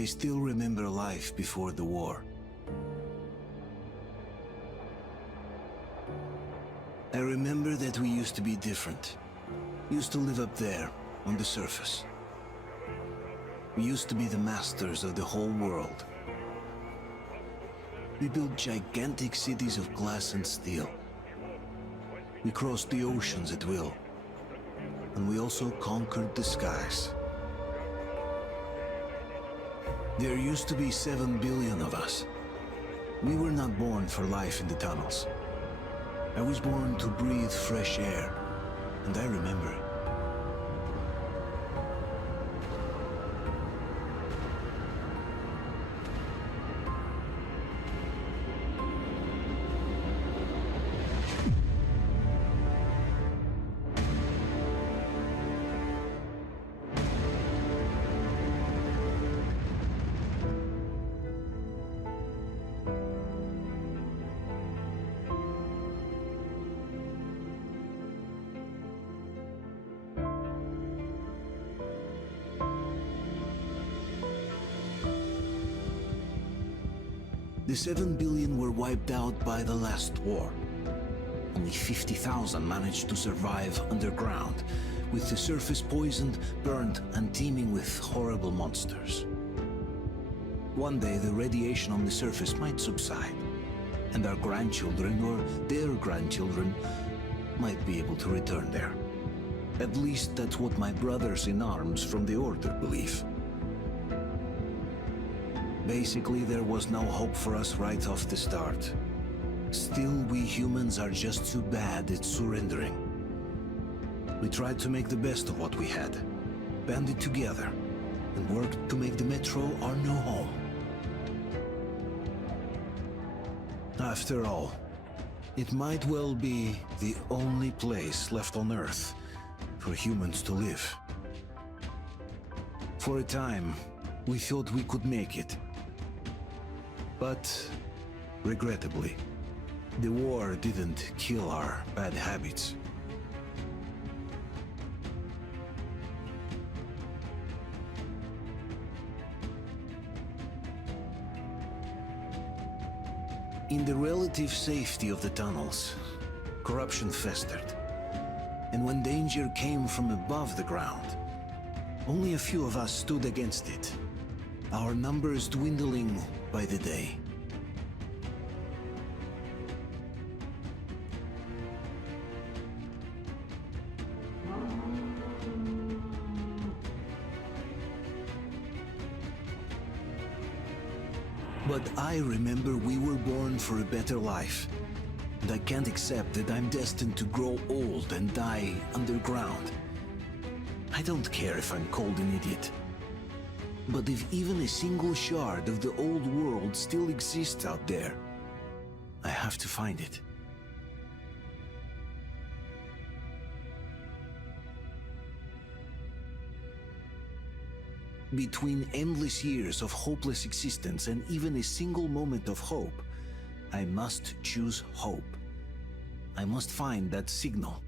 I still remember life before the war. I remember that we used to be different. Used to live up there, on the surface. We used to be the masters of the whole world. We built gigantic cities of glass and steel. We crossed the oceans at will. And we also conquered the skies. There used to be 7 billion of us. We were not born for life in the tunnels. I was born to breathe fresh air, and I remember it. The 7 billion were wiped out by the last war. Only 50,000 managed to survive underground, with the surface poisoned, burned, and teeming with horrible monsters. One day the radiation on the surface might subside, and our grandchildren or their grandchildren might be able to return there. At least that's what my brothers in arms from the Order believe. Basically, there was no hope for us right off the start. Still, we humans are just too bad at surrendering. We tried to make the best of what we had, banded together, and worked to make the Metro our new home. After all, it might well be the only place left on Earth for humans to live. For a time, we thought we could make it. But, regrettably, the war didn't kill our bad habits. In the relative safety of the tunnels, corruption festered. And when danger came from above the ground, only a few of us stood against it, our numbers dwindling by the day. But I remember we were born for a better life, and I can't accept that I'm destined to grow old and die underground. I don't care if I'm called an idiot. But if even a single shard of the old world still exists out there, I have to find it. Between endless years of hopeless existence and even a single moment of hope, I must choose hope. I must find that signal.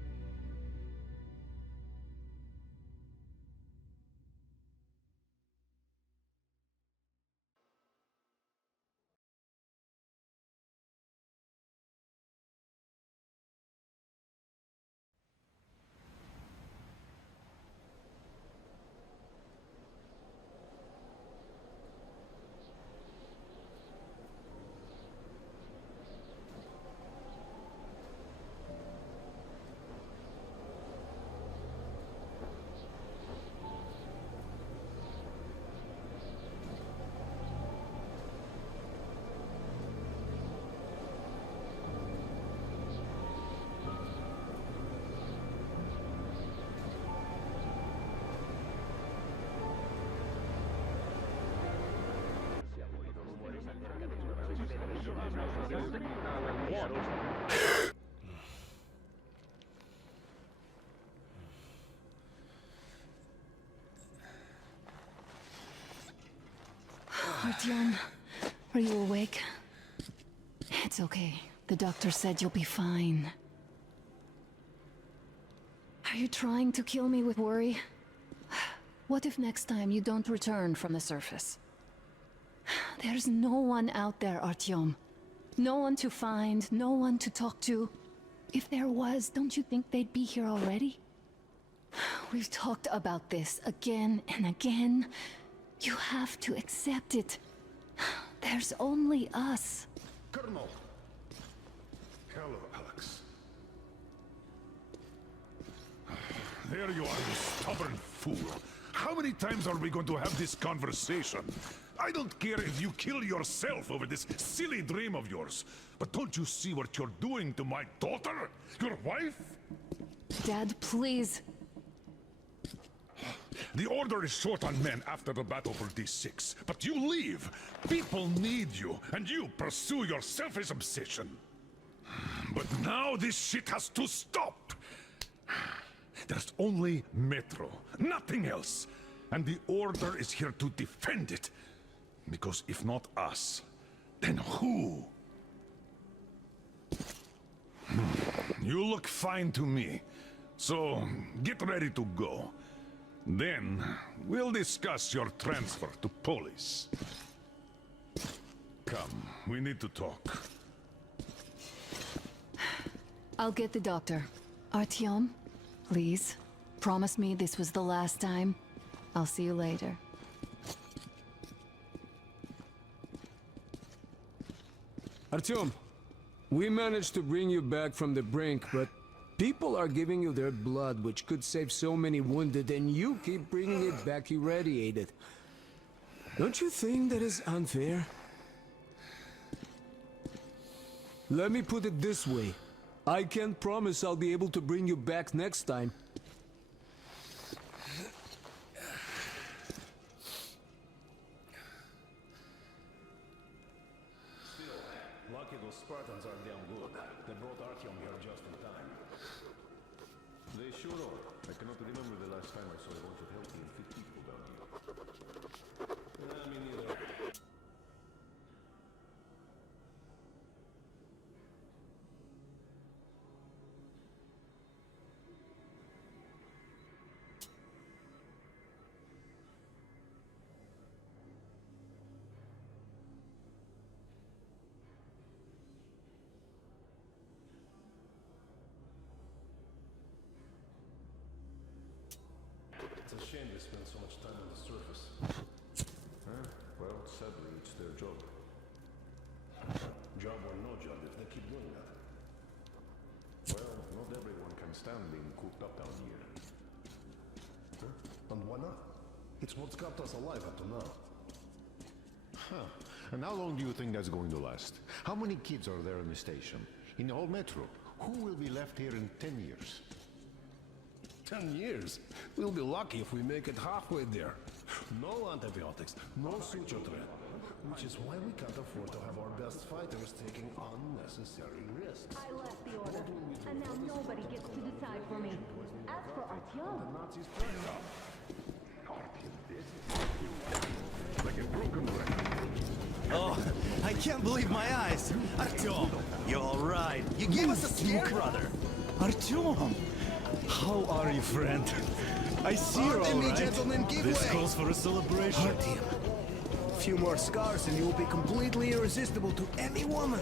Artyom, are you awake? It's okay. The doctor said you'll be fine. Are you trying to kill me with worry? What if next time you don't return from the surface? There's no one out there, Artyom. No one to find, no one to talk to. If there was, don't you think they'd be here already? We've talked about this again and again. You have to accept it. There's only us. Colonel! Hello, Alex. There you are, you stubborn fool. How many times are we going to have this conversation? I don't care if you kill yourself over this silly dream of yours. But don't you see what you're doing to my daughter? Your wife? Dad, please. The Order is short on men after the battle for D6. But you leave. People need you, and you pursue your selfish obsession. But now this shit has to stop. There's only Metro, nothing else. And the Order is here to defend it. Because if not us, then who? You look fine to me. So, get ready to go. Then, we'll discuss your transfer to Polis. Come, we need to talk. I'll get the doctor. Artyom, please. Promise me this was the last time. I'll see you later. Artyom, we managed to bring you back from the brink, but people are giving you their blood, which could save so many wounded, and you keep bringing it back irradiated. Don't you think that is unfair? Let me put it this way. I can't promise I'll be able to bring you back next time. Lucky those Spartans are damn good. They brought Artyom here just in time. They sure are. I cannot remember the last time I saw a bunch of healthy and fit people down here. Me neither. It's a shame they spend so much time on the surface. Well, sadly, it's their job. Job or no job, if they keep doing that. Well, not everyone can stand being cooped up down here. And why not? It's what's kept us alive up to now. Huh. And how long do you think that's going to last? How many kids are there in the station? In the whole metro? Who will be left here in 10 years? 10 years? We'll be lucky if we make it halfway there. No antibiotics, no suture thread. Which is why we can't afford to have our best fighters taking unnecessary risks. I left the Order, and now nobody gets to decide for me. As for Artyom, Like a broken record. Oh, I can't believe my eyes. Artyom, you're all right. You gave us a scare, brother. Artyom! How are you, friend? I see you're all Pardon me, right. gentlemen, give This way. calls for a celebration. Artyom, a few more scars and you will be completely irresistible to any woman.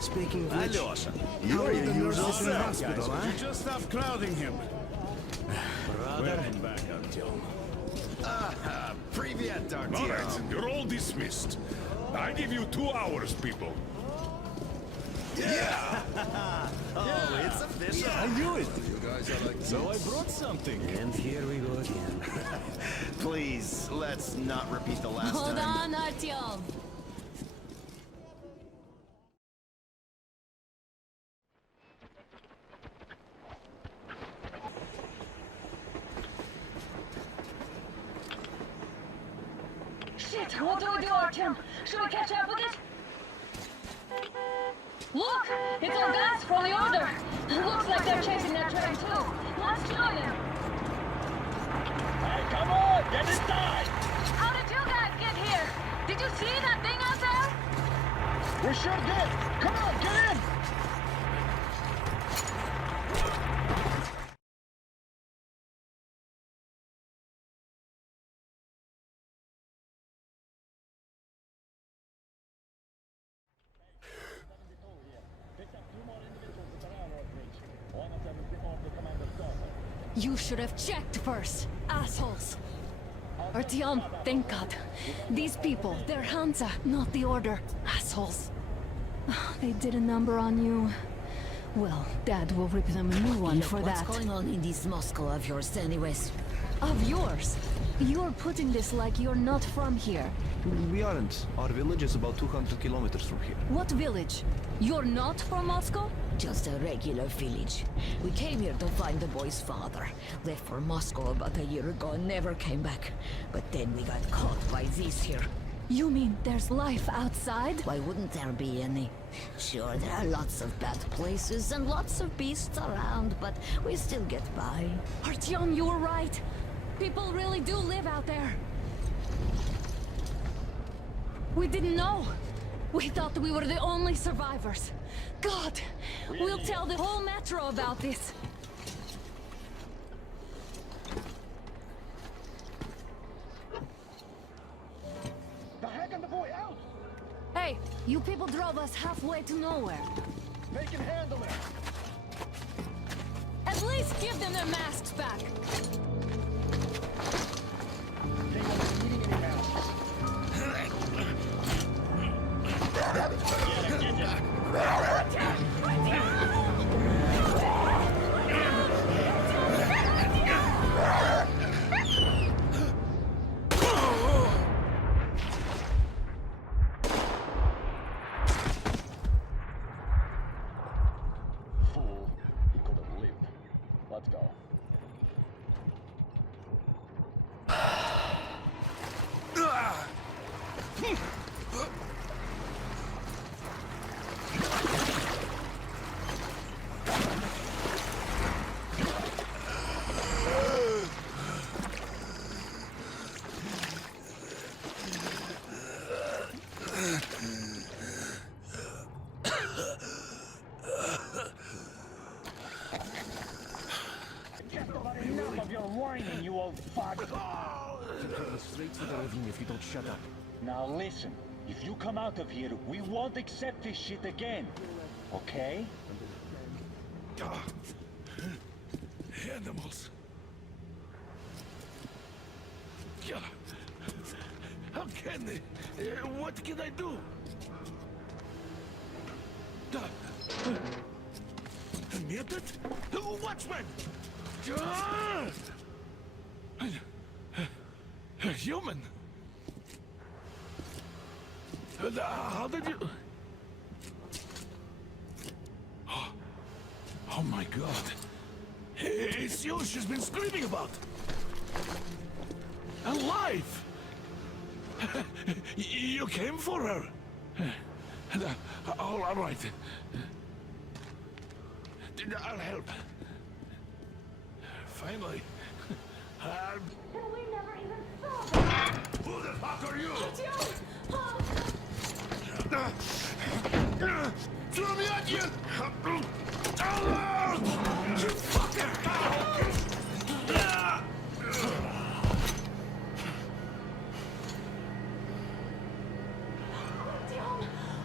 Speaking of which, Alyosha, how you're are your the usual nurses in the self, hospital, guys. huh? Just stop crowding him. Welcome back, Artyom. Привет, All Artyom. right, you're all dismissed. I give you 2 hours, people. Yeah! Oh, it's official. I knew it. You guys are like So I brought something. And here we go again. Please, let's not repeat the last Hold time. on, Artyom. shit, what do we do, Artyom? Should we catch up with it? Look, it's our guys from the Order. Looks like they're chasing that train too. Let's join them. Hey, come on, get inside! How did you guys get here? Did you see that thing out there? We sure did! Come on, get in! You should have checked first, assholes. Artyom, thank God. These people, they're Hansa, not the Order. Assholes. They did a number on you. Well, Dad will rip them a new one for that. What's going on in this Moscow of yours anyways? Of yours? You're putting this like you're not from here. We aren't. Our village is about 200 kilometers from here. What village? You're not from Moscow? Just a regular village. We came here to find the boy's father. Left for Moscow about a year ago and never came back. But then we got caught by these here. You mean there's life outside? Why wouldn't there be any? Sure, there are lots of bad places and lots of beasts around, but we still get by. Artyom, you were right. People really do live out there. We didn't know. We thought we were the only survivors. God, we'll tell the whole metro about this. The heck and the boy out! Hey, you people drove us halfway to nowhere. They can handle it! At least give them their masks back. They won't be needing any masks. Fool. He could have lived. Let's go. Just about enough of your whining, you old fart! Straight to the ravine if you don't shut up. Now listen, if you come out of here, we won't accept this shit again. Okay? Animals. Yeah. How can they? What can I do? Muted? Watchman! Human? How did you... Oh my God. It's you she's been screaming about. Alive! You came for her. All right. I'll help. Finally. We never even saw them! Who the fuck are you? Throw me at you! You fucker!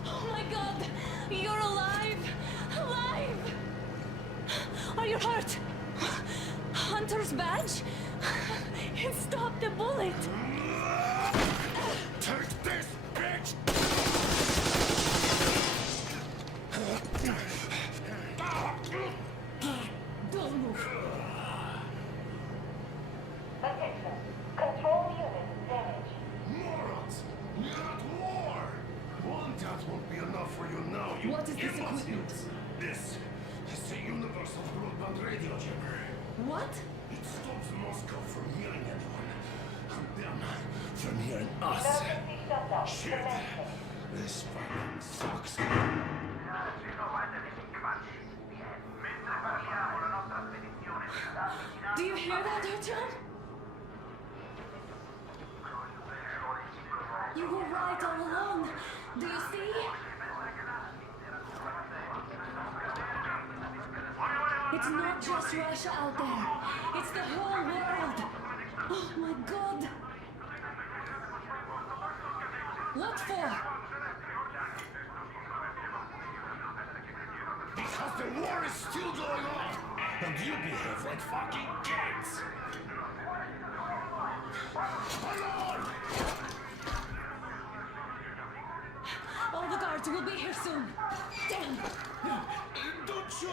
Oh my God! You're alive! Alive! Are you hurt? Hunter's badge? It stopped the bullet! Take this, bitch! Don't move! Attention. Control unit damaged. Morons! You're at war! One tap won't be enough for you now, you What is this imbeciles. equipment? This is a universal broadband radio jammer. What? It stops Moscow from hearing anyone, and them from hearing us. Emergency shutdown. Shit! Commencing. This fucking sucks. Do you hear that, Artyom? You were right all along. Do you see? It's not just Russia out there. It's the whole world. Oh my God. What for? Because the war is still going on! And you behave like fucking kids! Alone! All the guards will be here soon. Damn! Don't shoot!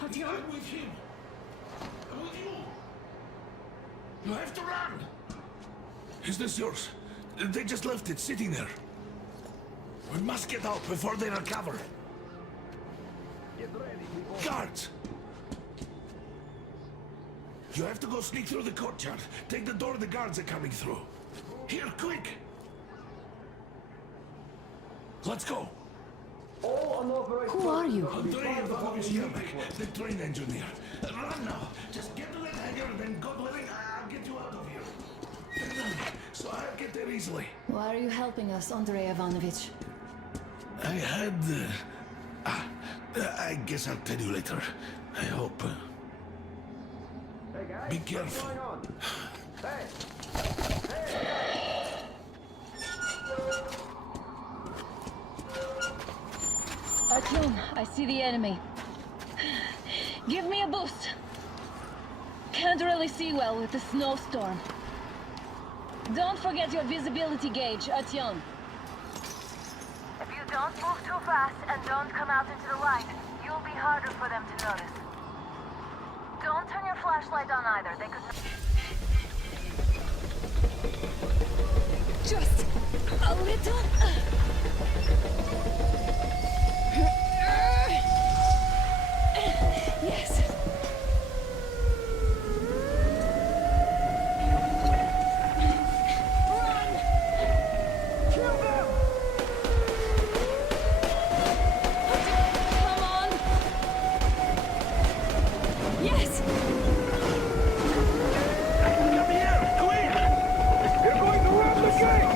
Artyom? I'm with him. I'm with you. You have to run! Is this yours? They just left it sitting there. We must get out before they recover. Guards! You have to go sneak through the courtyard. Take the door the guards are coming through. Here, quick! Let's go! Who are you? Andrei Ivanovich, the train engineer. Run now. Just get to that hangar, then God willing, I'll get you out of here. So I'll get there easily. Why are you helping us, Andrei Ivanovich? I had... I guess I'll tell you later. I hope. Be careful. Artyom, I see the enemy. Give me a boost. Can't really see well with the snowstorm. Don't forget your visibility gauge, Artyom. If you don't move too fast and don't come out into the light, you'll be harder for them to notice. Don't turn your flashlight on either. They could... Just a little... Yes. Run! Kill them! Come on! Yes! Come here, quick! They're going to rob the gate!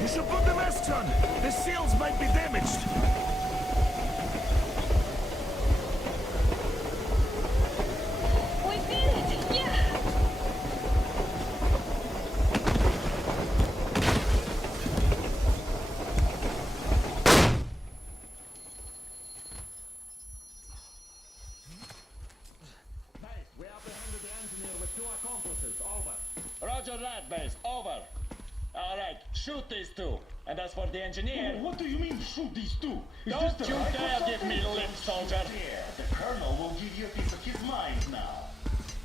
You should put the masks on. The seals might be damaged. We did it! Yeah! We apprehended the engineer with 2 accomplices. Over. Roger that, base. Over. Alright, shoot these 2. And as for the engineer... What do you mean, shoot these 2? Is Don't this you the right dare or give me something? lip, soldier! Here, the Colonel will give you a piece of his mind now.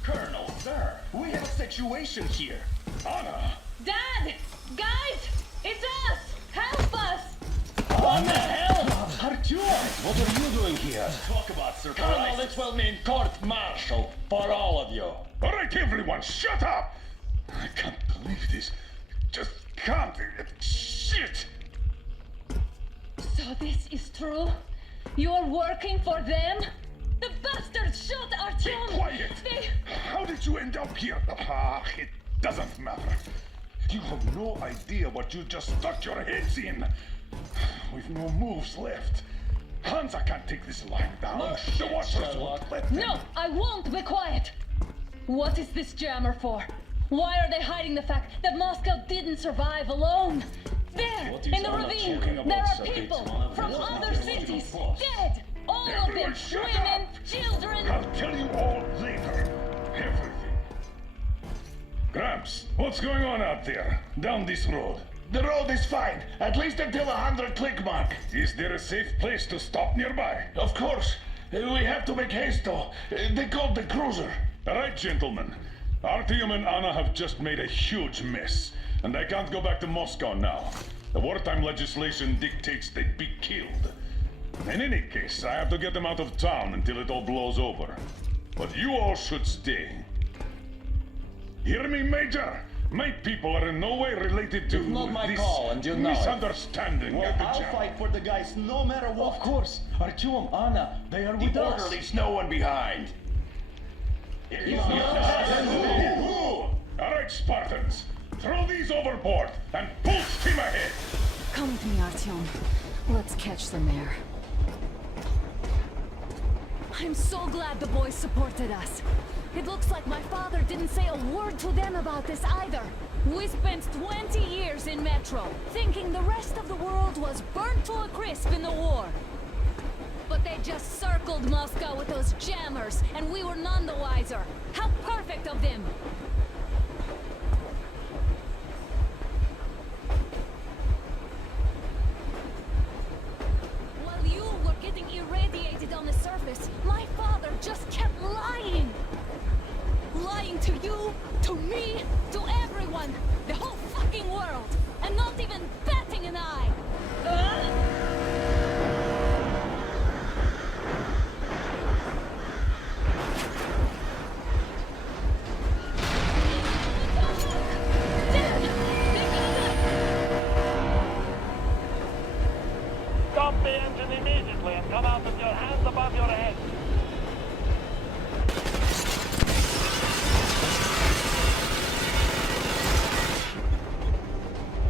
Colonel, sir, we have a situation here. Anna! Dad! Guys! It's us! Help us! What the hell? Artyom, what are you doing here? Talk about surprise. Colonel, this will mean court-martial for all of you. All right, everyone, shut up! I can't believe this. Just can't. Shit! So this is true? You're working for them? The bastards shot Artyom! Quiet! They... How did you end up here? It doesn't matter. You have no idea what you just stuck your heads in. We've no moves left. Hansa can't take this lying down. No The shit, Watchers Sherlock. won't let them. No, I won't be quiet! What is this jammer for? Why are they hiding the fact that Moscow didn't survive alone? There, What is in the Anna ravine, talking about, there are sir? people It's one of from those other mythological cities, posts. dead! All of them, Everyone shut women, up. children! I'll tell you all later. Everything. Gramps, what's going on out there? Down this road? The road is fine, at least until the 100-click mark. Is there a safe place to stop nearby? Of course. We have to make haste, though. They called the cruiser. All right, gentlemen. Artyom and Anna have just made a huge mess, and they can't go back to Moscow now. The wartime legislation dictates they be killed. In any case, I have to get them out of town until it all blows over. But you all should stay. Hear me, Major? My people are in no way related to Not my this call, and you know it. misunderstanding Well, at the I'll jam. fight for the guys no matter what. Of course, Artyom, Anna, they are with us. leaves no one behind. All right, Spartans. Throw these overboard and full steam ahead. Come with me, Artyom. Let's catch the mayor. I'm so glad the boys supported us. It looks like my father didn't say a word to them about this either. We spent 20 years in Metro, thinking the rest of the world was burnt to a crisp in the war. But they just circled Moscow with those jammers, and we were none the wiser. How perfect of them! While you were getting irradiated on the surface, my father just kept lying! Lying to you, to me, to everyone! The whole fucking world! And not even batting an eye! Stop the engine immediately and come out with your hands above your head.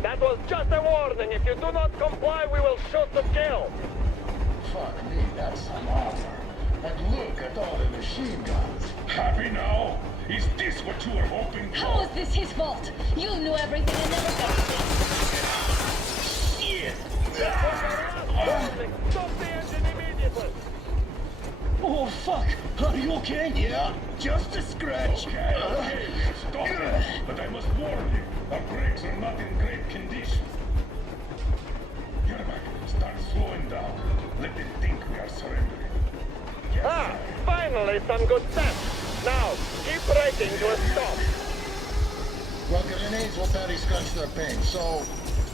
That was just a warning. If you do not comply, we will shoot to kill. Fuck me, that's some offer. And look at all the machine guns. Happy now? Is this what you were hoping for? How is this his fault? You knew everything and never Shit! Stop the engine immediately. Oh, fuck! Are you okay? Yeah, just a scratch. Okay, stop it. But I must warn you, our brakes are not in great condition. Yermak, start slowing down. Let them think we are surrendering. Yes, Finally some good sense. Now, keep braking to a stop. Well, grenades will barely scratch their paint, so...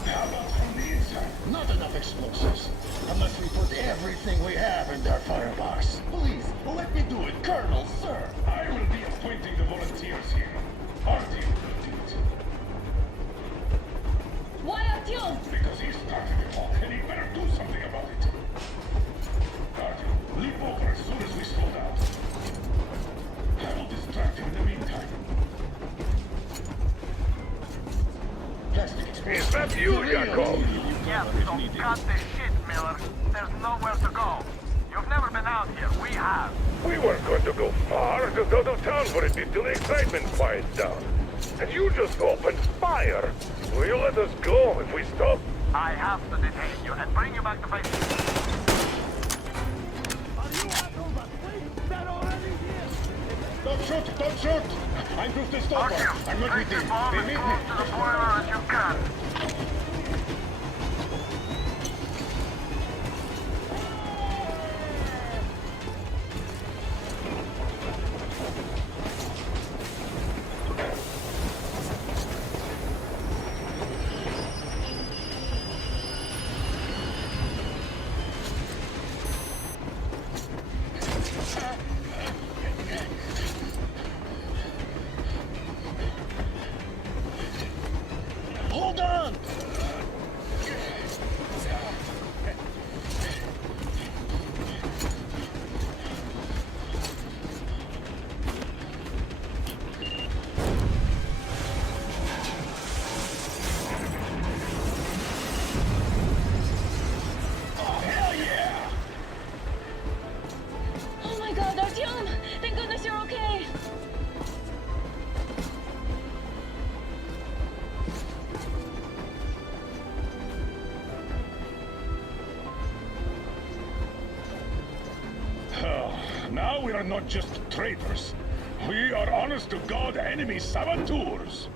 how about from the inside? Not enough explosives. Unless we put everything we have in their firebox. Please, let me do it, Colonel, sir. I will be appointing the volunteers here. Artyom will do it. Why Artyom? Because he started it all, and he better do something about it. Artyom, leap over as soon as we slow down. I will distract him in the meantime. Is that you, Yakov? Yeah, so cut the shit, Miller. There's nowhere to go. You've never been out here. We have. We weren't going to go far, just out of town for a bit till the excitement quiets down. And you just opened fire. Will you let us go if we stop? I have to detain you and bring you back to base. Don't shoot! Don't shoot! I'm proof to stop us. I'm not with you. They need me. To the boiler as you can. Hold on! Oh my god, Artyom! Thank goodness you're okay! Now we are not just traitors. We are honest-to-God enemy saboteurs.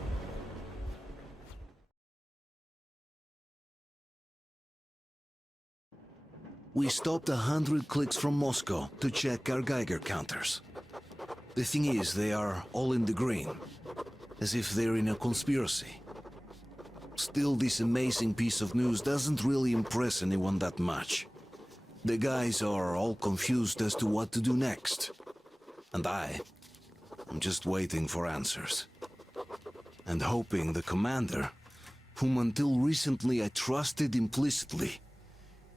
We stopped 100 clicks from Moscow to check our Geiger counters. The thing is, they are all in the green, as if they're in a conspiracy. Still, this amazing piece of news doesn't really impress anyone that much. The guys are all confused as to what to do next. And I'm just waiting for answers. And hoping the commander, whom until recently I trusted implicitly,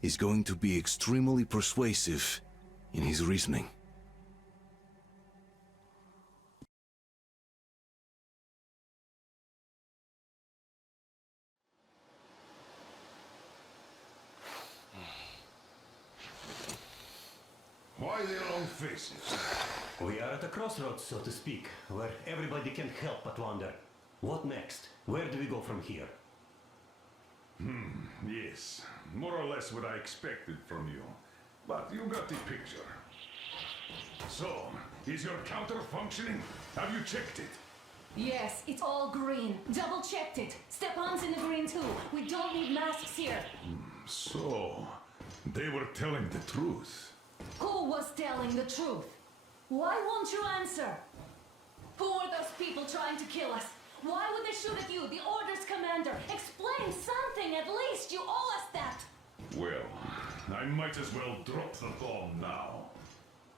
is going to be extremely persuasive in his reasoning. Why the long faces? We are at a crossroads, so to speak, where everybody can't help but wonder. What next? Where do we go from here? Yes, more or less what I expected from you. But you got the picture. So, is your counter functioning? Have you checked it? Yes, it's all green. Double checked it. Stepan's in the green too. We don't need masks here. So, they were telling the truth. Who was telling the truth? Why won't you answer? Who are those people trying to kill us? Why would they shoot at you, the Order's commander? Explain something, at least! You owe us that! Well, I might as well drop the bomb now.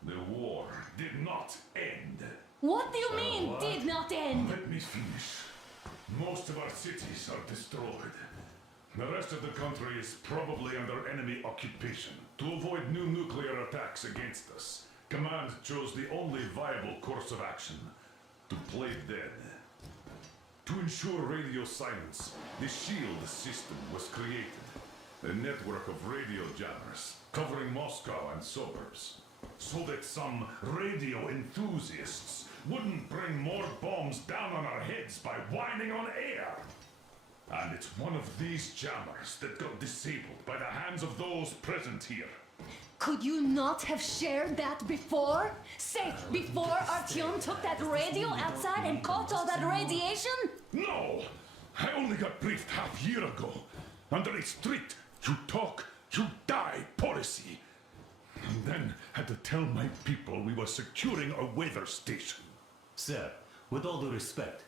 The war did not end. What do you mean, did not end? Let me finish. Most of our cities are destroyed. The rest of the country is probably under enemy occupation. To avoid new nuclear attacks against us, Command chose the only viable course of action: to play dead. To ensure radio silence, the SHIELD system was created. A network of radio jammers covering Moscow and suburbs, so that some radio enthusiasts wouldn't bring more bombs down on our heads by whining on air. And it's one of these jammers that got disabled by the hands of those present here. Could you not have shared that before? Say, before Artyom took that radio outside and caught all that radiation? No! I only got briefed half year ago, under a strict you talk, you die policy. And then had to tell my people we were securing a weather station. Sir, with all due respect,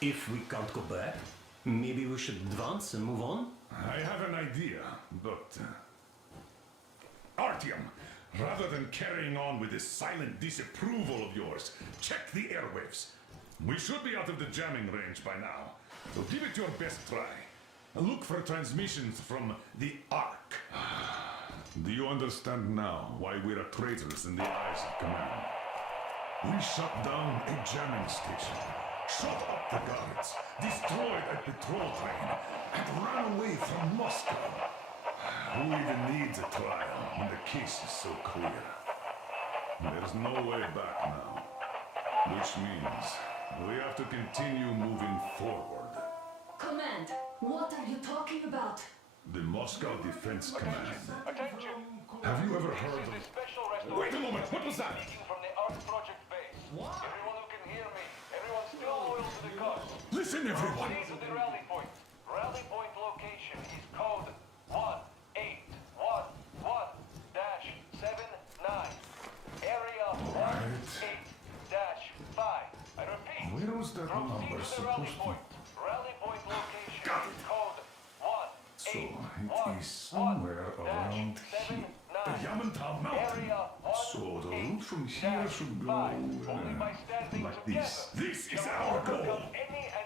if we can't go back, maybe we should advance and move on? I have an idea, but... Artyom, rather than carrying on with this silent disapproval of yours, check the airwaves. We should be out of the jamming range by now, so give it your best try. Look for transmissions from the Ark. Do you understand now why we're traitors in the eyes of Command? We shut down a jamming station, shot up the guards, destroyed a patrol train, and ran away from Moscow. Who even needs a trial when the case is so clear? There's no way back now, which means we have to continue moving forward. Command, what are you talking about? The Moscow Defense Command. Attention! Have you ever heard of... Special restoration. Wait a moment, what was that? Speaking from the Ark Project base. What? Everyone who can hear me. Everyone still loyal to the cause. Listen, everyone! Proceed to the rally point. Rally point location is code 1811-79. Area 18-5. I repeat. Where was that Proceed number to the supposed rally to... point. Rally point location Got is it. code 1. So, it is somewhere around here. The Yamantau Mountain. So the route from here should go... like this. This is our goal!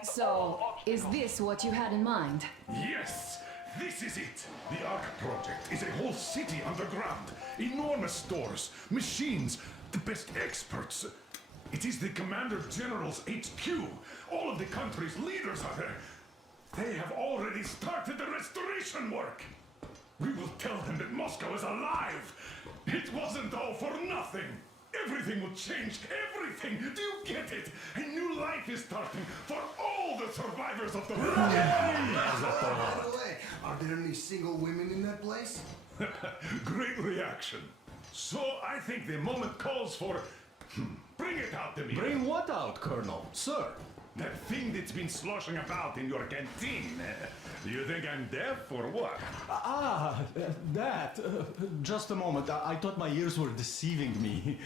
So, is this what you had in mind? Yes! This is it! The Ark Project is a whole city underground. Enormous stores, machines, the best experts. It is the Commander General's HQ. All of the country's leaders are there. They have already started the restoration work. We will tell them that Moscow is alive. It wasn't all for nothing. Everything will change. Everything. Do you get it? A new life is starting for all the survivors of the war. By the way, are there any single women in that place? Great reaction. So I think the moment calls for... Bring it out to me. Bring what out, Colonel? Sir? That thing that's been sloshing about in your canteen. Do you think I'm deaf or what? That. Just a moment. I thought my ears were deceiving me.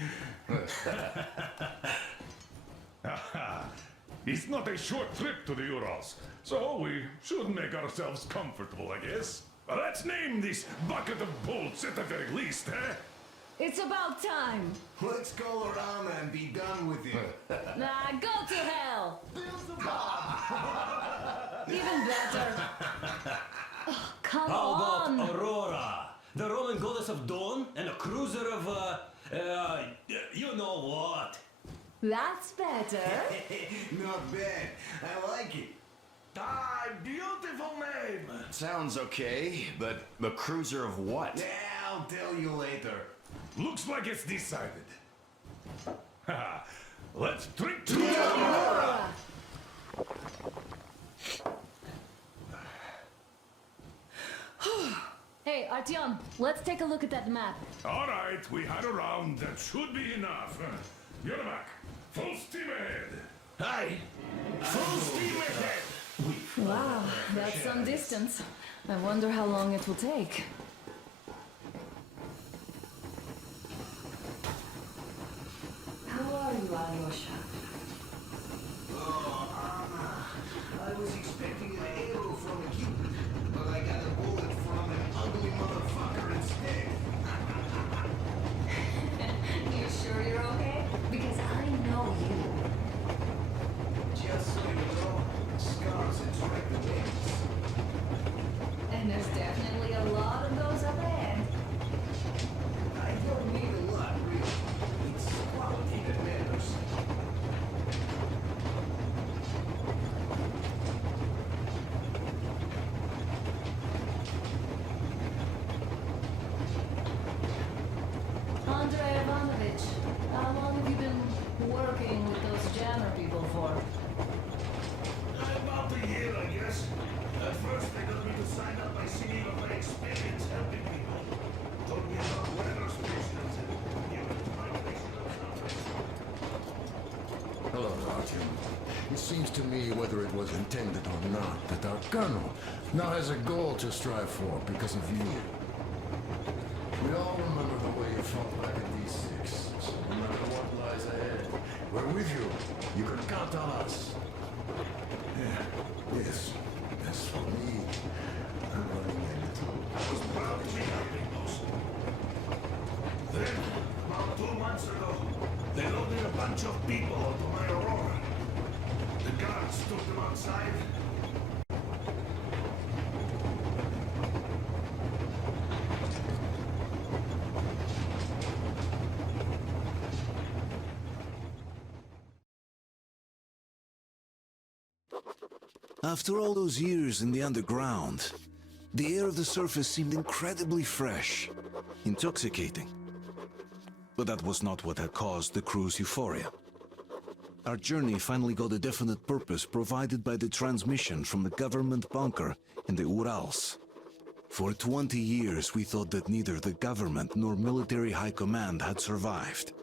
It's not a short trip to the Urals, so we should make ourselves comfortable, I guess. Let's name this bucket of bolts at the very least, eh? It's about time. Let's go around and be done with it. Nah, go to hell. Even better. Oh, come How on. about Aurora, the Roman goddess of dawn, and a cruiser of, you know what? That's better. Not bad. I like it. Ah, beautiful name! Sounds okay, but the cruiser of what? Yeah, I'll tell you later. Looks like it's decided. Let's drink to Aurora! Hey, Artyom, let's take a look at that map. All right, we had a round. That should be enough. You're back. Full steam ahead. Hi! Full steam ahead! Wow, that's some distance. I wonder how long it will take. How are you, Alyosha? Oh, Anna. I was expecting an arrow from a Cupid, but I got a bullet from an ugly motherfucker instead. You sure you're okay? Because I know you. Just so you know, scars attract the winds. And there's definitely a lot of those up ahead. I don't need a lot, really. It's quality that matters. Andrei Ivanovich, how long have you been working with those jammer people for? About a year, I guess. At first, they got me to sign up by singing of my experience helping people. Told me about weather stations and human migration of numbers. Hello, Artyom. It seems to me, whether it was intended or not, that our colonel now has a goal to strive for because of you. We all remember the way you fought back in D6, so no matter what lies ahead, we're with you. You can count on us. Yes. As for me, I'm running in too. I was proud to be helping those. Then, about 2 months ago, they loaded a bunch of people onto my Aurora. The guards took them outside. After all those years in the underground, the air of the surface seemed incredibly fresh, intoxicating. But that was not what had caused the crew's euphoria. Our journey finally got a definite purpose provided by the transmission from the government bunker in the Urals. For 20 years we thought that neither the government nor military high command had survived.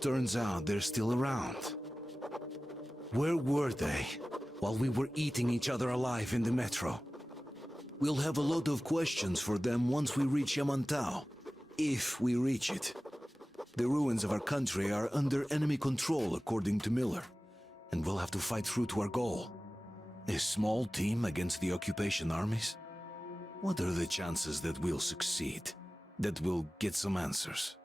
Turns out they're still around. Where were they while we were eating each other alive in the metro? We'll have a lot of questions for them once we reach Yamantau, if we reach it. The ruins of our country are under enemy control, according to Miller, and we'll have to fight through to our goal. A small team against the occupation armies? What are the chances that we'll succeed? That we'll get some answers?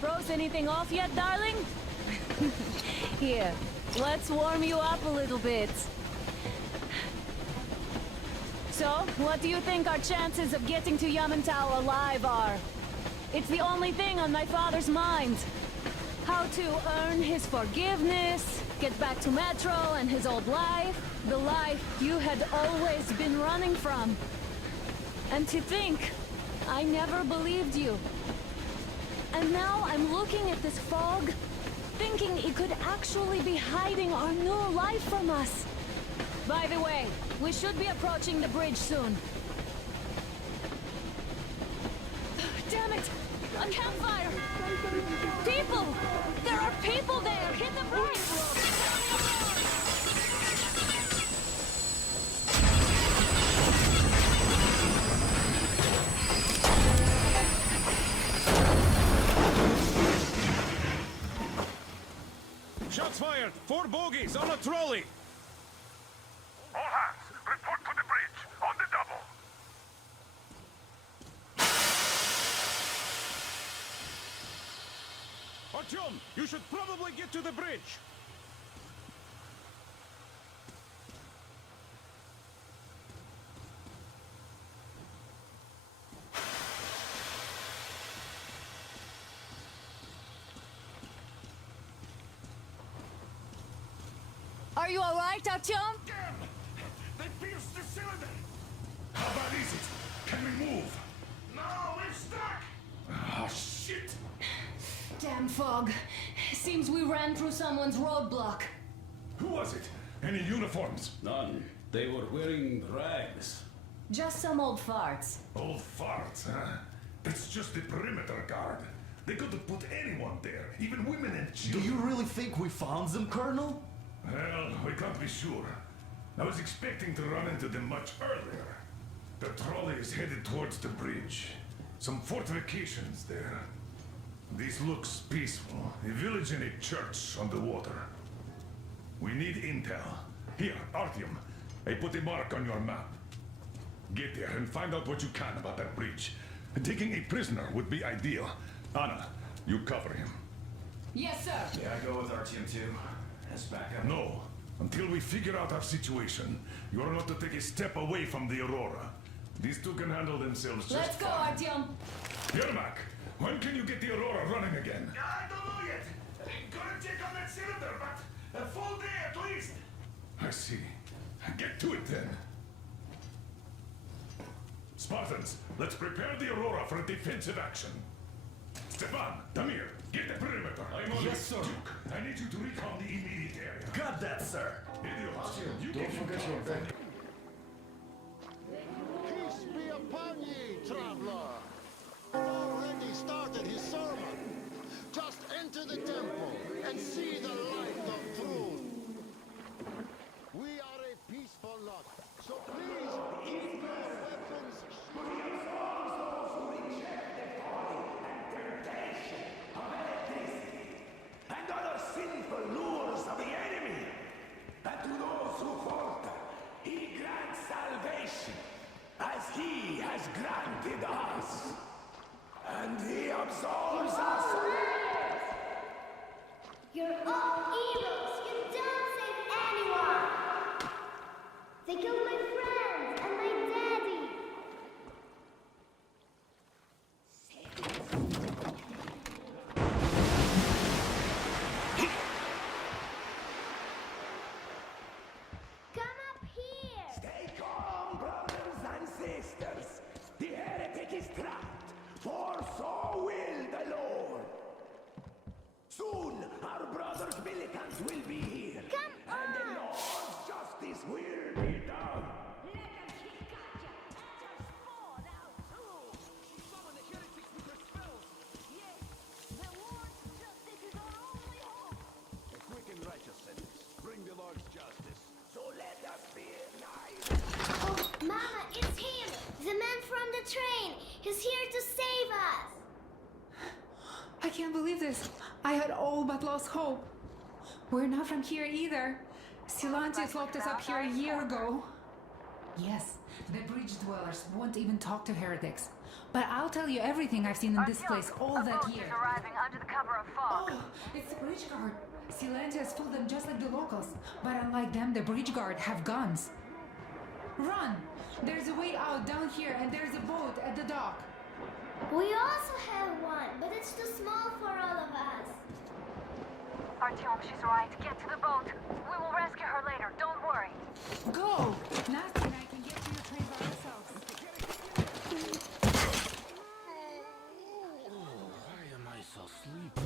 Froze anything off yet, darling? Here, let's warm you up a little bit. So, what do you think our chances of getting to Yamantau alive are? It's the only thing on my father's mind. How to earn his forgiveness, get back to Metro and his old life, the life you had always been running from. And to think, I never believed you. And now I'm looking at this fog, thinking it could actually be hiding our new life from us. By the way, we should be approaching the bridge soon. Damn it! A campfire! People! There are people there! Hit the bridge! Shots fired! 4 bogies on a trolley! All hands, report to the bridge, on the double. Artyom, you should probably get to the bridge! Are you alright, Artyom? Damn! They pierced the cylinder! How bad is it? Can we move? No, we're stuck! Ah, shit! Damn fog. Seems we ran through someone's roadblock. Who was it? Any uniforms? None. They were wearing rags. Just some old farts. Old farts, huh? That's just the perimeter guard. They could have put anyone there, even women and Do children. you really think we found them, Colonel? Well, we can't be sure. I was expecting to run into them much earlier. The trolley is headed towards the bridge. Some fortifications there. This looks peaceful. A village and a church on the water. We need intel. Here, Artyom. I put a mark on your map. Get there and find out what you can about that bridge. Taking a prisoner would be ideal. Anna, you cover him. Yes, sir. Yeah, I go with Artyom too. As backup. No. Until we figure out our situation, you are not to take a step away from the Aurora. These two can handle themselves just Let's go, fine. Artyom. Yermak, when can you get the Aurora running again? I don't know yet. Gonna check on that cylinder, but a full day at least. I see. Get to it then. Spartans, let's prepare the Aurora for a defensive action. Stepan, Damir, get the perimeter. I'm on Yes, it. sir. Duke, I need you to recon the immediate area. Got that, sir. Idiots, you Don't keep forget cover. your back. Peace be upon ye, traveler. Already started his sermon. Just enter the temple and see the light of truth. We are a peaceful lot, so please keep your weapons. And other sinful lures of the enemy. And to those who falter, he grants salvation, as he has granted us. And he absolves us. You're all evils. You don't save anyone. They killed my friends and my daddy. Come up here. Stay calm, brothers and sisters. The heretic is trapped, for so will the Lord. Soon, our brothers militants will be here. Come and the on. Lord's justice will be done. A quick and righteous sentence. Bring the Lord's justice. So let us be nice. Oh, Mama, it's him. The man from the train. He's here to save us. I can't believe this. I had all but lost hope. We're not from here either. Silantis locked us up here a year ago. Yes, the bridge dwellers won't even talk to heretics. But I'll tell you everything I've seen in this place all that year. Arriving under the cover of fog. Oh, it's the bridge guard. Silantis fooled them just like the locals. But unlike them, the bridge guard have guns. Run! There's a way out down here and there's a boat at the dock. We also have one, but it's too small for all of us. Artyom, she's right. Get to the boat. We will rescue her later. Don't worry. Go! Nasty and I can get to your train by ourselves. Why am I so sleepy?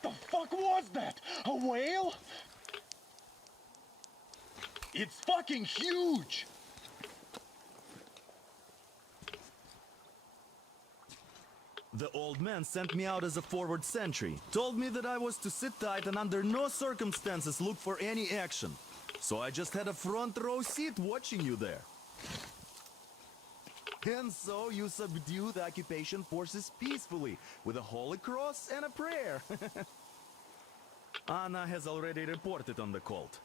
What the fuck was that? A whale? It's fucking huge! The old man sent me out as a forward sentry. Told me that I was to sit tight and under no circumstances look for any action. So I just had a front row seat watching you there. And so you subdue the occupation forces peacefully, with a holy cross and a prayer. Anna has already reported on the cult.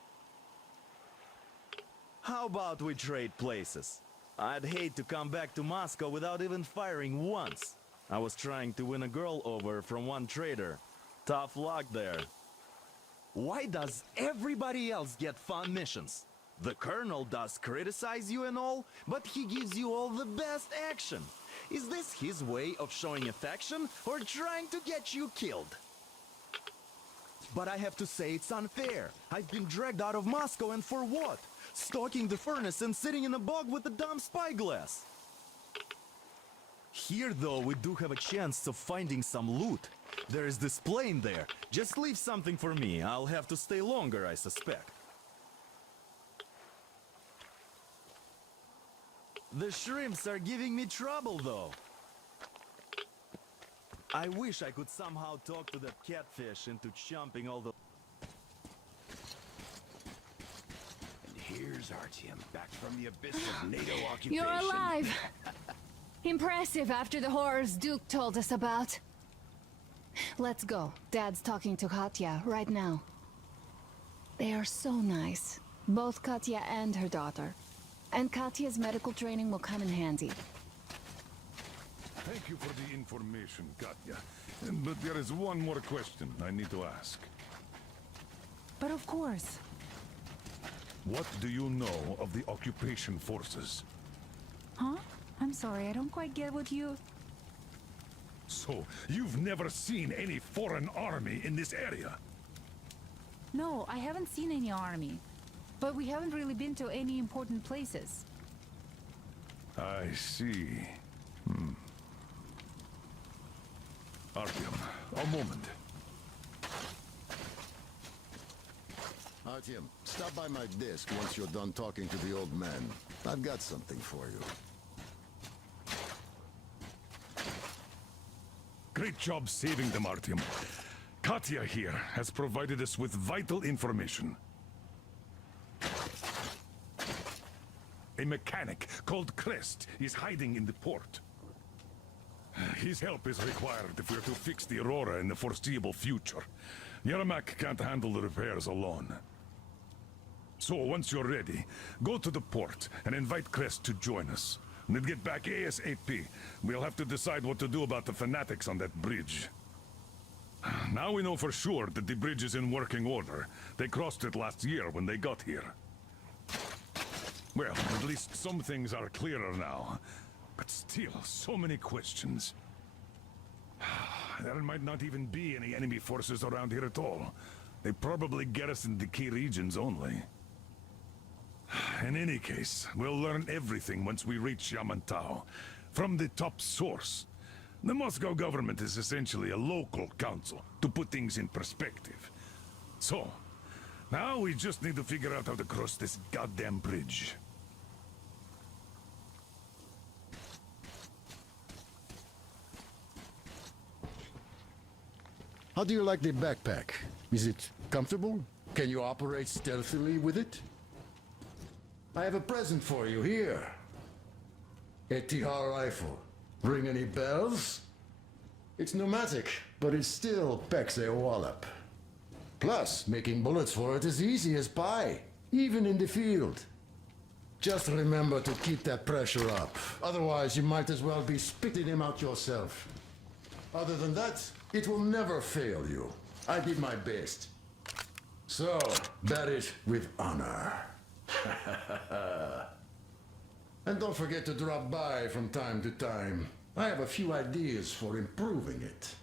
How about we trade places? I'd hate to come back to Moscow without even firing once. I was trying to win a girl over from one trader. Tough luck there. Why does everybody else get fun missions? The colonel does criticize you and all, but he gives you all the best action. Is this his way of showing affection or trying to get you killed? But I have to say it's unfair. I've been dragged out of Moscow, and for what? Stalking the furnace and sitting in a bog with a dumb spyglass. Here, though, we do have a chance of finding some loot. There is this plane there. Just leave something for me. I'll have to stay longer, I suspect. The shrimps are giving me trouble, though. I wish I could somehow talk to that catfish into chomping all the... And here's Artyom, back from the abyss of NATO occupation. You're alive! Impressive after the horrors Duke told us about. Let's go. Dad's talking to Katya right now. They are so nice. Both Katya and her daughter. And Katya's medical training will come in handy. Thank you for the information, Katya. But there is one more question I need to ask. But of course. What do you know of the occupation forces? Huh? I'm sorry, I don't quite get what you... So, you've never seen any foreign army in this area? No, I haven't seen any army. But we haven't really been to any important places. I see. Artyom, a moment. Artyom, stop by my desk once you're done talking to the old man. I've got something for you. Great job saving them, Artyom. Katya here has provided us with vital information. A mechanic called Crest is hiding in the port. His help is required if we're to fix the Aurora in the foreseeable future. Yermak can't handle the repairs alone. So once you're ready, go to the port and invite Crest to join us. And then get back ASAP. We'll have to decide what to do about the fanatics on that bridge. Now we know for sure that the bridge is in working order. They crossed it last year when they got here. Well, at least some things are clearer now. But still, so many questions. There might not even be any enemy forces around here at all. They probably garrison the key regions only. In any case, we'll learn everything once we reach Yamantau. From the top source. The Moscow government is essentially a local council, to put things in perspective. So, now we just need to figure out how to cross this goddamn bridge. How do you like the backpack? Is it comfortable? Can you operate stealthily with it? I have a present for you here. A Tihar rifle. Ring any bells? It's pneumatic, but it still packs a wallop. Plus, making bullets for it is easy as pie, even in the field. Just remember to keep that pressure up. Otherwise, you might as well be spitting him out yourself. Other than that, it will never fail you. I did my best. So, bear it with honor. And don't forget to drop by from time to time. I have a few ideas for improving it.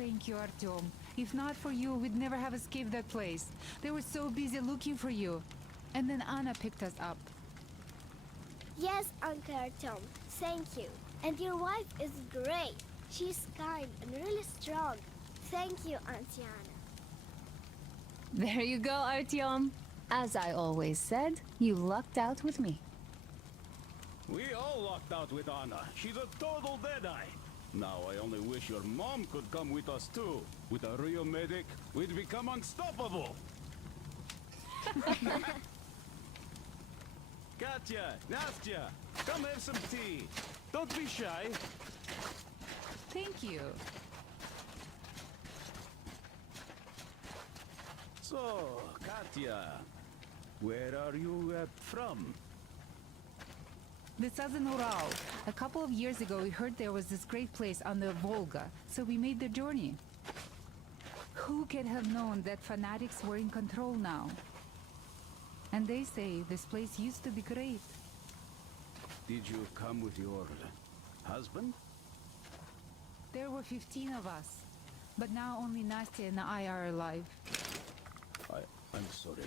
Thank you, Artyom. If not for you, we'd never have escaped that place. They were so busy looking for you. And then Anna picked us up. Yes, Uncle Artyom. Thank you. And your wife is great. She's kind and really strong. Thank you, Auntie Anna. There you go, Artyom. As I always said, you lucked out with me. We all lucked out with Anna. She's a total deadeye. Now I only wish your mom could come with us too. With a real medic, we'd become unstoppable. Katya, Nastya, come have some tea. Don't be shy. Thank you. So, Katya, where are you from? The southern Ural. A couple of years ago, we heard there was this great place on the Volga, so we made the journey. Who could have known that fanatics were in control now? And they say this place used to be great. Did you come with your husband? There were 15 of us, but now only Nastya and I are alive. I'm sorry.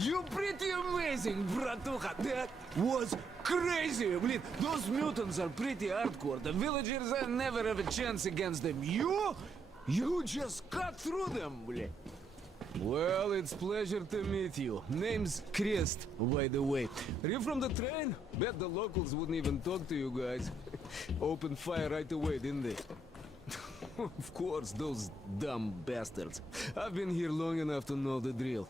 You pretty amazing, bratuха. That was crazy. Блин, those mutants are pretty hardcore. The villagers never have a chance against them. You just cut through them, блин. Well, it's pleasure to meet you. Name's Crest, by the way. Are you from the train? Bet the locals wouldn't even talk to you guys. Opened fire right away, didn't they? Of course, those dumb bastards. I've been here long enough to know the drill.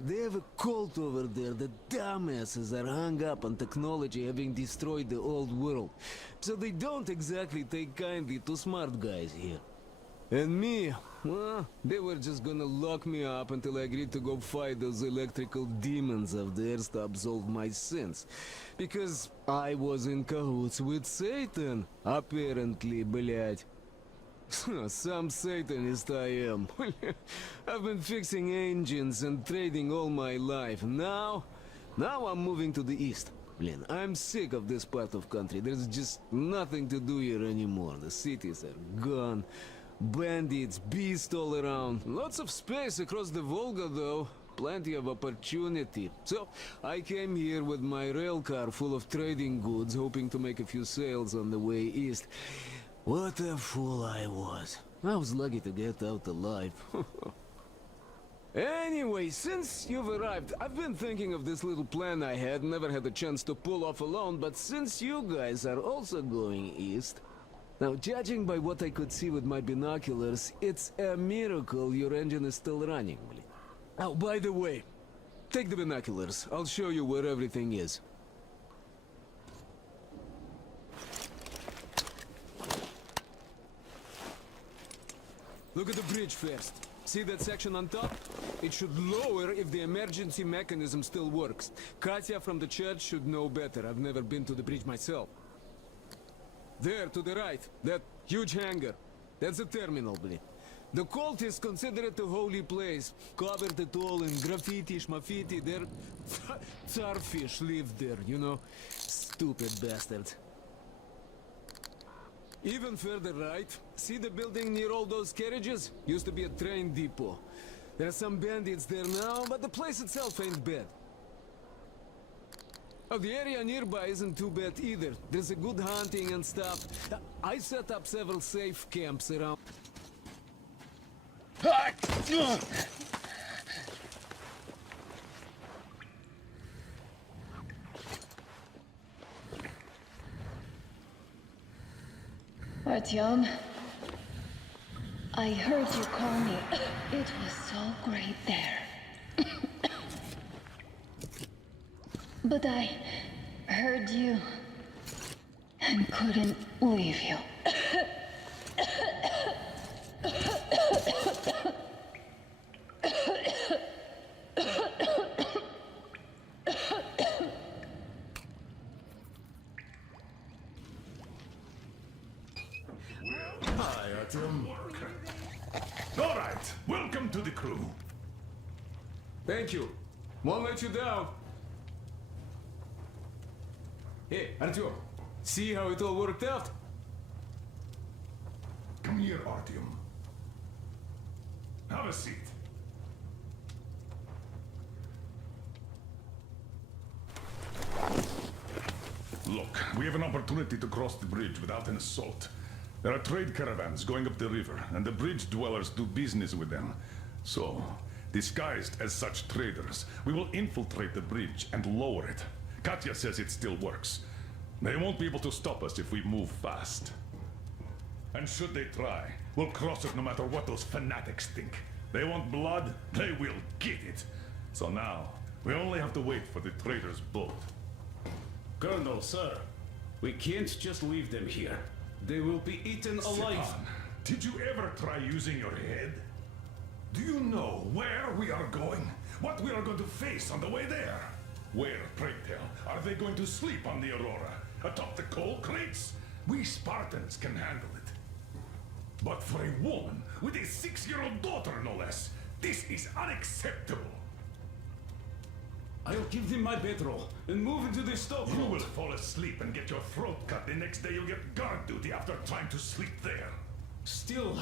They have a cult over there. The dumbasses are hung up on technology having destroyed the old world. So they don't exactly take kindly to smart guys here. And me, well, they were just gonna lock me up until I agreed to go fight those electrical demons of theirs to absolve my sins. Because I was in cahoots with Satan, apparently, блядь. Some Satanist I am. I've been fixing engines and trading all my life. Now I'm moving to the east. Blin, I'm sick of this part of country. There's just nothing to do here anymore. The cities are gone. Bandits, beasts all around. Lots of space across the Volga, though. Plenty of opportunity. So, I came here with my rail car full of trading goods, hoping to make a few sales on the way east. What a fool I was. I was lucky to get out alive. Anyway, since you've arrived, I've been thinking of this little plan I had, never had a chance to pull off alone, but since you guys are also going east... Now, judging by what I could see with my binoculars, it's a miracle your engine is still running. Oh, by the way, take the binoculars. I'll show you where everything is. Look at the bridge first. See that section on top? It should lower if the emergency mechanism still works. Katya from the church should know better. I've never been to the bridge myself. There, to the right, that huge hangar. That's a terminal, blin. The cultists consider it a holy place. Covered it all in graffiti, schmaffiti. Their Tsarfish lived there, you know. Stupid bastards. Even further right, see the building near all those carriages? Used to be a train depot. There are some bandits there now, but the place itself ain't bad. Oh, the area nearby isn't too bad either. There's a good hunting and stuff. I set up several safe camps around. Artyom, I heard you call me. It was so great there. But I heard you and couldn't leave you. Hi, Artyom. All right, welcome to the crew. Thank you. Won't let you down. Hey, Artyom, see how it all worked out? Come here, Artyom. Have a seat. Look, we have an opportunity to cross the bridge without an assault. There are trade caravans going up the river, and the bridge dwellers do business with them. So, disguised as such traders, we will infiltrate the bridge and lower it. Katya says it still works. They won't be able to stop us if we move fast. And should they try, we'll cross it no matter what those fanatics think. They want blood, they will get it. So now, we only have to wait for the trader's boat. Colonel, sir, we can't just leave them here. They will be eaten alive. Stepan, did you ever try using your head? Do you know where we are going? What we are going to face on the way there? Where, pray tell, are they going to sleep on the Aurora? Atop the coal crates? We Spartans can handle it. But for a woman with a 6-year-old daughter, no less, this is unacceptable. I'll give them my bedroll and move into the stove. You will fall asleep and get your throat cut. The next day you'll get guard duty after trying to sleep there. Still,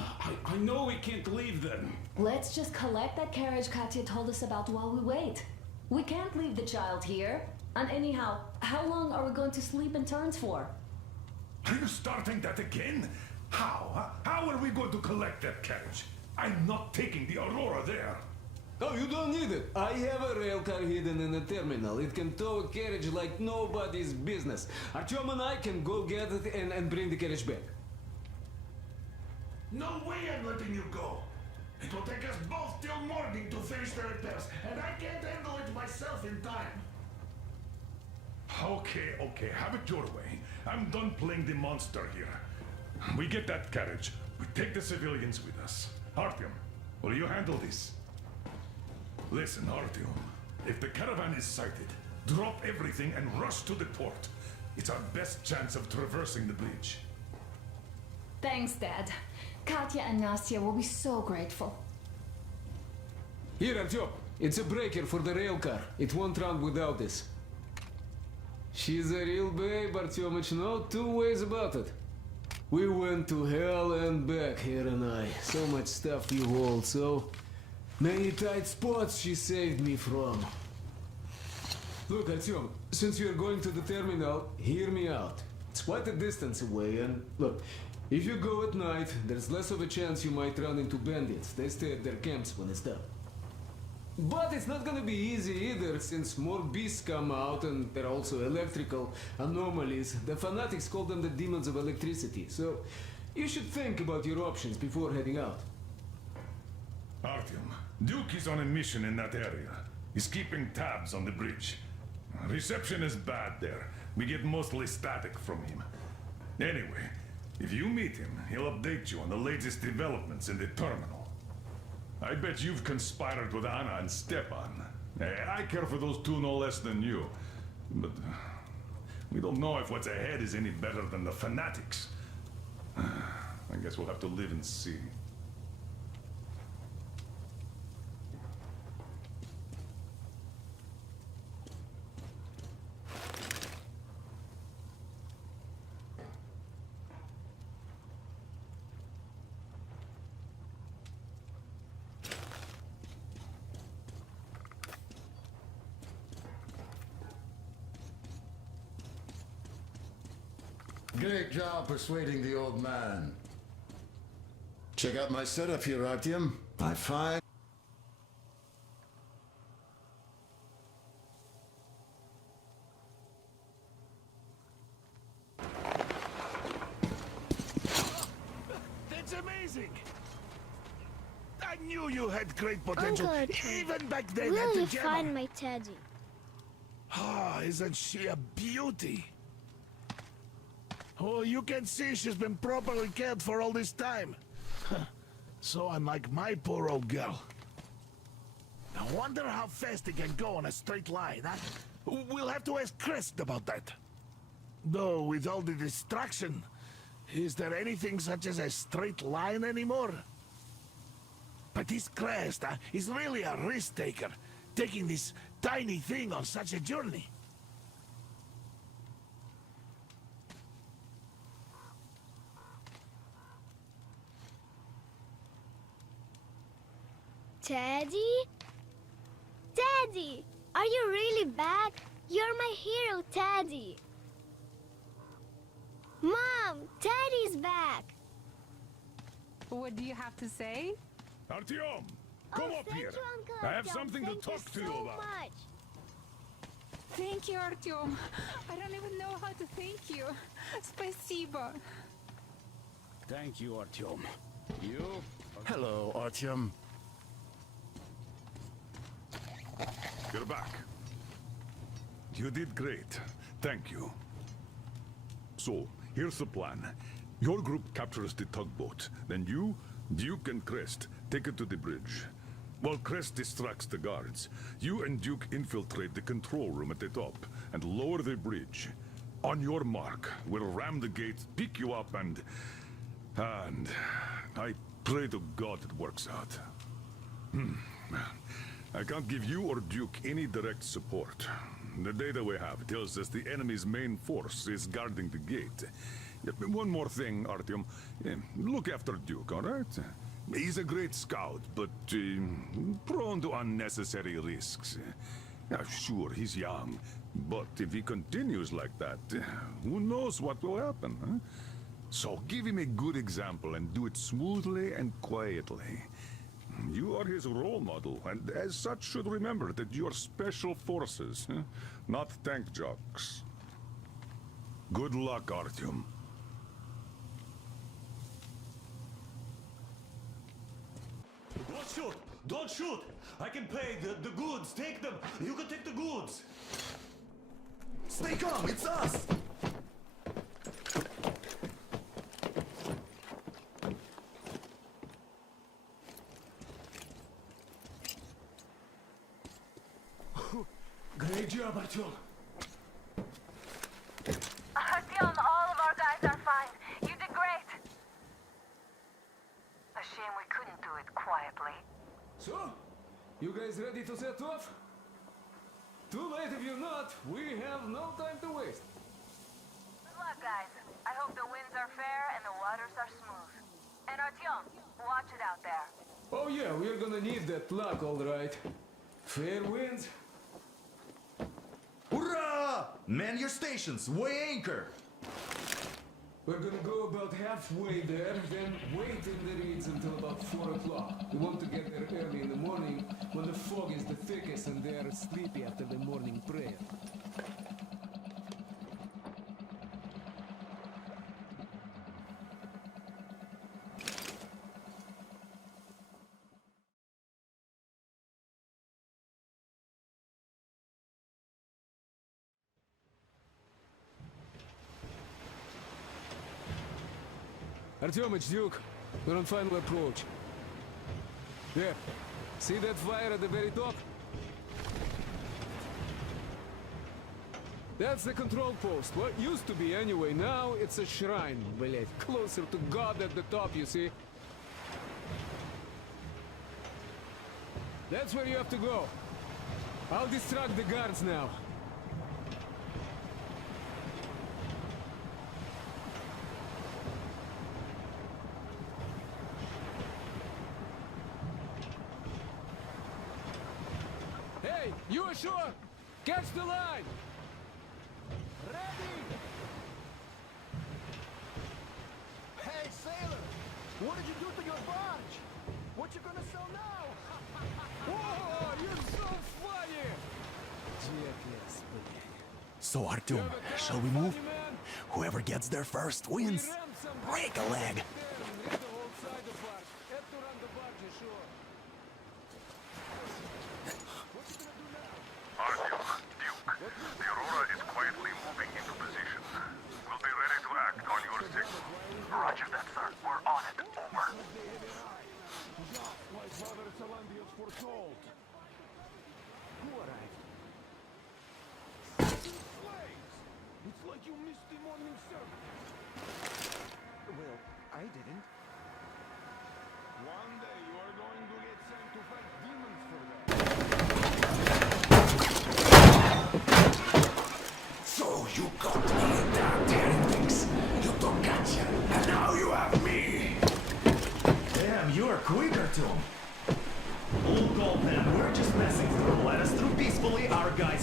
I know we can't leave them. Let's just collect that carriage Katya told us about while we wait. We can't leave the child here. And anyhow, how long are we going to sleep in turns for? Are you starting that again? How? Huh? How are we going to collect that carriage? I'm not taking the Aurora there. Oh, you don't need it. I have a rail car hidden in the terminal. It can tow a carriage like nobody's business. Artyom and I can go get it and bring the carriage back. No way I'm letting you go. It will take us both till morning to finish the repairs, and I can't handle it myself in time. Okay, have it your way. I'm done playing the monster here. We get that carriage. We take the civilians with us. Artyom, will you handle this? Listen, Artyom. If the caravan is sighted, drop everything and rush to the port. It's our best chance of traversing the bridge. Thanks, Dad. Katya and Nastya will be so grateful. Here, Artyom. It's a breaker for the rail car. It won't run without this. She's a real babe, Artyomich. No two ways about it. We went to hell and back, her and I. So much stuff you hold, so many tight spots she saved me from. Look, Artyom, since you're going to the terminal, hear me out. It's quite a distance away, and look, if you go at night, there's less of a chance you might run into bandits. They stay at their camps when it's done. But it's not gonna be easy either, since more beasts come out and there are also electrical anomalies. The fanatics call them the demons of electricity, so you should think about your options before heading out. Artyom, Duke is on a mission in that area. He's keeping tabs on the bridge. Reception is bad there. We get mostly static from him. Anyway, if you meet him, he'll update you on the latest developments in the terminal. I bet you've conspired with Anna and Stepan. I care for those two no less than you. But we don't know if what's ahead is any better than the fanatics. I guess we'll have to live and see. Great job persuading the old man. Check out my setup here, Artyom. I find... That's amazing! I knew you had great potential, Uncle Artyom, even back then will at the you Gemma. find my teddy? Ah, isn't she a beauty? Oh, you can see she's been properly cared for all this time. So unlike my poor old girl. I wonder how fast it can go on a straight line, huh? We'll have to ask Crest about that. Though, with all the distraction, is there anything such as a straight line anymore? But this Crest is really a risk-taker. taking this tiny thing on such a journey. Teddy? Teddy! Are you really back? You're my hero, Teddy! Mom! Teddy's back! What do you have to say? Artyom! Come up thank here! you, Uncle I have Artyom. something to Thank talk to you you so about. much. Thank you, Artyom. I don't even know how to thank you. Spasibo. Thank you, Artyom. You? Hello, Artyom. You're back. You did great. Thank you. So, here's the plan. Your group captures the tugboat. Then you, Duke, and Crest take it to the bridge. While Crest distracts the guards, you and Duke infiltrate the control room at the top and lower the bridge. On your mark, we'll ram the gate, pick you up, and I pray to God it works out. I can't give you or Duke any direct support. The data we have tells us the enemy's main force is guarding the gate. One more thing, Artyom. Look after Duke, all right? He's a great scout, but prone to unnecessary risks. Sure, he's young, but if he continues like that, who knows what will happen, huh? So give him a good example and do it smoothly and quietly. You are his role model, and as such should remember that you are special forces, not tank jocks. Good luck, Artyom. Don't shoot! Don't shoot! I can pay the goods. Take them. You can take the goods. Stay calm, it's us! Great job, Artyom. Artyom, all of our guys are fine. You did great. A shame we couldn't do it quietly. So, you guys ready to set off? Too late if you're not. We have no time to waste. Good luck, guys. I hope the winds are fair and the waters are smooth. And Artyom, watch it out there. Oh yeah, we're gonna need that luck, all right. Fair winds. Hurrah! Man your stations, weigh anchor! We're gonna go about halfway there, then wait in the reeds until about 4 o'clock. We want to get there early in the morning when the fog is the thickest and they are sleepy after the morning prayer. Artyom, it's Duke. We're on final approach. There. See that fire at the very top? That's the control post. What used to be anyway. Now it's a shrine, блять. Closer to God at the top, you see? That's where you have to go. I'll distract the guards now. Hey, you ashore! Catch the line! Ready! Hey, sailor! What did you do to your barge? What you gonna sell now? Whoa, you're so funny! Jackass, блядь. So, Artyom, shall we move? Whoever gets there first wins. Break a leg. Artyom, Duke, the Aurora is quietly moving into position. We'll be ready to act on your signal. Roger that, sir. We're on it. Over. My father Salandius foretold. Who arrived? Slaves! It's like you missed the morning service. Well, I didn't. One day you are going to get sent to fight demons for that.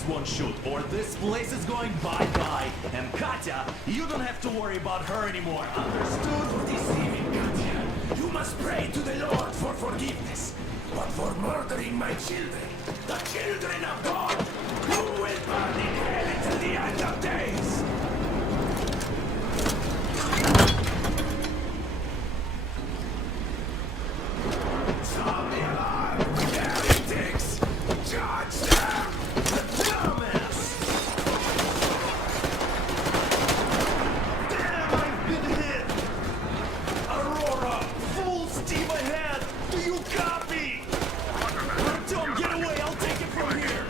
won't shoot, or this place is going bye-bye. And Katya, you don't have to worry about her anymore, understood? For deceiving Katya, you must pray to the Lord for forgiveness. But for murdering my children, the children of God, you will burn in hell until the end of days! Zombie alarm! Heretics! Charge them! The dumbass! Damn, I've been hit! Aurora, full steam ahead! Do you copy? Tom, get away! I'll take it from here!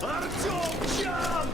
Artyom, jump!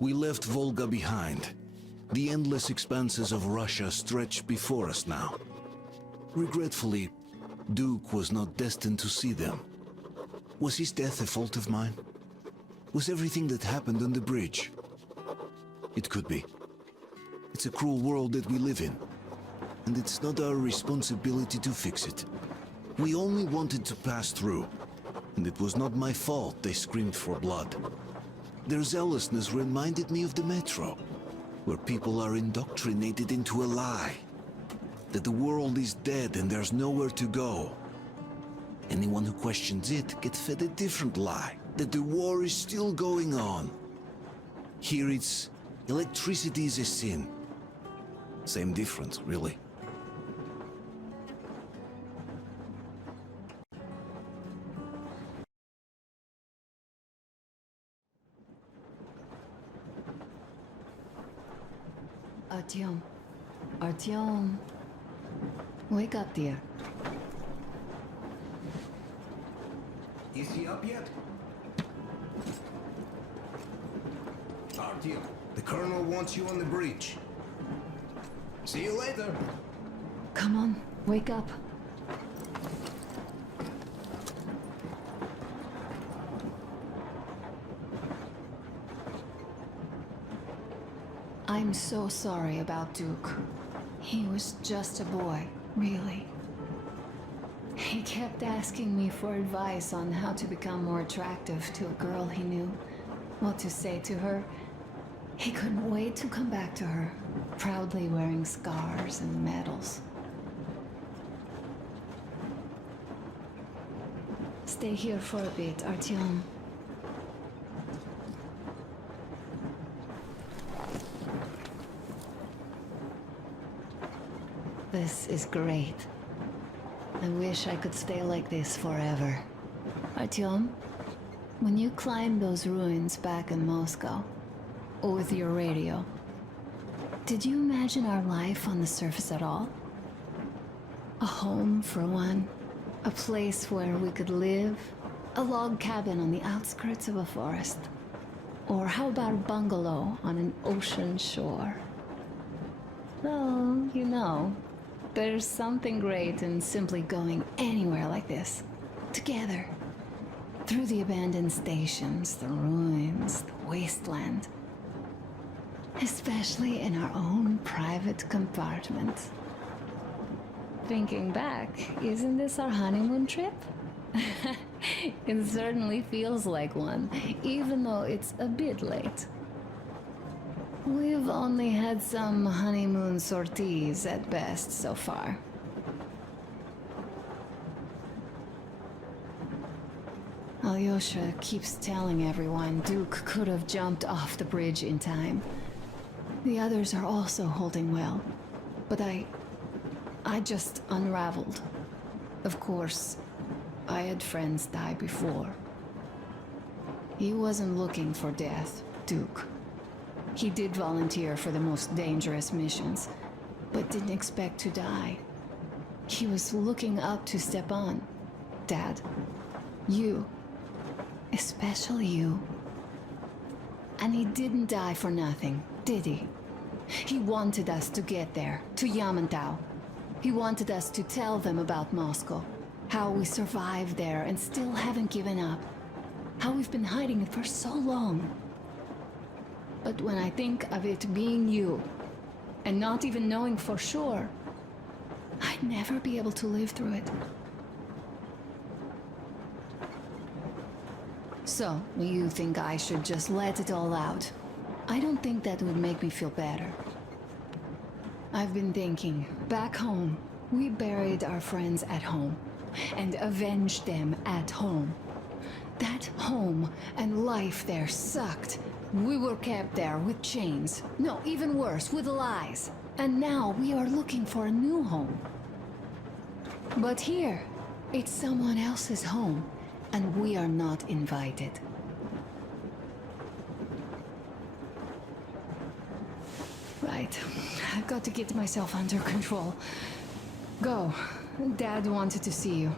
We left Volga behind. The endless expanses of Russia stretch before us now. Regretfully, Duke was not destined to see them. Was his death a fault of mine? Was everything that happened on the bridge? It could be. It's a cruel world that we live in, and it's not our responsibility to fix it. We only wanted to pass through, and it was not my fault they screamed for blood. Their zealousness reminded me of the metro, where people are indoctrinated into a lie. That the world is dead and there's nowhere to go. Anyone who questions it gets fed a different lie, that the war is still going on. Here it's electricity is a sin. Same difference, really. Artyom. Artyom. Wake up, dear. Is he up yet? Artyom, the Colonel wants you on the breach. See you later. Come on, wake up. I'm so sorry about Duke. He was just a boy, really. He kept asking me for advice on how to become more attractive to a girl he knew, what to say to her. He couldn't wait to come back to her, proudly wearing scars and medals. Stay here for a bit, Artyom. This is great. I wish I could stay like this forever. Artyom, when you climbed those ruins back in Moscow, with your radio, did you imagine our life on the surface at all? A home, for one. A place where we could live. A log cabin on the outskirts of a forest. Or how about a bungalow on an ocean shore? Well, you know, there's something great in simply going anywhere like this. Together. Through the abandoned stations, the ruins, the wasteland. Especially in our own private compartment. Thinking back, isn't this our honeymoon trip? It certainly feels like one, even though it's a bit late. We've only had some honeymoon sorties at best so far. Alyosha keeps telling everyone Duke could have jumped off the bridge in time. The others are also holding well, but I just unraveled. Of course, I had friends die before. He wasn't looking for death, Duke. He did volunteer for the most dangerous missions, but didn't expect to die. He was looking up to Stepan. Dad. You. Especially you. And he didn't die for nothing, did he? He wanted us to get there, to Yamantau. He wanted us to tell them about Moscow, how we survived there and still haven't given up, how we've been hiding it for so long. But when I think of it being you, and not even knowing for sure, I'd never be able to live through it. So, you think I should just let it all out? I don't think that would make me feel better. I've been thinking, back home, we buried our friends at home, and avenged them at home. That home and life there sucked. We were kept there with chains. No, even worse, with lies. And now we are looking for a new home. But here, it's someone else's home, and we are not invited. Right. I've got to get myself under control. Go. Dad wanted to see you.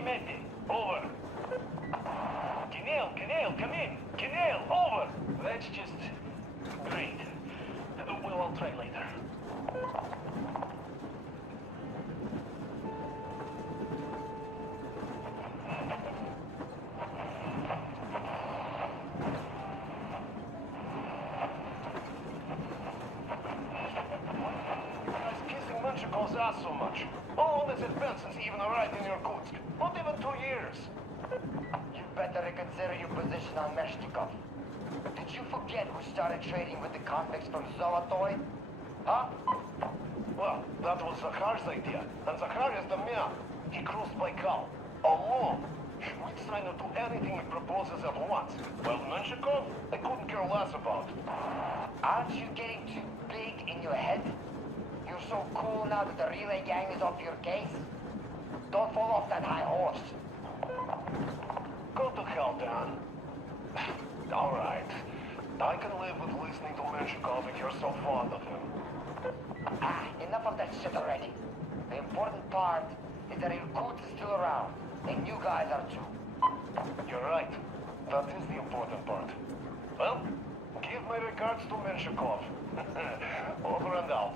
Kimete, over. Kinel, come in. Kinel, over. That's just great. We'll all try later. Calls us so much. How long has it been since he even arrived in Irkutsk? Not even 2 years. You better reconsider your position on Meshtikov. Did you forget who started trading with the convicts from Zolotoy? Huh? Well, that was Zakhar's idea. And Zakhar is the man. He crossed Baikal. Alone. We try not to do anything he proposes at once. Well, Menshikov, I couldn't care less about. Aren't you getting too big in your head? You're so cool now that the relay gang is off your case. Don't fall off that high horse. Go to hell, Dan. All right. I can live with listening to Menshikov if you're so fond of him. Enough of that shit already. The important part is that Irkut is still around, and you guys are too. You're right. That is the important part. Well, give my regards to Menshikov. Over and out.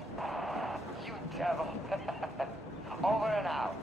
You devil. Over and out.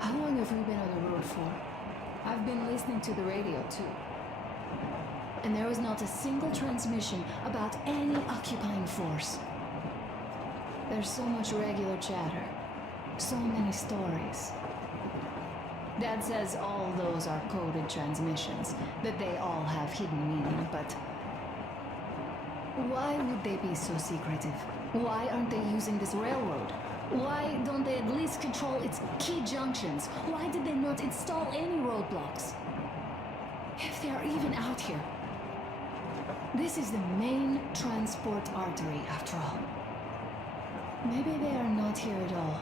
How long have we been on the road for? I've been listening to the radio too. And there was not a single transmission about any occupying force. There's so much regular chatter. So many stories. Dad says all those are coded transmissions, that they all have hidden meaning, but why would they be so secretive? Why aren't they using this railroad? Why don't they at least control its key junctions? Why did they not install any roadblocks? If they are even out here. This is the main transport artery, after all. Maybe they are not here at all.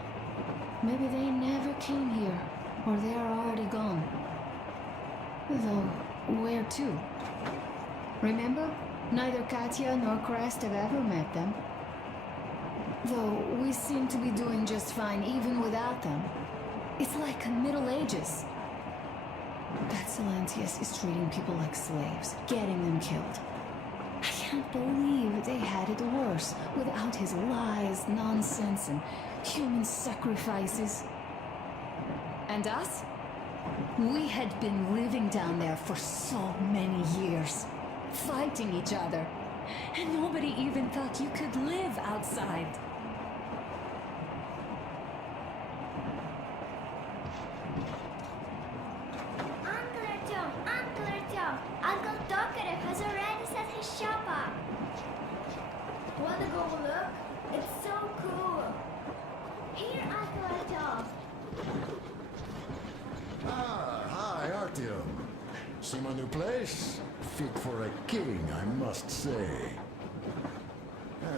Maybe they never came here, or they are already gone. Though, where to? Remember? Neither Katya nor Crest have ever met them. Though we seem to be doing just fine even without them. It's like Middle Ages. That Silantius is treating people like slaves, getting them killed. I can't believe they had it worse without his lies, nonsense, and human sacrifices. And us? We had been living down there for so many years, fighting each other. And nobody even thought you could live outside. Uncle Tokarev has already set his shop up. Wanna go look? It's so cool. Here, Uncle Artyom. Hi, Artyom. See my new place? Fit for a king, I must say.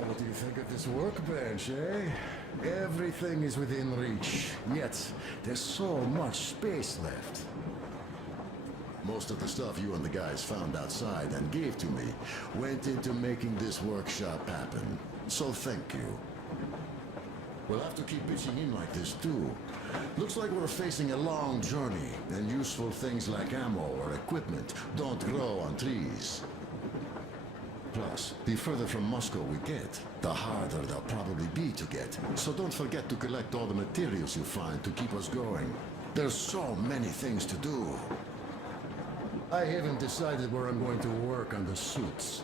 What do you think of this workbench, eh? Everything is within reach, yet there's so much space left. Most of the stuff you and the guys found outside and gave to me went into making this workshop happen. So thank you. We'll have to keep pitching in like this too. Looks like we're facing a long journey, and useful things like ammo or equipment don't grow on trees. Plus, the further from Moscow we get, the harder they'll probably be to get. So don't forget to collect all the materials you find to keep us going. There's so many things to do. I haven't decided where I'm going to work on the suits,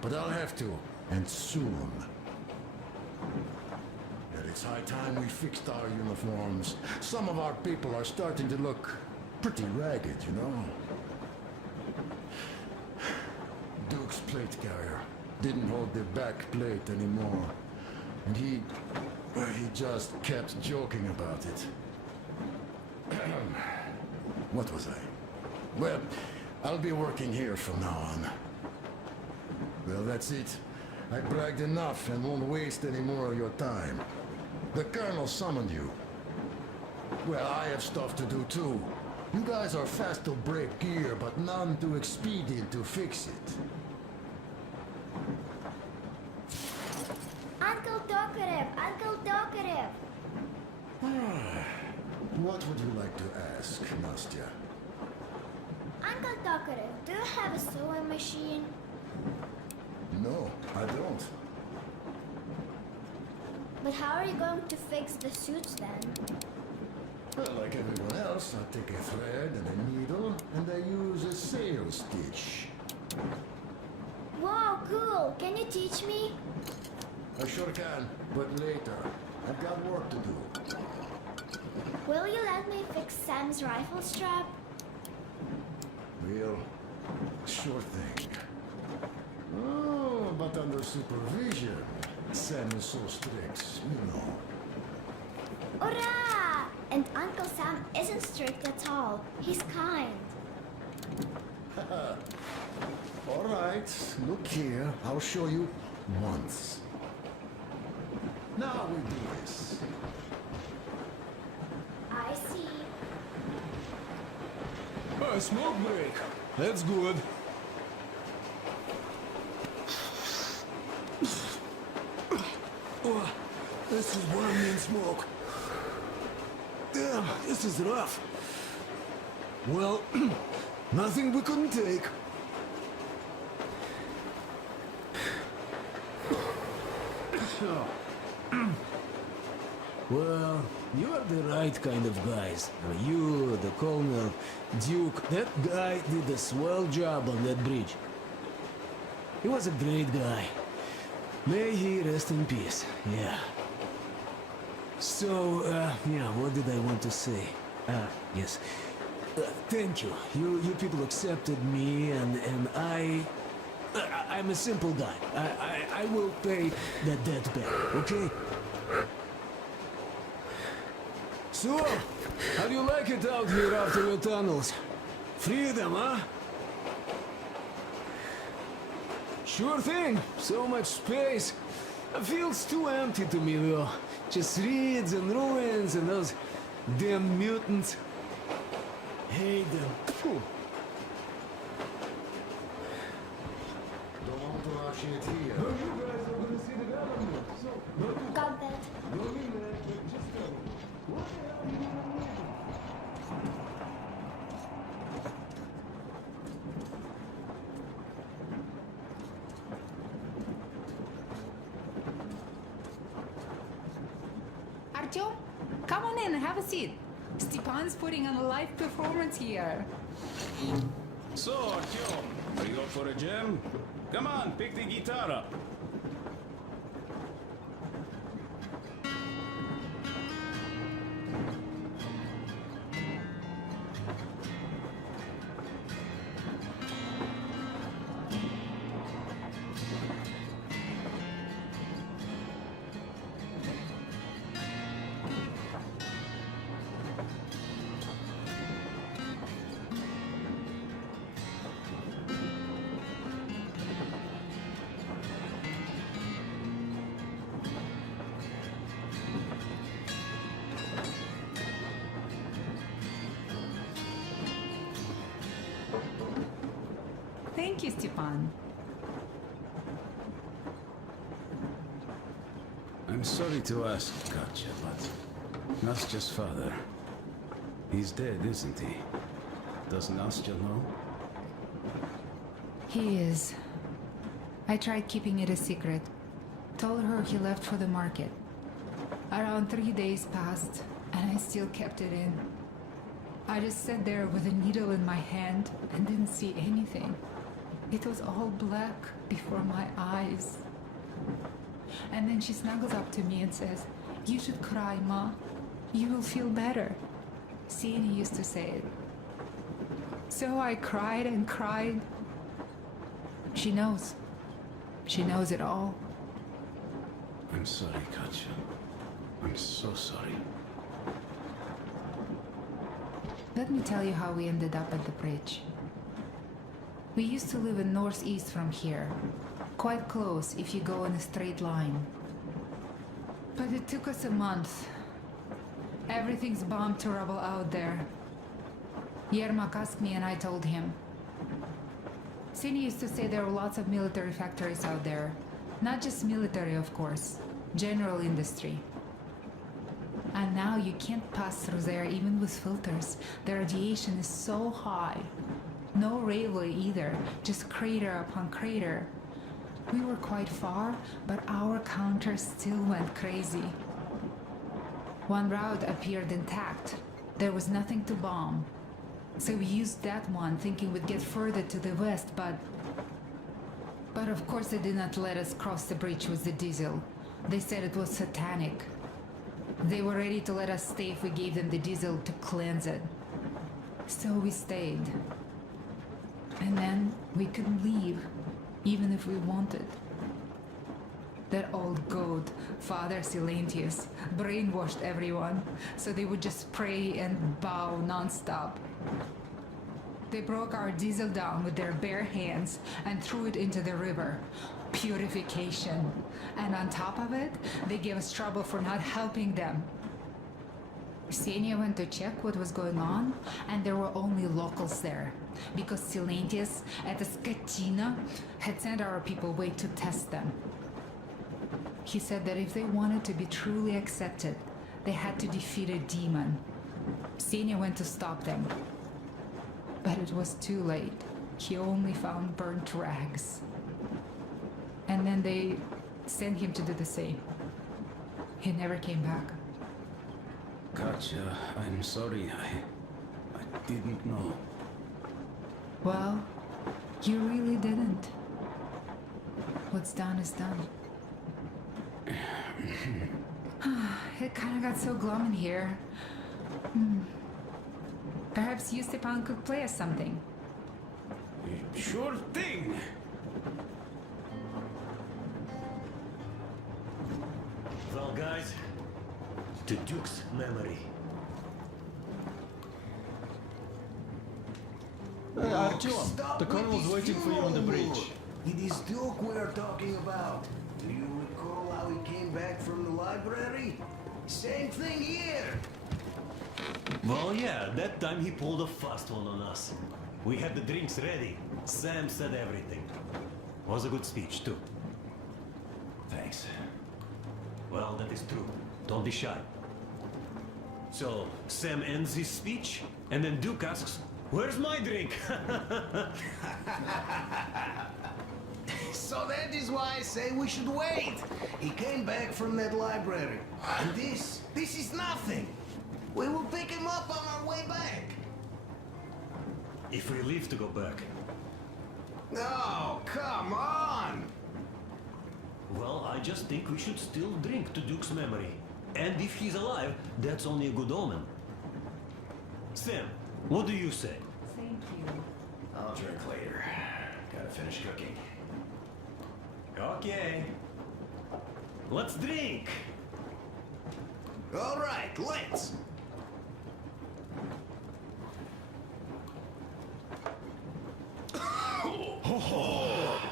but I'll have to, and soon. And it's high time we fixed our uniforms. Some of our people are starting to look pretty ragged, you know? Duke's plate carrier didn't hold the back plate anymore. And he just kept joking about it. What was I? Well, I'll be working here from now on. Well, that's it. I bragged enough and won't waste any more of your time. The Colonel summoned you. Well, I have stuff to do too. You guys are fast to break gear, but none too expedient to fix it. Uncle Talkative! Uncle Talkative! What would you like to ask, Nastya? Uncle Talkative, do you have a sewing machine? No, I don't. But how are you going to fix the suits then? Well, like everyone else, I take a thread and a needle, and I use a sail stitch. Wow, cool! Can you teach me? I sure can, but later. I've got work to do. Will you let me fix Sam's rifle strap? Well, sure thing. Oh, but under supervision. Sam is so strict, you know. Hurrah! And Uncle Sam isn't strict at all. He's kind. All right, look here. I'll show you once. Now we do this. I see. A smoke break. That's good. Oh, this is one mean smoke. Damn, this is rough. Well, nothing we couldn't take. Well, you are the right kind of guys. You, the Colonel, Duke, that guy did a swell job on that bridge. He was a great guy. May he rest in peace, yeah. So, yeah, what did I want to say? Yes. Thank you. You people accepted me, and I'm a simple guy. I will pay that debt back, okay? So, how do you like it out here after the tunnels? Freedom, huh? Sure thing. So much space. It feels too empty to me, though. Just reeds and ruins and those damn mutants. Hate them. Phew. Don't want to rush it here. You guys are gonna see the government, so... Got that. Go in there, just tell me. What the hell are you doing? Artyom, come on in and have a seat. Stepan's putting on a live performance here. So, Artyom, are you up for a jam? Come on, pick the guitar up. Thank you, Stepan. I'm sorry to ask, Katya, but Nastya's father, he's dead, isn't he? Does Nastya know? He is. I tried keeping it a secret. Told her he left for the market. Around 3 days passed, and I still kept it in. I just sat there with a needle in my hand and didn't see anything. It was all black before my eyes. And then she snuggles up to me and says, "You should cry, Ma. You will feel better." Sienna used to say it. So I cried and cried. She knows. She knows it all. I'm sorry, Katya. I'm so sorry. Let me tell you how we ended up at the bridge. We used to live in northeast from here. Quite close if you go in a straight line. But it took us a month. Everything's bombed to rubble out there. Yermak asked me and I told him. Sini used to say there were lots of military factories out there. Not just military, of course. General industry. And now you can't pass through there even with filters. The radiation is so high. No railway either, just crater upon crater. We were quite far, but our counter still went crazy. One route appeared intact. There was nothing to bomb. So we used that one, thinking we'd get further to the west, but of course they did not let us cross the bridge with the diesel. They said it was satanic. They were ready to let us stay if we gave them the diesel to cleanse it. So we stayed. And then we couldn't leave, even if we wanted. That old goat, Father Silentius, brainwashed everyone, so they would just pray and bow non-stop. They broke our diesel down with their bare hands and threw it into the river. Purification. And on top of it, they gave us trouble for not helping them. Ksenia went to check what was going on, and there were only locals there, because Silentius at the Skatina had sent our people away to test them. He said that if they wanted to be truly accepted, they had to defeat a demon. Ksenia went to stop them. But it was too late. He only found burnt rags. And then they sent him to do the same. He never came back. Katya, I'm sorry. I didn't know. Well, you really didn't. What's done is done. It kind of got so glum in here. Perhaps you, Stepan, could play us something. Sure thing! Well, guys, to Duke's memory. Hey, Artyom, the colonel's waiting for you on the bridge. It is Duke we are talking about. Do you recall how he came back from the library? Same thing here. Well, yeah, that time he pulled a fast one on us. We had the drinks ready. Sam said everything. Was a good speech, too. Thanks. Well, that is true. Don't be shy. So, Sam ends his speech, and then Duke asks, "Where's my drink?" So that is why I say we should wait. He came back from that library. And this is nothing. We will pick him up on our way back. If we leave to go back. Oh, come on! Well, I just think we should still drink to Duke's memory. And if he's alive, that's only a good omen. Sam, what do you say? Thank you. I'll drink later. Gotta finish cooking. Okay. Let's drink! All right, let's.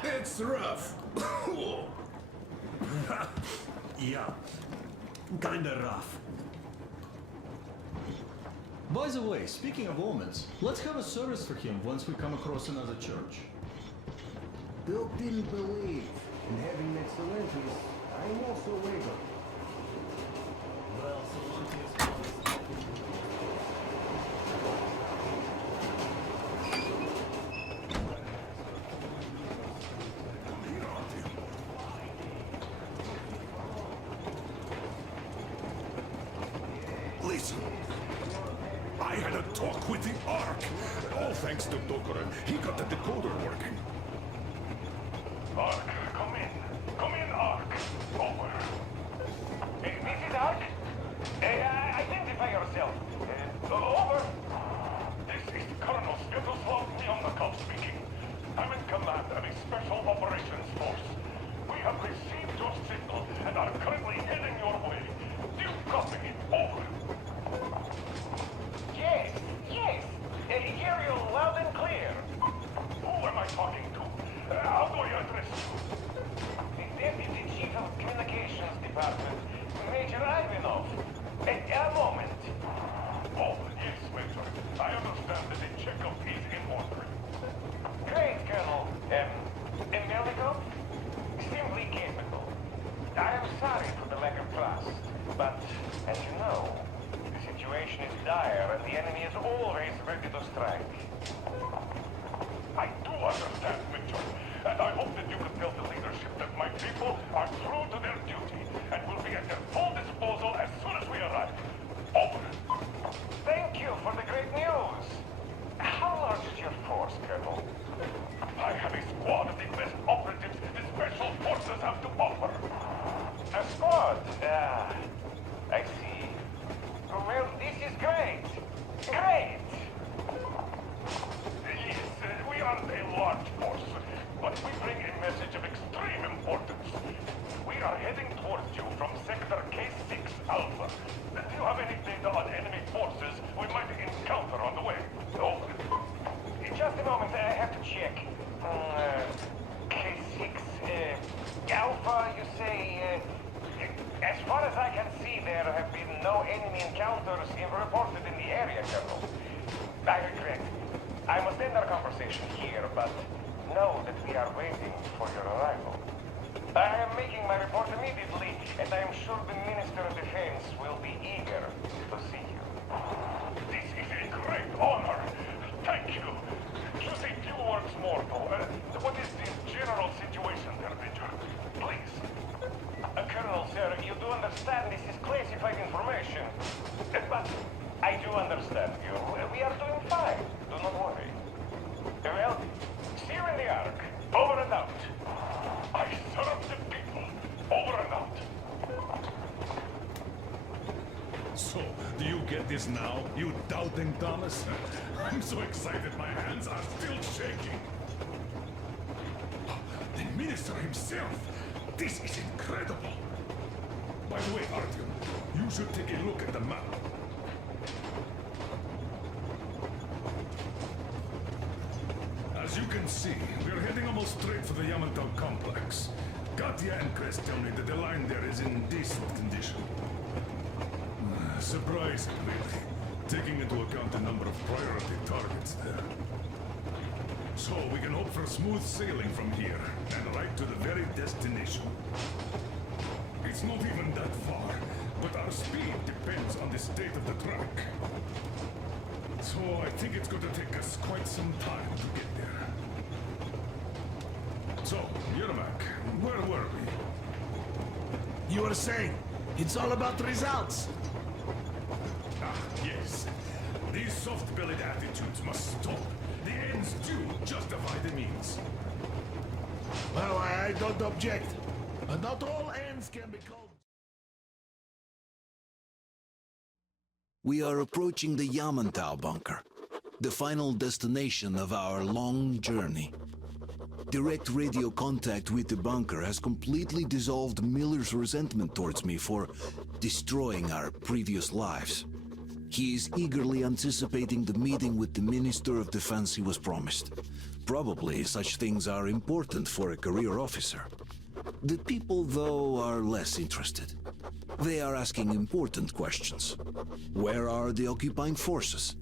It's rough. Yeah, kinda rough. By the way, speaking of omens, let's have a service for him once we come across another church. Duke didn't believe in having that Silentius. I'm also waiting. Well, Silentius. Listen, I had a talk with the Ark. All thanks to Tokarev. He got the decoder working. Ark, come in. Come in, Ark. Over. This is Ark? Identify yourself. Over. This is Colonel Skittleslav Leonikov speaking. I'm in command of a special operations force. We have received your signal and are currently confirm that the checkup is in order. Great, Colonel. Emelico? Simply capable. I am sorry for the lack of trust, but as you know, the situation is dire and the enemy is always ready to strike. I do understand, Mitchell, and I hope that you will tell the leadership that my people are true to their duty and will be at their full disposal as soon as we arrive. Over. Thank you for the great news. How large is your force, Colonel? I have a squad of the best operatives the Special Forces have to offer. A squad? I see. Well, this is great. Great! Yes, we are a large force, but we bring a message of extreme importance. We are heading towards you from Sector K6 Alpha. Do you have any data on enemy forces we might encounter on the way? Over. Just a moment, I have to check. K6, Alpha, you say, as far as I can see, there have been no enemy encounters reported in the area, Colonel. I regret. I must end our conversation here, but know that we are waiting for your arrival. I am making my report immediately, and I am sure the Minister of Defense will be eager to see you. This is a great honor. Thank you. Just a few words more, though. What is the general situation there, Major? Please. Colonel, sir, you do understand this is classified information. But I do understand you. We are doing fine. Do not worry. Well, see you in the Ark. Over and out. I serve the people. Over and out. So, do you get this now, you doubting Thomas? I'm so excited my hands are still shaking. The Minister himself! This is incredible! By the way, Artyom, you should take a look at the map. As you can see, we're heading almost straight for the Yamantau complex. Katya and Crest tell me that the line there is in decent condition. Surprising, really, taking into account the number of priority targets there. So we can hope for smooth sailing from here, and right to the very destination. It's not even that far, but our speed depends on the state of the track. So I think it's going to take us quite some time to get there. So, Yermak, where were we? You were saying, it's all about results. Ah, yes. These soft-bellied attitudes must stop. The ends do justify the means. Well, I don't object. But not all ends can be called. We are approaching the Yamantau bunker, the final destination of our long journey. Direct radio contact with the bunker has completely dissolved Miller's resentment towards me for destroying our previous lives. He is eagerly anticipating the meeting with the Minister of Defense he was promised. Probably such things are important for a career officer. The people, though, are less interested. They are asking important questions. Where are the occupying forces?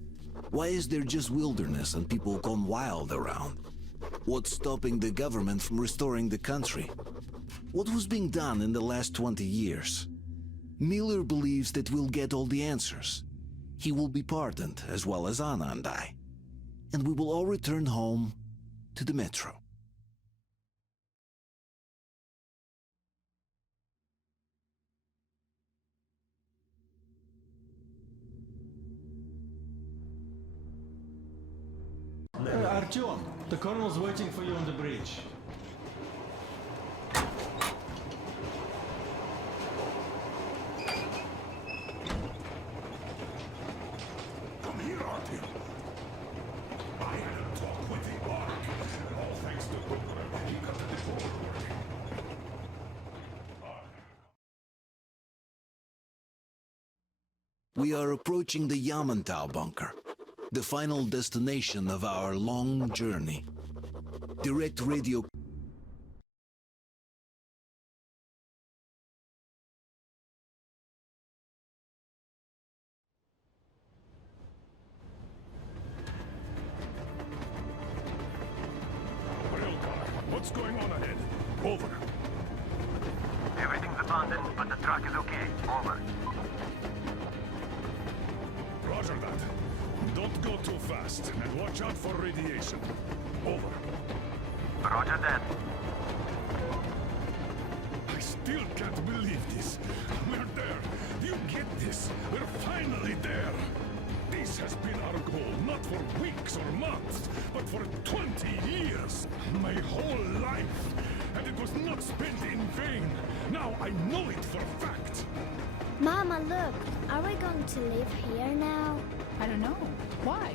Why is there just wilderness and people gone wild around? What's stopping the government from restoring the country? What was being done in the last 20 years? Miller believes that we'll get all the answers. He will be pardoned, as well as Anna and I. And we will all return home to the metro. Artyom, the colonel's waiting for you on the bridge. Come here, Artyom. I had a talk with the Ark, and all thanks to Booker, he got the decoder working. We are approaching the Yamantau bunker, the final destination of our long journey. Direct radio... What's going on ahead? Over. Everything's abandoned, but the truck is okay. Over. Roger that. Don't go too fast, and watch out for radiation. Over. Roger that. I still can't believe this. We're there. Do you get this? We're finally there. This has been our goal, not for weeks or months, but for 20 years. My whole life. And it was not spent in vain. Now I know it for a fact. Mama, look. Are we going to live here now? I don't know. Why?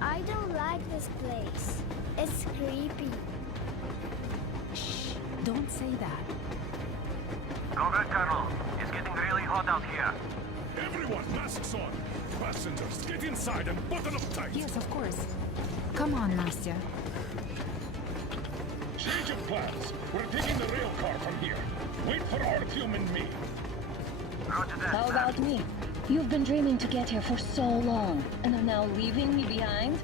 I don't like this place. It's creepy. Shh. Don't say that. Go back, Colonel. It's getting really hot out here. Everyone, masks on. Passengers, get inside and button up tight. Yes, of course. Come on, Nastya. Change of plans. We're taking the rail car from here. Wait for Artyom and me. Roger that. How about me? You've been dreaming to get here for so long, and are now leaving me behind?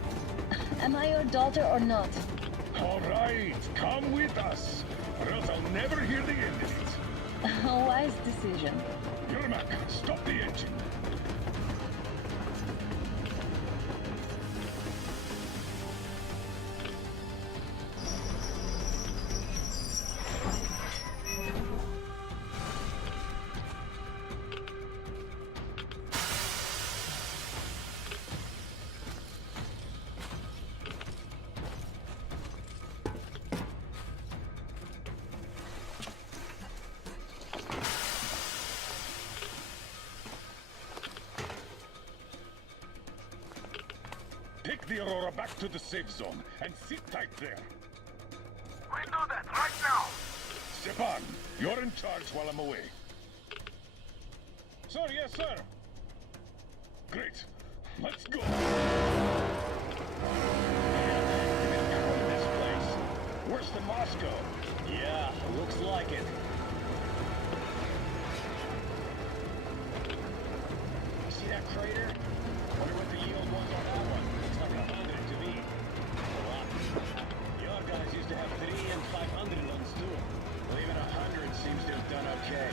Am I your daughter or not? All right, come with us, or else I'll never hear the end of it. A wise decision. Yermak, stop the engine. Take the Aurora back to the safe zone and sit tight there. We'll do that right now. Stepan, you're in charge while I'm away. Sir, yes, sir. Great. Let's go. This place. Worse than Moscow. Yeah, looks like it. See that crater? Wonder what the yield was on that one. Looks like 100 to me. A lot. Your guys used to have 3 and 500 ones too. Well, even 100 seems to have done okay.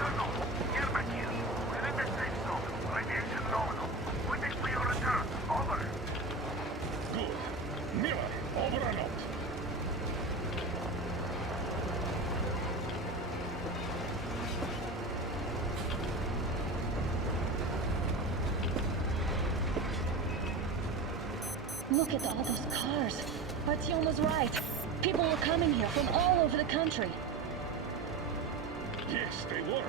Colonel, get back here. We're in the safe zone. Radiation nominal. Waiting for your return. Over. Good. Miller, over and out. Look at all those cars. Artyom was right. People were coming here from all over the country. Yes, they were.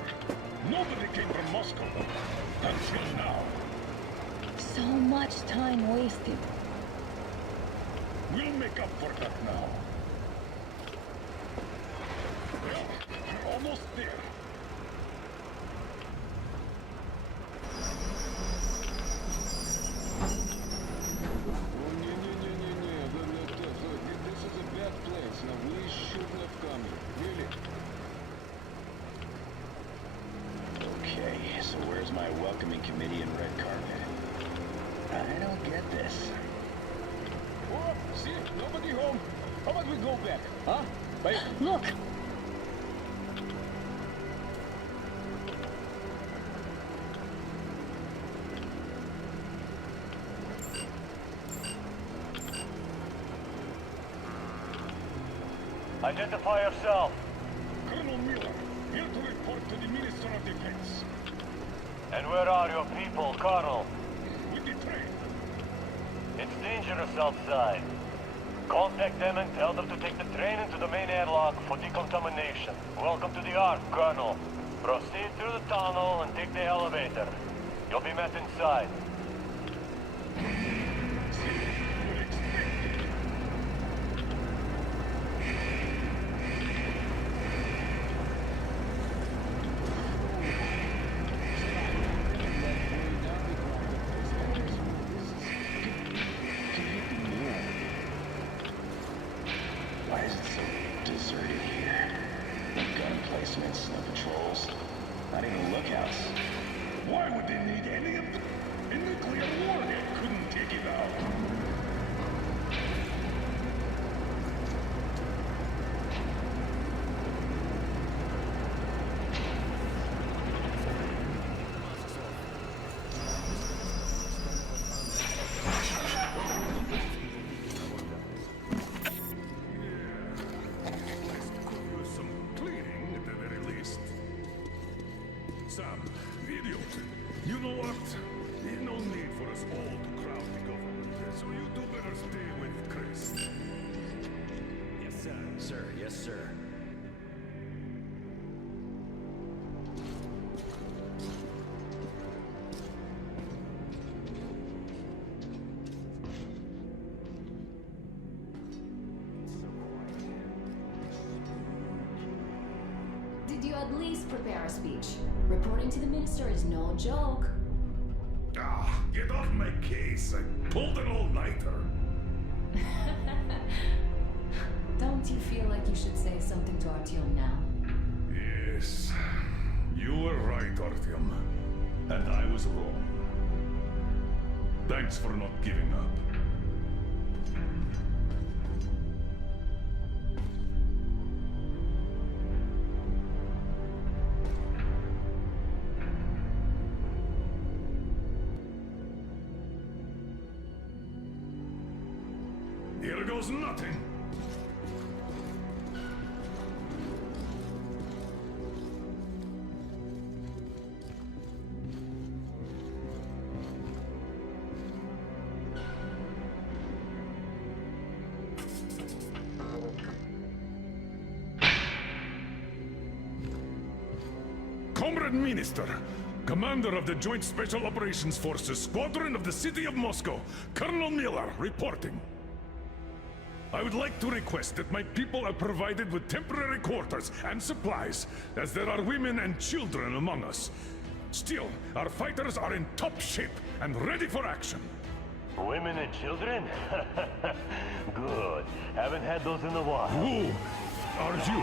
Nobody came from Moscow. Until now. So much time wasted. We'll make up for that now. Well, we're almost there. Okay, so where's my welcoming committee and red carpet? I don't get this. Oh, see, nobody home. How about we go back, huh? Bye. Look! Identify yourself. Colonel Miller, here to report to the Minister of Defense. And where are your people, Colonel? With the train. It's dangerous outside. Contact them and tell them to take the train into the main airlock for decontamination. Welcome to the Ark, Colonel. Proceed through the tunnel and take the elevator. You'll be met inside. Why is it so deserted here? No gun placements, no patrols, not even lookouts. Why would they need any of them? A nuclear warhead couldn't take it out. Sam, idiot. You know what? There's no need for us all to crowd the government, so you two better stay with Chris. Yes, sir. Sir, yes, sir. Did you at least prepare a speech? Reporting to the minister is no joke. Ah, get off my case. I pulled an all-nighter. Don't you feel like you should say something to Artyom now? Yes. You were right, Artyom. And I was wrong. Thanks for not giving up. Here goes nothing. Comrade Minister, Commander of the Joint Special Operations Forces, Squadron of the City of Moscow, Colonel Miller, reporting. I would like to request that my people are provided with temporary quarters and supplies, as there are women and children among us. Still, our fighters are in top shape and ready for action. Women and children? Good. Haven't had those in a while. Who are you?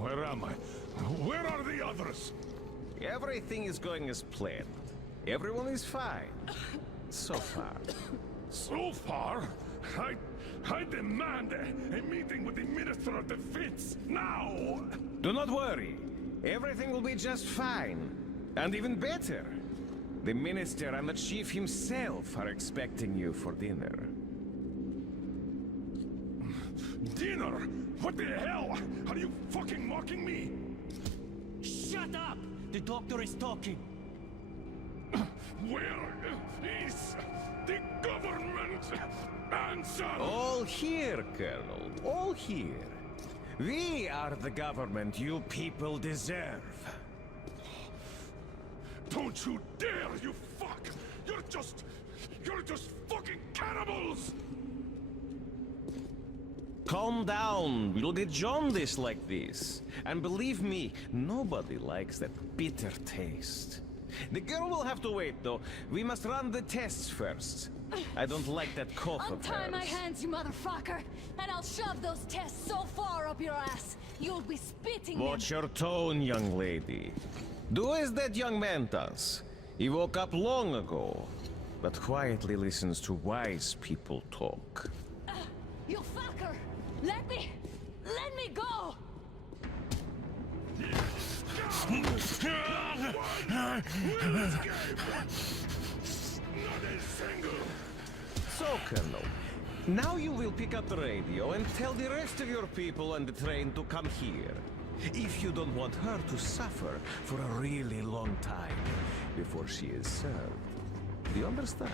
Where am I? Where are the others? Everything is going as planned. Everyone is fine. So far. So far? I demand a meeting with the Minister of Defense, now! Do not worry. Everything will be just fine. And even better. The Minister and the Chief himself are expecting you for dinner. Dinner? What the hell? Are you fucking mocking me? Shut up! The doctor is talking. Where is the government answer? All here, Colonel. All here. We are the government you people deserve. Don't you dare, you fuck! You're just fucking cannibals! Calm down. We'll get jaundiced like this. And believe me, nobody likes that bitter taste. The girl will have to wait, though. We must run the tests first. I don't like that cough of hers. Untie my hands, you motherfucker, and I'll shove those tests so far up your ass, you'll be spitting them. Watch your tone, young lady. Do as that young man does. He woke up long ago, but quietly listens to wise people talk. You fucker! Let me go! So, Colonel, now you will pick up the radio and tell the rest of your people on the train to come here. If you don't want her to suffer for a really long time before she is served. Do you understand?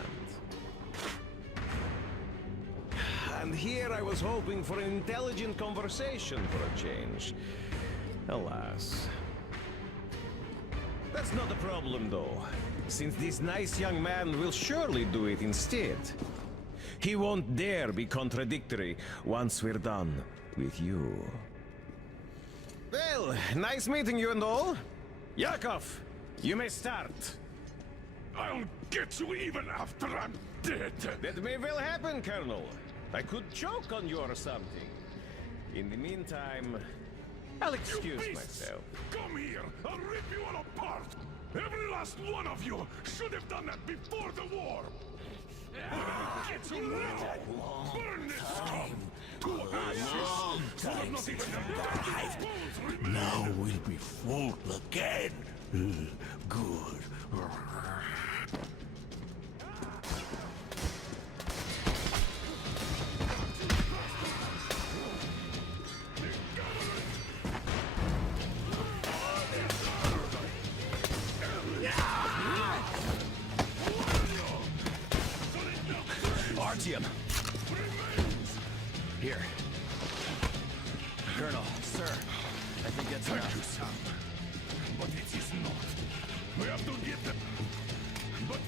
And here I was hoping for an intelligent conversation for a change. Alas. That's not a problem, though, since this nice young man will surely do it instead. He won't dare be contradictory once we're done with you. Well, nice meeting you and all. Yakov, you may start. I'll get you even after I'm dead. That may well happen, Colonel. I could choke on you or something. In the meantime, I'll excuse myself. Come here! I'll rip you all apart! Every last one of you should have done that before the war! Get you now! Burn this scum! To ashes! Time since you arrived. Now we'll be full again. Good. Artyom. Here. Colonel, sir, I think that's Thank enough. you, son. But it is not. We have to get them. But...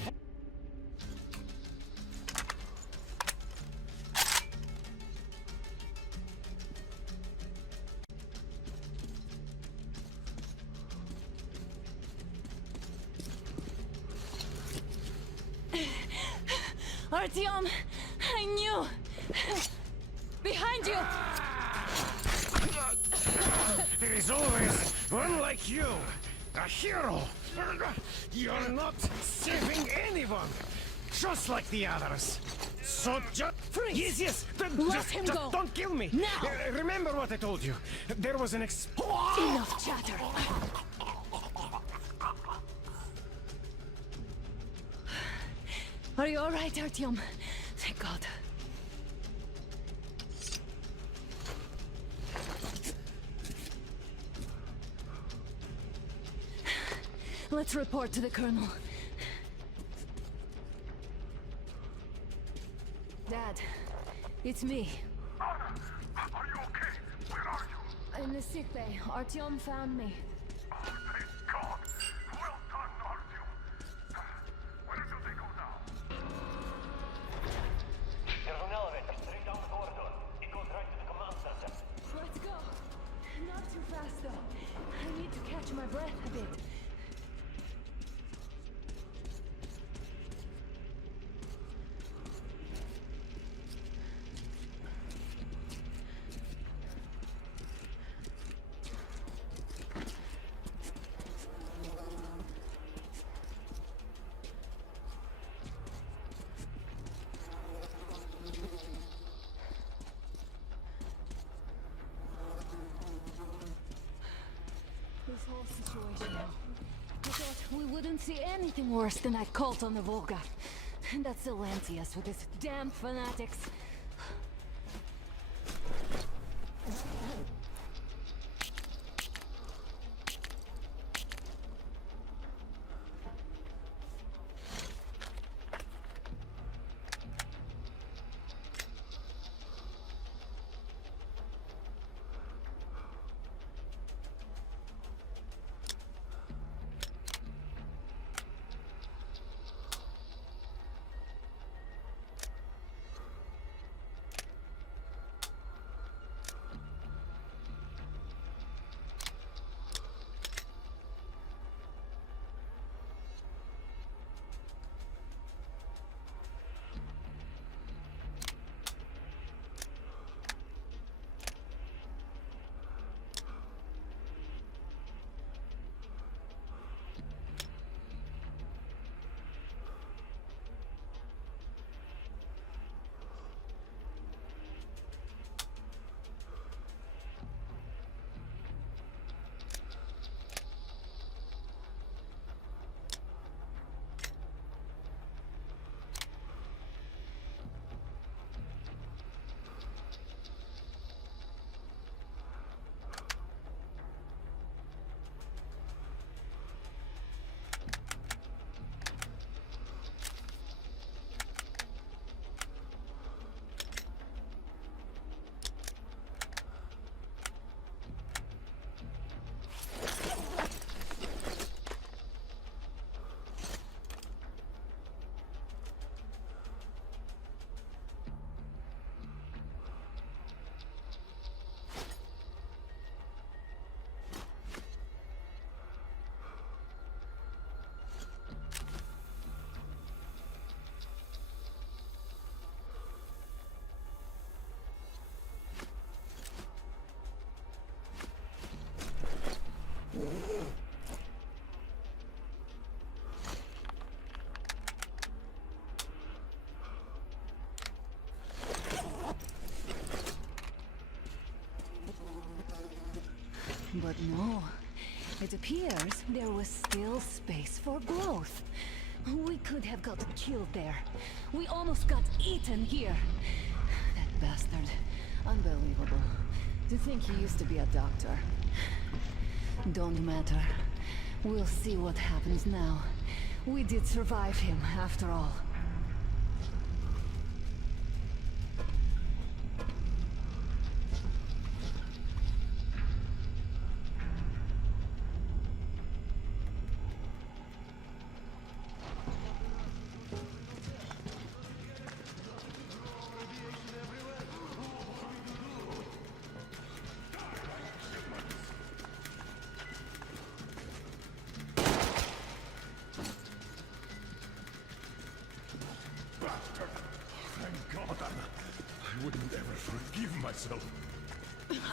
Artyom, I knew! Behind you! There is always one like you, a hero. You're not saving anyone, just like the others. So just freeze. Yes. Let him go. Don't kill me. Now. Remember what I told you. There was an Enough chatter. Are you all right, Artyom? Thank God. Let's report to the Colonel. Dad, it's me. Are you okay? Where are you? In the sick bay, Artyom found me. Thank God. Well done, Artyom. Where do they go now? There's an elevator straight down the corridor. It goes right to the command center. Let's go. Not too fast, though. I need to catch my breath a bit. This whole situation now. I thought we wouldn't see anything worse than that cult on the Volga. And that's Silencius with his damn fanatics. But no. It appears there was still space for growth. We could have got killed there. We almost got eaten here. That bastard. Unbelievable. To think he used to be a doctor. Don't matter. We'll see what happens now. We did survive him, after all. I wouldn't ever forgive myself.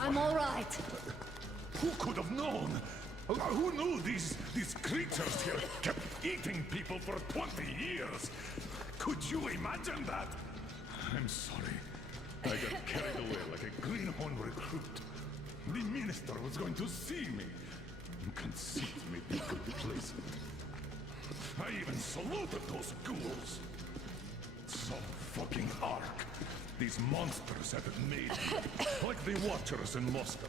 I'm all right. Who could have known? Who knew these creatures here kept eating people for 20 years? Could you imagine that? I'm sorry. I got carried away like a greenhorn recruit. The minister was going to see me. Conceit made me go complacent. I even saluted those ghouls. So fucking arc. These monsters have it made. Like the Watchers in Moscow.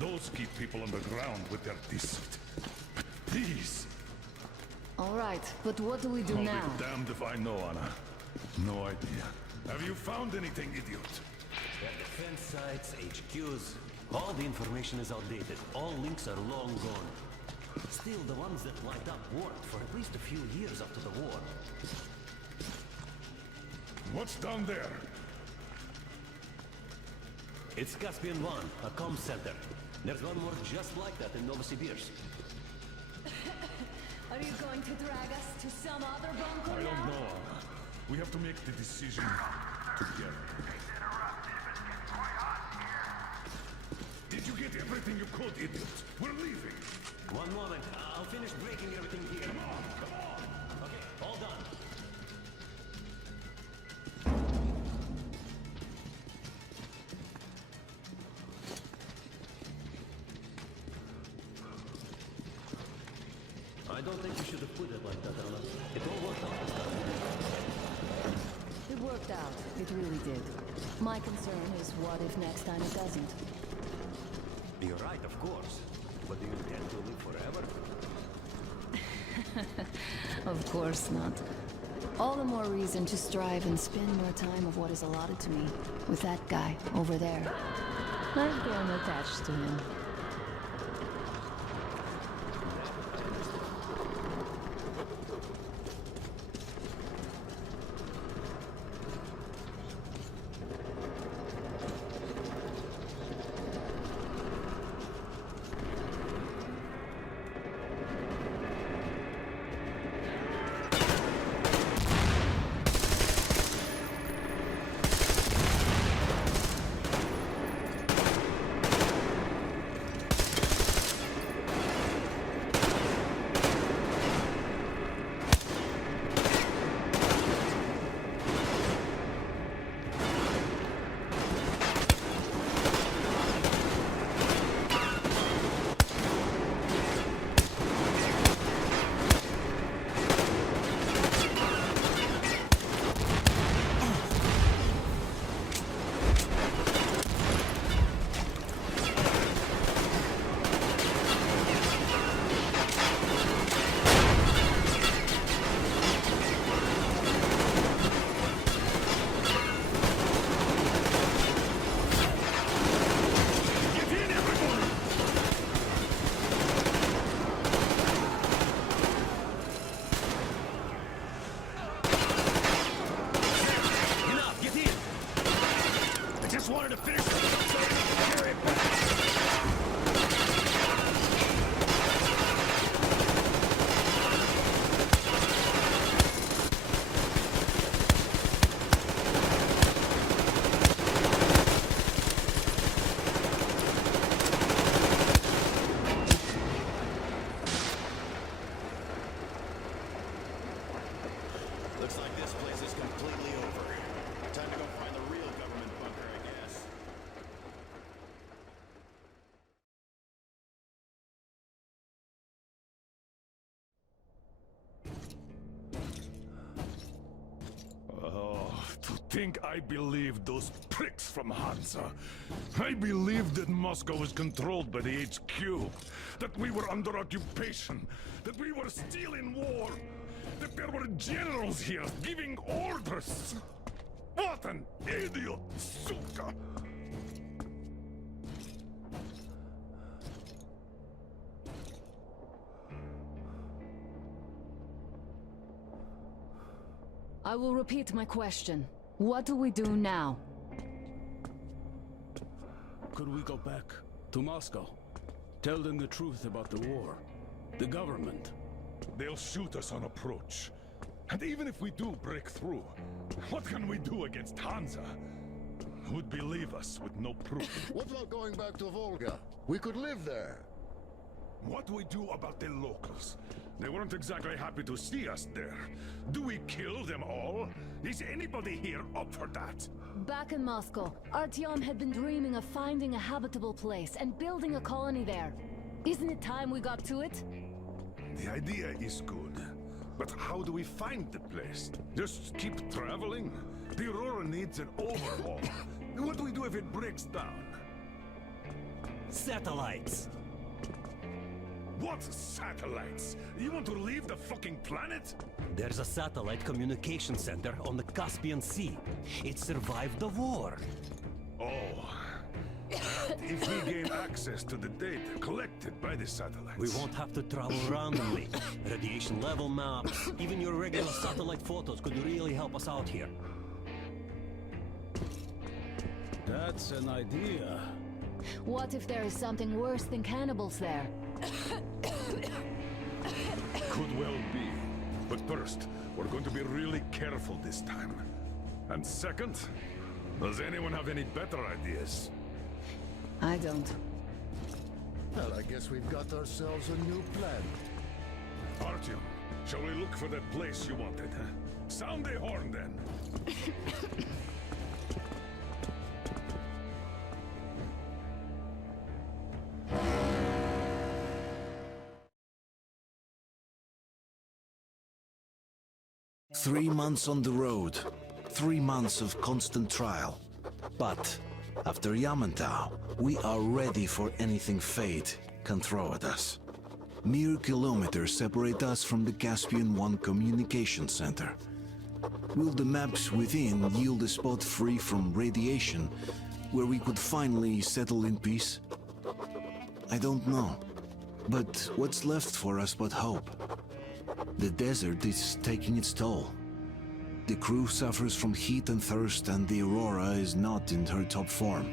Those keep people underground with their deceit. But these... All right, but what do we do now? I'll be damned if I know, Anna. No idea. Have you found anything, idiot? Their defense sites, HQs, all the information is outdated. All links are long gone. Still, the ones that light up worked for at least a few years after the war. What's down there? It's Caspian 1, a comm center. There's one more just like that in Novosibirsk. Are you going to drag us to some other bunker I now? don't know, Anna. We have to make the decision together. Did you get everything you could, idiot? We're leaving. One moment. I'll finish breaking everything here. Come on, come on. Okay, all done. I don't think you should have put it like that, Anna. It all worked out this time. It worked out. It really did. My concern is what if next time it doesn't? You're right, of course. But do you intend to live forever? Of course not. All the more reason to strive and spend more time of what is allotted to me with that guy over there. I've grown attached to him. Looks like this place is completely over. Time to go find the real government bunker, I guess. think I believed those pricks from Hansa? I believed that Moscow was controlled by the HQ, that we were under occupation, that we were still in war, that there were generals here giving orders. What an idiot, suka! I will repeat my question. What do we do now? Could we go back to Moscow? Tell them the truth about the war. The government. They'll shoot us on approach. And even if we do break through, what can we do against Hansa? Who'd believe us with no proof? What about going back to Volga? We could live there. What do we do about the locals? They weren't exactly happy to see us there. Do we kill them all? Is anybody here up for that? Back in Moscow, Artyom had been dreaming of finding a habitable place and building a colony there. Isn't it time we got to it? The idea is good. But how do we find the place? Just keep traveling? The Aurora needs an overhaul. What do we do if it breaks down? Satellites! What satellites? You want to leave the fucking planet? There's a satellite communication center on the Caspian Sea. It survived the war. Oh. If we gain access to the data collected by the satellites... We won't have to travel randomly. Radiation level maps, even your regular satellite photos could really help us out here. That's an idea. What if there is something worse than cannibals there? Could well be. But first, we're going to be really careful this time. And second, does anyone have any better ideas? I don't. Well, I guess we've got ourselves a new plan. Artyom, shall we look for that place you wanted? Sound the horn, then. 3 months on the road, 3 months of constant trial. But after Yamantau, we are ready for anything fate can throw at us. Mere kilometers separate us from the Caspian 1 communication center. Will the maps within yield a spot free from radiation where we could finally settle in peace? I don't know. But what's left for us but hope? The desert is taking its toll. The crew suffers from heat and thirst, and the Aurora is not in her top form.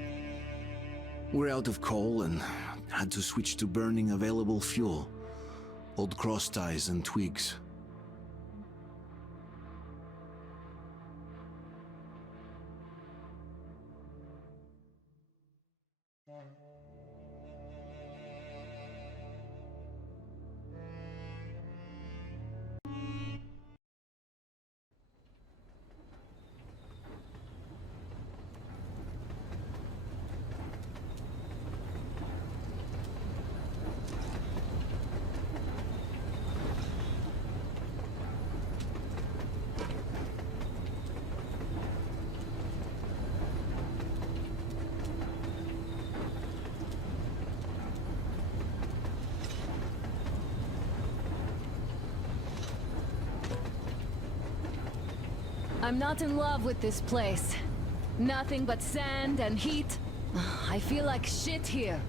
We're out of coal and had to switch to burning available fuel. Old cross ties and twigs. I'm not in love with this place. Nothing but sand and heat. I feel like shit here.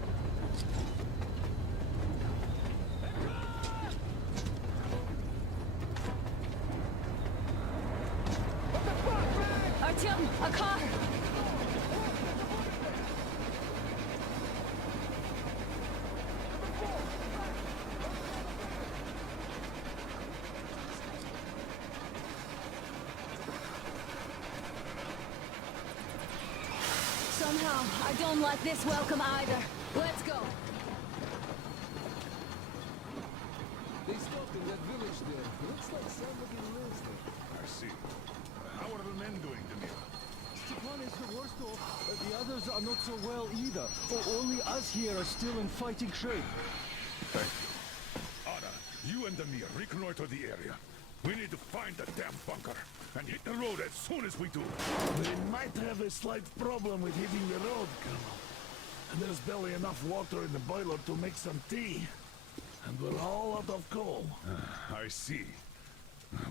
Artyom, a car! Somehow, I don't like this welcome either. Let's go. They stopped in that village there. Looks like somebody lives there. I see. How are the men doing, Demir? Stepan is the worst off. The others are not so well either. Only us here are still in fighting shape. Thank you. Ada, you and Demir reconnoiter the area. We need to find the damn bunker and hit the road as soon as we do. We might have a slight problem with hitting the road, Colonel. And there's barely enough water in the boiler to make some tea. And we're all out of coal. I see.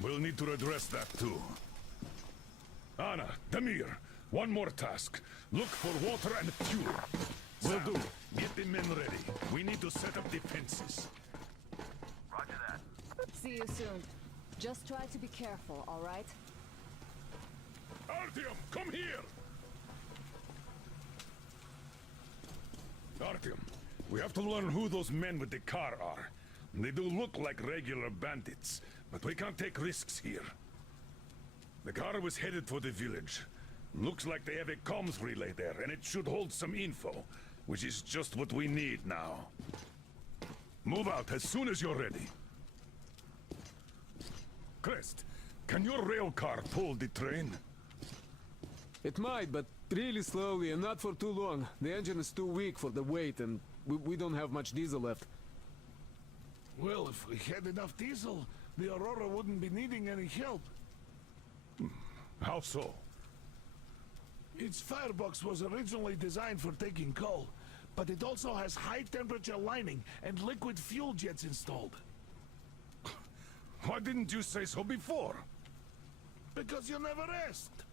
We'll need to address that too. Anna, Damir, one more task. Look for water and fuel. Will do. Get the men ready. We need to set up defenses. Roger that. See you soon. Just try to be careful, all right? Artyom, come here! Artyom, we have to learn who those men with the car are. They do look like regular bandits, but we can't take risks here. The car was headed for the village. Looks like they have a comms relay there, and it should hold some info, which is just what we need now. Move out as soon as you're ready. Crest, can your rail car pull the train? It might, but really slowly and not for too long. The engine is too weak for the weight, and we don't have much diesel left. Well, if we had enough diesel, the Aurora wouldn't be needing any help. How so? Its firebox was originally designed for taking coal, but it also has high-temperature lining and liquid fuel jets installed. Why didn't you say so before? Because you never asked.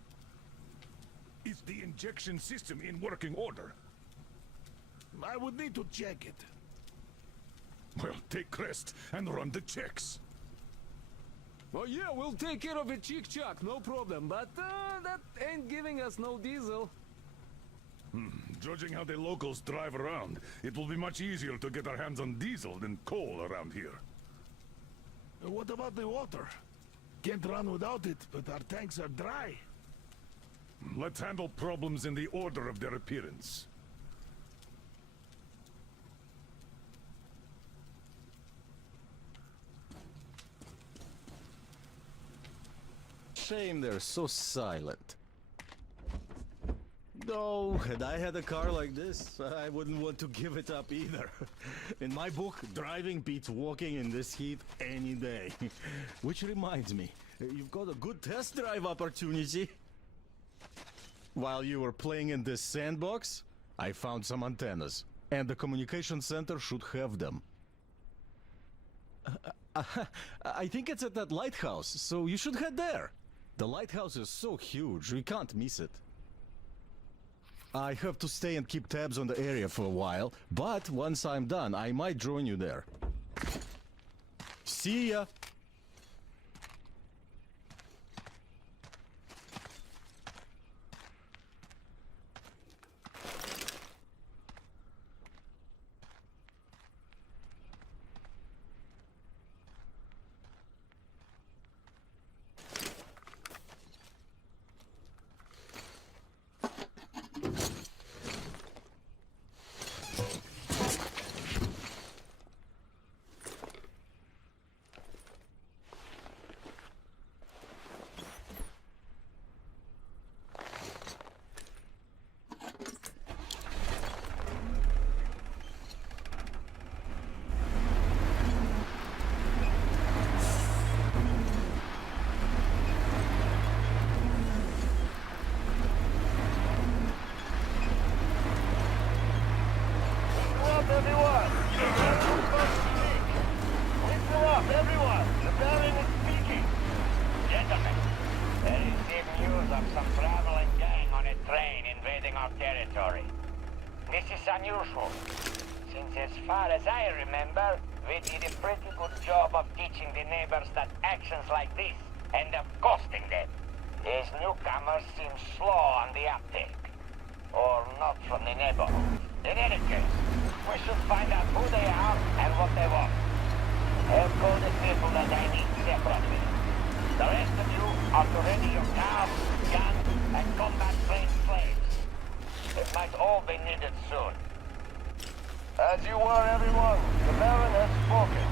Is the injection system in working order? I would need to check it. Well, take Crest and run the checks. Oh yeah, we'll take care of it, chick-chock, no problem. But that ain't giving us no diesel. Judging how the locals drive around, it will be much easier to get our hands on diesel than coal around here. What about the water? Can't run without it, but our tanks are dry. Let's handle problems in the order of their appearance. Shame they're so silent. No, had I had a car like this, I wouldn't want to give it up either. In my book, driving beats walking in this heat any day. Which reminds me, you've got a good test drive opportunity. While you were playing in this sandbox, I found some antennas, and the communication center should have them. I think it's at that lighthouse, so you should head there. The lighthouse is so huge, we can't miss it. I have to stay and keep tabs on the area for a while, but once I'm done, I might join you there. See ya! Everyone! Listen up, everyone! The Baron is speaking! Gentlemen, there is news of some traveling gang on a train invading our territory. This is unusual, since as far as I remember, we did a pretty good job of teaching the neighbors that actions like this end up costing them. These newcomers seem slow on the uptake, or not from the neighborhood. In any case, we should find out who they are and what they want. I'll call the people that I need separately. The rest of you are to ready your cars, guns, and combat-trained slaves. It might all be needed soon. As you were, everyone, the Baron has spoken.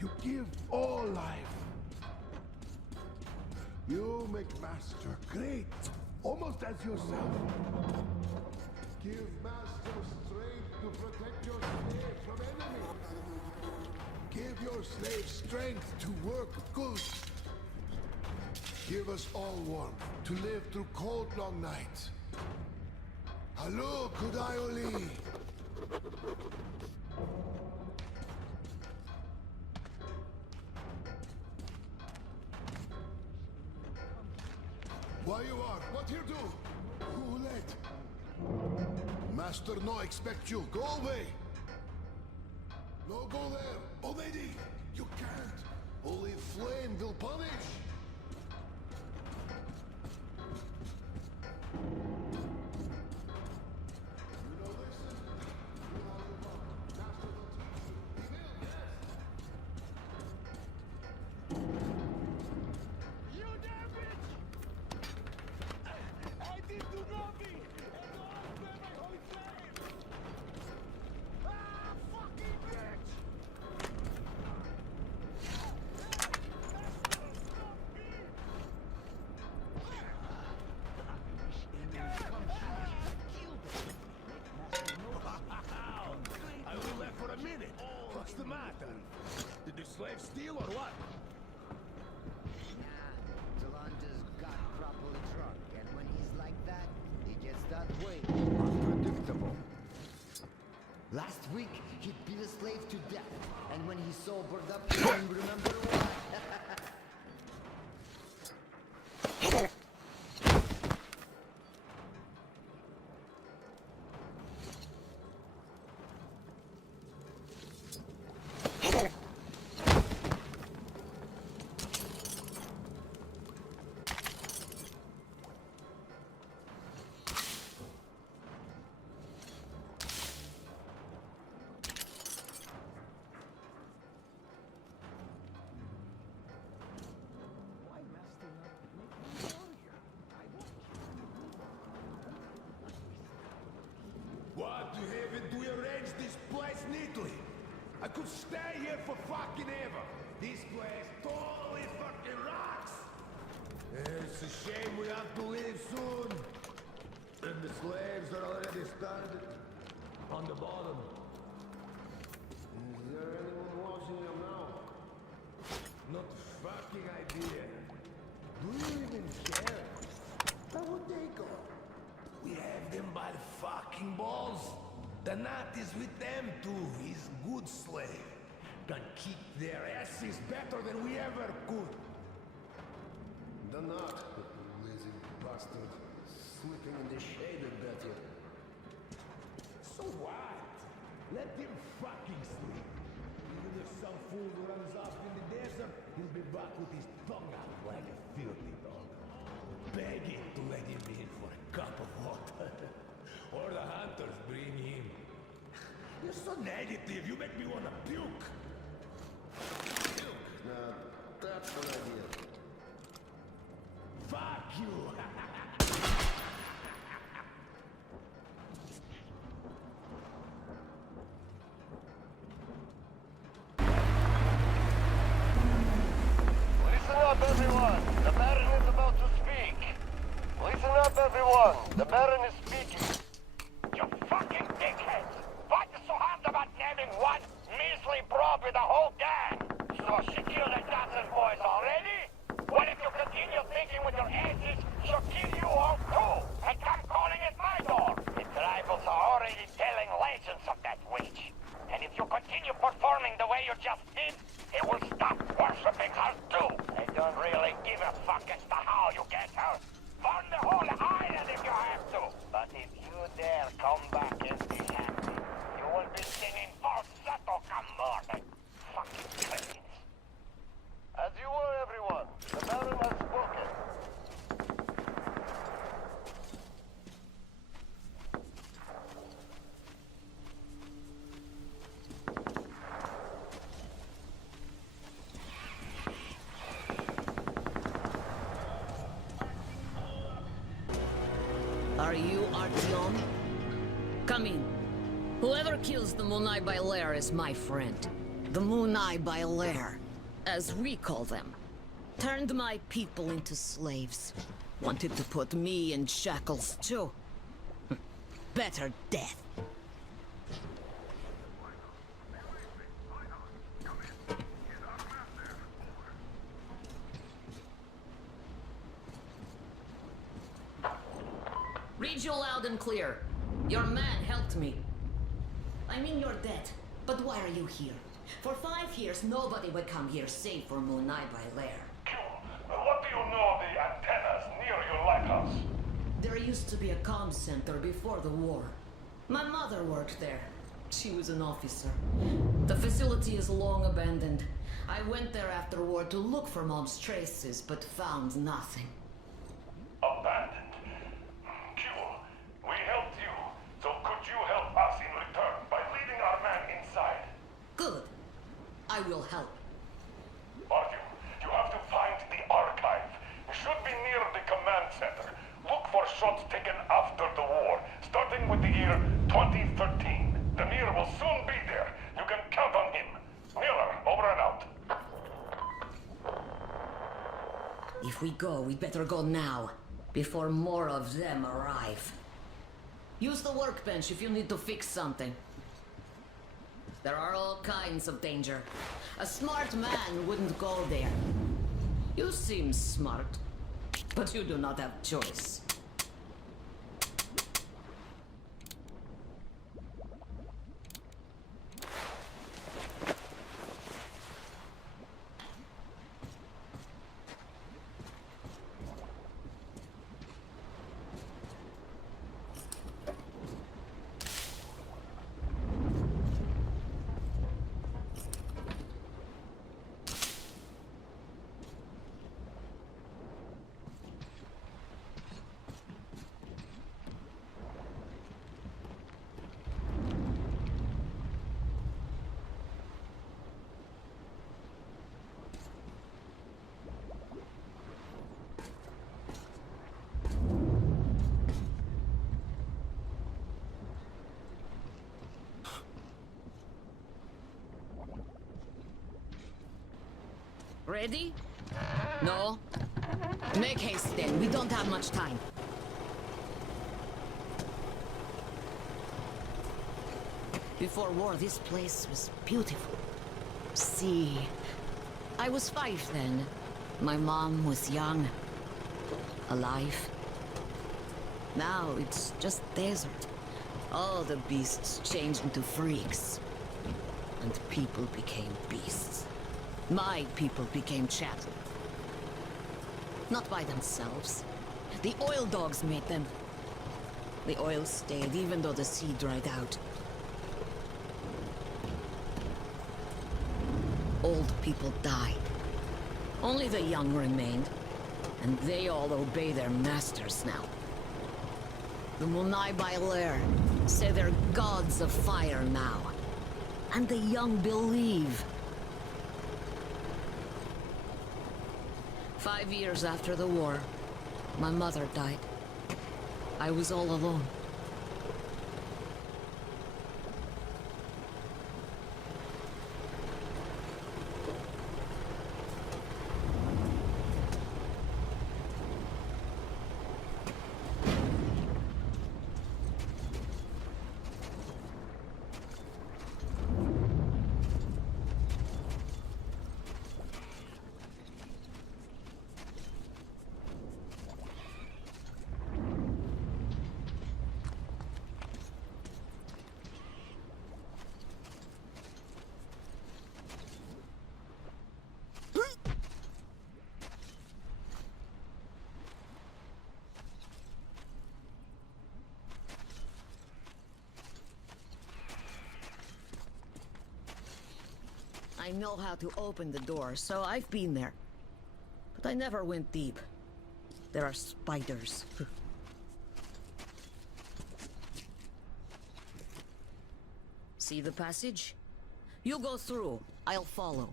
You give all life. You make Master great, almost as yourself. Give Master strength to protect your slave from enemies. Give your slaves strength to work good. Give us all warmth to live through cold, long nights. Hello, Kudaioli! Why you are? What you do? Who let? Master no expect you. Go away! No go there! Oh lady! You can't! Holy flame will punish! What's the matter? Did the slave steal or what? Nah, Talanta's got properly drunk, and when he's like that, he gets that way. Unpredictable. Last week, he beat a slave to death, and when he sobered up, he didn't remember why. What to heaven do we arrange this place neatly? I could stay here for fucking ever. This place totally fucking rocks. It's a shame we have to leave soon. And the slaves are already started on the bottom. Is there anyone watching them now? Not a fucking idea. Do you even care? Where would they go? We have them by the fucking balls. The knot is with them too. He's good slave. Can kick their asses better than we ever could. The knot, lazy bastard. Sleeping in the shade, I bet you. So what? Let him fucking sleep. Even if some fool runs off in the desert, he'll be back with his tongue out like a filthy dog. Begging to let him in for a cup of water. Or the hunters bring him. You're so negative, you make me want to puke. Puke? Now, that's an idea. Fuck you! Listen up, everyone. The Baron is about to speak. Listen up, everyone. The Baron is speaking. You fucking dickheads! What is so hard about naming one measly probe with the whole gang? So she killed a dozen boys already? What if you continue thinking with your asses, she'll kill you all too, and come calling at my door? The tribals are already telling legends of that witch. And if you continue performing the way you just did, it will stop worshipping her too. I don't really give a fuck as to how you get her. Burn the whole island if you have to. But if you dare come back empty-handed, you will be singing falsetto more than fucking cranes. As you were, everyone. The Baron has spoken. Are you Artyom? Come in. Whoever kills the Monai by Lair is my friend. The Moonai by Lair, as we call them, turned my people into slaves. Wanted to put me in shackles too. Better death. Read you loud and clear. Your man helped me. I mean, you're dead. But why are you here? For 5 years, nobody would come here save for Moonai by Lair. What do you know of the antennas near your lighthouse? There used to be a comm center before the war. My mother worked there. She was an officer. The facility is long abandoned. I went there after war to look for Mom's traces, but found nothing. Abandoned? Q, we helped you, so could you help us in return by leading our man inside? Good. I will help. Artyom, you have to find the archive. It should be near the command center. Look for shots taken after the war, starting with the year 2013. Demir will soon be there. You can count on him. Miller, over and out. If we go, we'd better go now, before more of them arrive. Use the workbench if you need to fix something. There are all kinds of danger. A smart man wouldn't go there. You seem smart, but you do not have choice. Ready? No? Make haste then, we don't have much time. Before war, this place was beautiful. See, I was 5 then. My mom was young. Alive. Now it's just desert. All the beasts changed into freaks. And people became beasts. My people became chattel. Not by themselves. The oil dogs made them. The oil stayed even though the sea dried out. Old people died. Only the young remained. And they all obey their masters now. The Moonai by Lair say they're gods of fire now. And the young believe. 5 years after the war, my mother died. I was all alone. I know how to open the door, so I've been there. But I never went deep. There are spiders. See the passage? You go through. I'll follow.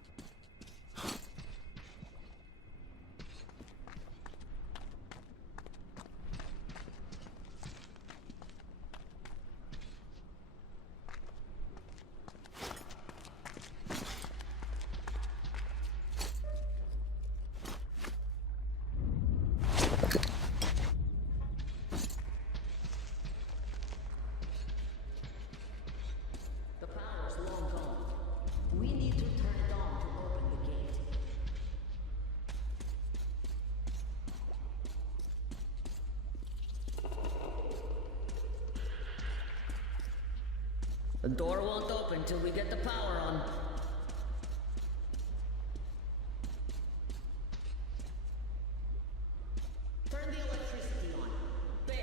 The door won't open till we get the power on. Turn the electricity on. There.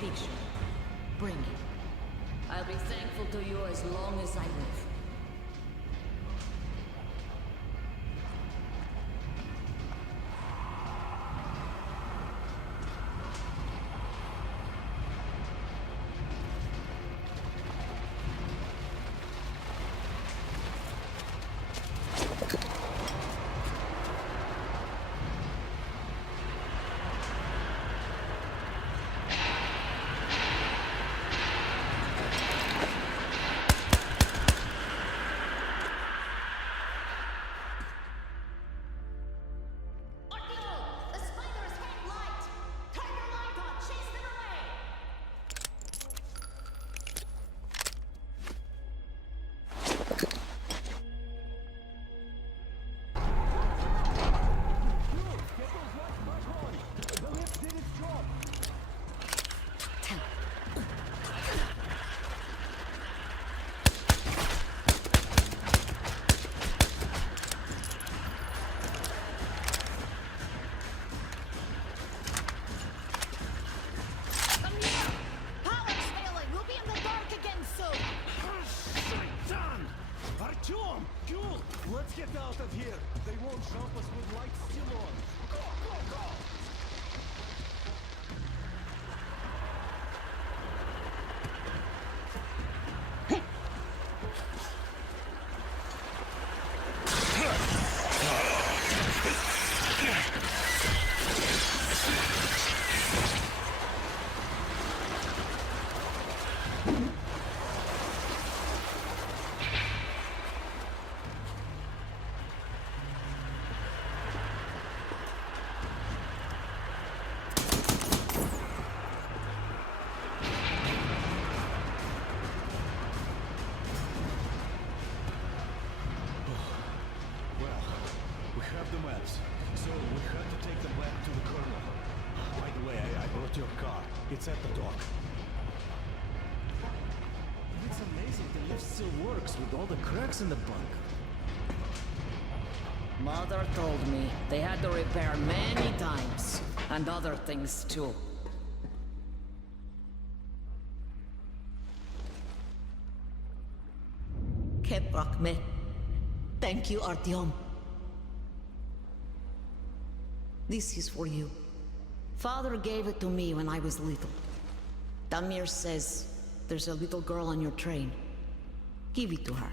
Picture. Bring it. I'll be thankful to you as long as I live. Let's get out of here. They won't jump us with lights still on. Go, go, go! It's at the dock. It's amazing the lift still works with all the cracks in the bunk. Mother told me they had to repair many times, and other things too. Keprakme. Thank you, Artyom. This is for you. Father gave it to me when I was little. Damir says there's a little girl on your train. Give it to her.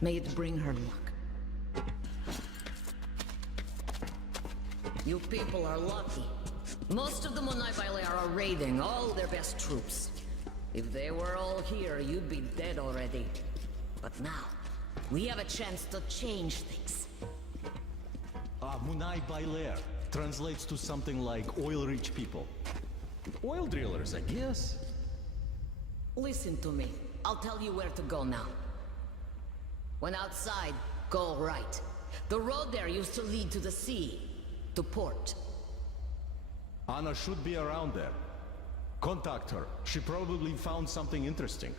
May it bring her luck. You people are lucky. Most of the Monaibaile are raiding all their best troops. If they were all here, you'd be dead already. But now, we have a chance to change things. Munai Bailer translates to something like oil-rich people. Oil drillers, I guess. Listen to me. I'll tell you where to go now. When outside, go right. The road there used to lead to the sea, to port. Anna should be around there. Contact her. She probably found something interesting.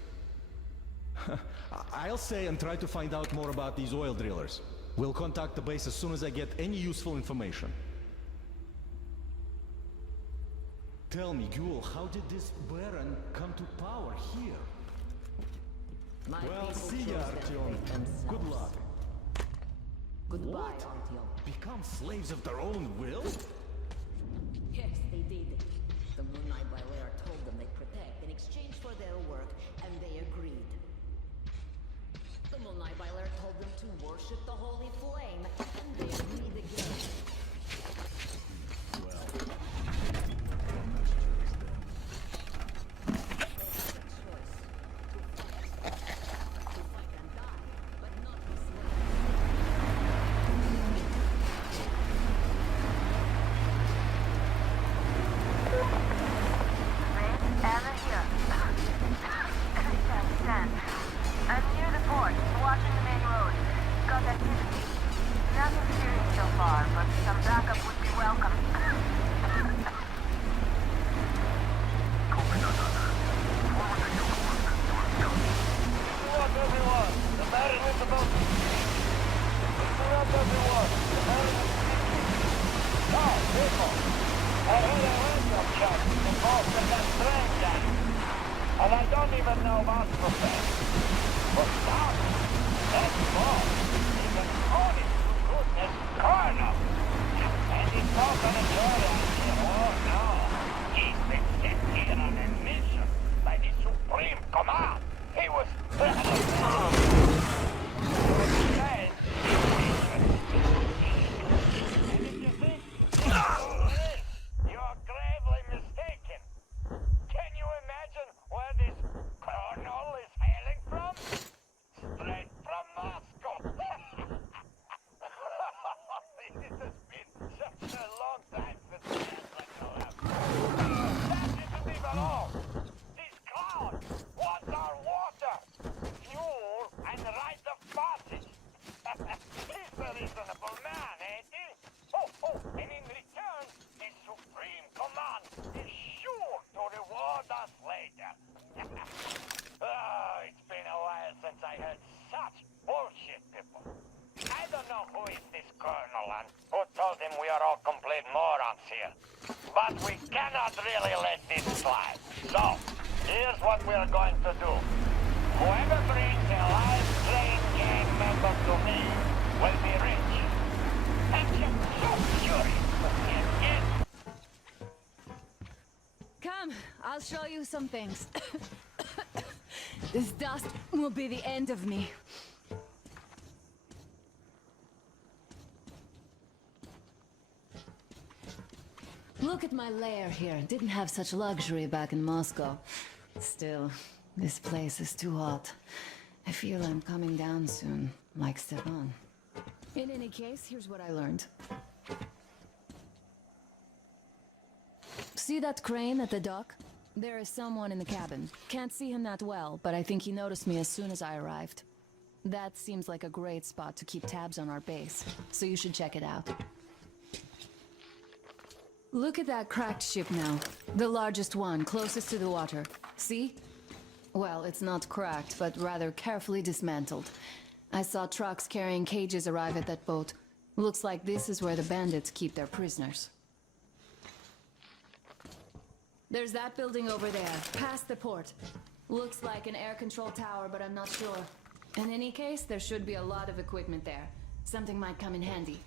I'll stay and try to find out more about these oil drillers. We'll contact the base as soon as I get any useful information. Tell me, Ghoul, how did this Baron come to power here? Well, see ya, Artyom. Good luck. Goodbye, What? Artyom. Become slaves of their own will? Yes, they did. The Moonlight Bailer told them they'd protect in exchange for their work, and they agreed. The Moonlight Bailer told them to worship the holy flame, and they agreed again. I'm near the port, watching the main road. Got activity. Nothing serious so far, but some backup would be welcome. Interrupt everyone! The Baron is about to speak! Interrupt everyone! The Baron is speaking! Now, people! I heard a radio chat the boss of that train gang. And I don't even know what's for that. But now, that boss is an honest to goodness colonel. And he's not gonna join us here. Oh no! He's been sent here on a mission by the Supreme Command. He was... You're gravely mistaken. Can you imagine where this colonel is hailing from? Straight from Moscow. It has been such a long time since we had such a laugh. That isn't even all. These clouds want our water, fuel, and right of passage. He's a reasonable man, ain't he? Oh, and in return, the Supreme Command is sure to reward us later. Oh, it's been a while since I heard such bullshit, people. I don't know who is this colonel and who told him we are all complete morons here. But we cannot really let this slide. So, here's what we are going to do. Whoever brings a live train gang member to me will be rich. I'm just so curious to see it again. Come, I'll show you some things. This dust will be the end of me. Look at my lair here. Didn't have such luxury back in Moscow. Still, this place is too hot. I feel I'm coming down soon, like Stepan. In any case, here's what I learned. See that crane at the dock? There is someone in the cabin. Can't see him that well, but I think he noticed me as soon as I arrived. That seems like a great spot to keep tabs on our base, so you should check it out. Look at that cracked ship now. The largest one, closest to the water. See? Well, it's not cracked, but rather carefully dismantled. I saw trucks carrying cages arrive at that boat. Looks like this is where the bandits keep their prisoners. There's that building over there, past the port. Looks like an air control tower, but I'm not sure. In any case, there should be a lot of equipment there. Something might come in handy.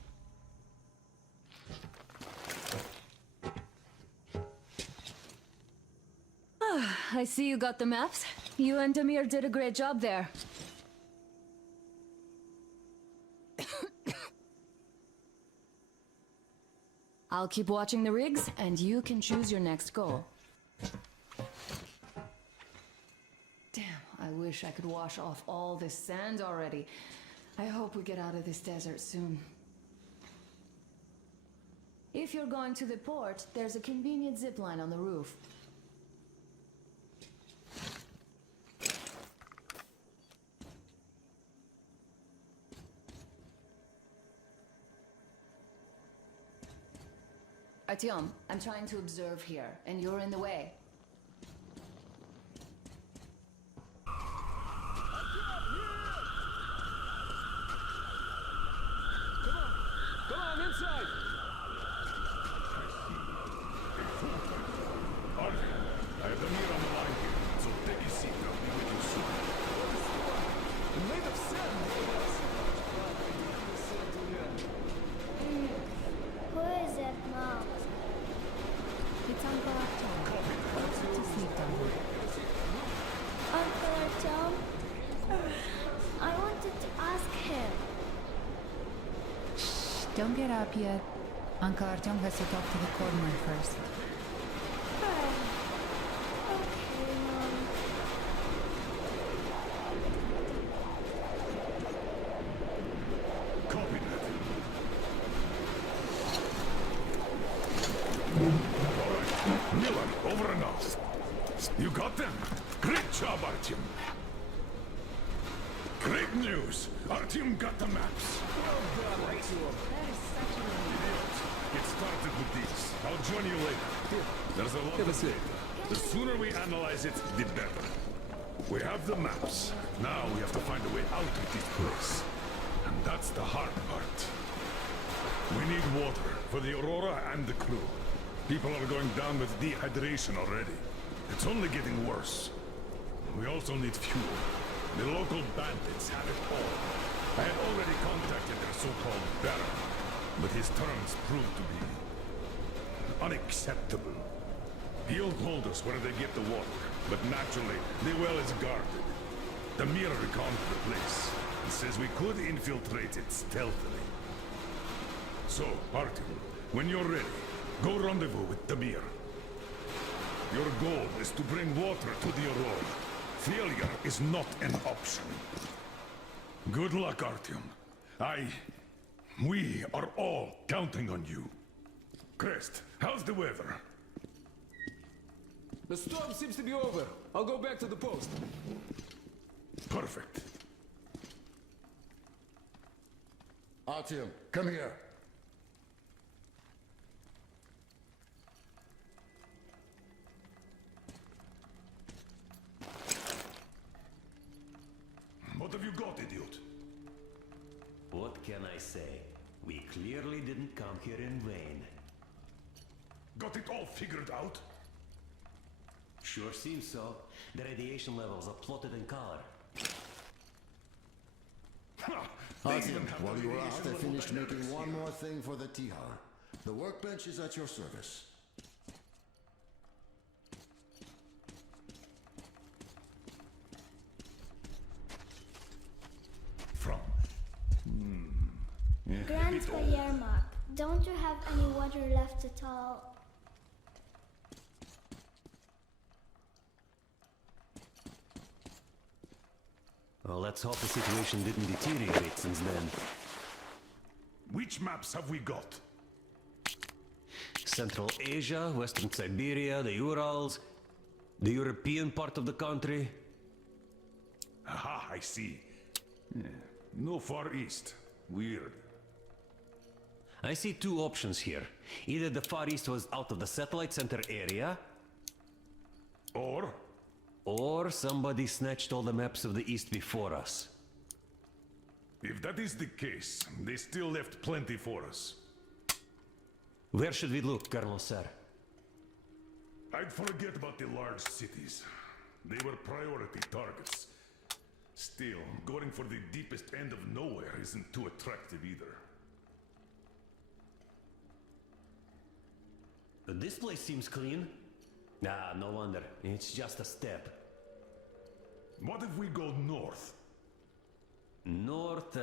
I see you got the maps. You and Damir did a great job there. I'll keep watching the rigs, and you can choose your next goal. Damn, I wish I could wash off all this sand already. I hope we get out of this desert soon. If you're going to the port, there's a convenient zipline on the roof. Artyom, I'm trying to observe here, and you're in the way. Come on, inside! Artyom, I have the mirror on the line here, so take a seat. I'll be with you soon. Made of sand! Who is it, Mom? It's Uncle Artyom. To sleep down here. Uncle Artyom? I wanted to ask him. Shh, don't get up yet. Uncle Artyom has to talk to the coroner first. Okay, Mom. Copy that. Miller, over and out. You got them? Great job, Artyom. Great news! Artyom got the maps. Get started with these. I'll join you later. There's a lot of data. The sooner we analyze it, the better. We have the maps. Now we have to find a way out of this place. And that's the hard part. We need water for the Aurora and the crew. People are going down with dehydration already. It's only getting worse. We also need fuel. The local bandits have it all. I had already contacted their so-called Baron, but his terms proved to be unacceptable. He'll told us where they get the water, but naturally, the well is guarded. The mirror reconned the place and says we could infiltrate it stealthily. So, Artyom, when you're ready, go rendezvous with Damir. Your goal is to bring water to the Aurora. Failure is not an option. Good luck, Artyom. We are all counting on you. Crest, how's the weather? The storm seems to be over. I'll go back to the post. Perfect. Artyom, come here. What have you got, idiot? What can I say? We clearly didn't come here in vain. Got it all figured out? Sure seems so. The radiation levels are plotted in color. Artyom, while you were out, I finished making one more thing for the Tihar. The workbench is at your service. Grandpa Yermak, don't you have any water left at all? Well, let's hope the situation didn't deteriorate since then. Which maps have we got? Central Asia, Western Siberia, the Urals, the European part of the country. Aha, I see. Yeah. No Far East. Weird. I see two options here. Either the Far East was out of the satellite center area, or somebody snatched all the maps of the East before us. If that is the case, they still left plenty for us. Where should we look, Colonel Sir? I'd forget about the large cities. They were priority targets. Still, going for the deepest end of nowhere isn't too attractive either. This place seems clean. Ah, no wonder. It's just a step. What if we go north? North,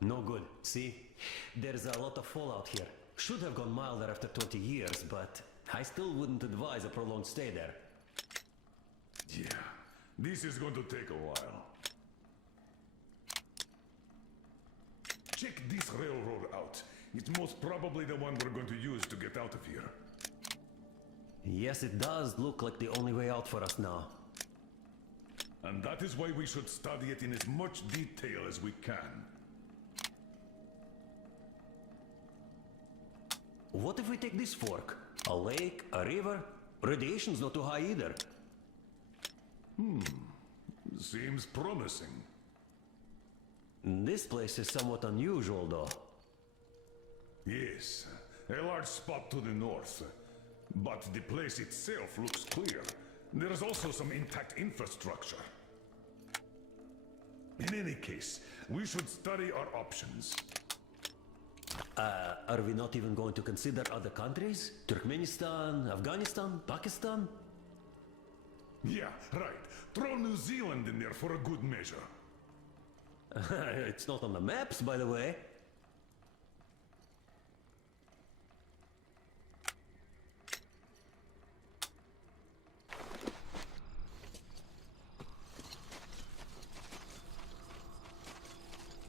no good. See? There's a lot of fallout here. Should have gone milder after 20 years, but I still wouldn't advise a prolonged stay there. Yeah, this is going to take a while. Check this railroad out. It's most probably the one we're going to use to get out of here. Yes, it does look like the only way out for us now. And that is why we should study it in as much detail as we can. What if we take this fork? A lake, a river? Radiation's not too high either. Seems promising. This place is somewhat unusual, though. Yes, a large spot to the north. But the place itself looks clear. There is also some intact infrastructure. In any case, we should study our options. Are we not even going to consider other countries? Turkmenistan, Afghanistan, Pakistan? Yeah, right. Throw New Zealand in there for a good measure. It's not on the maps, by the way.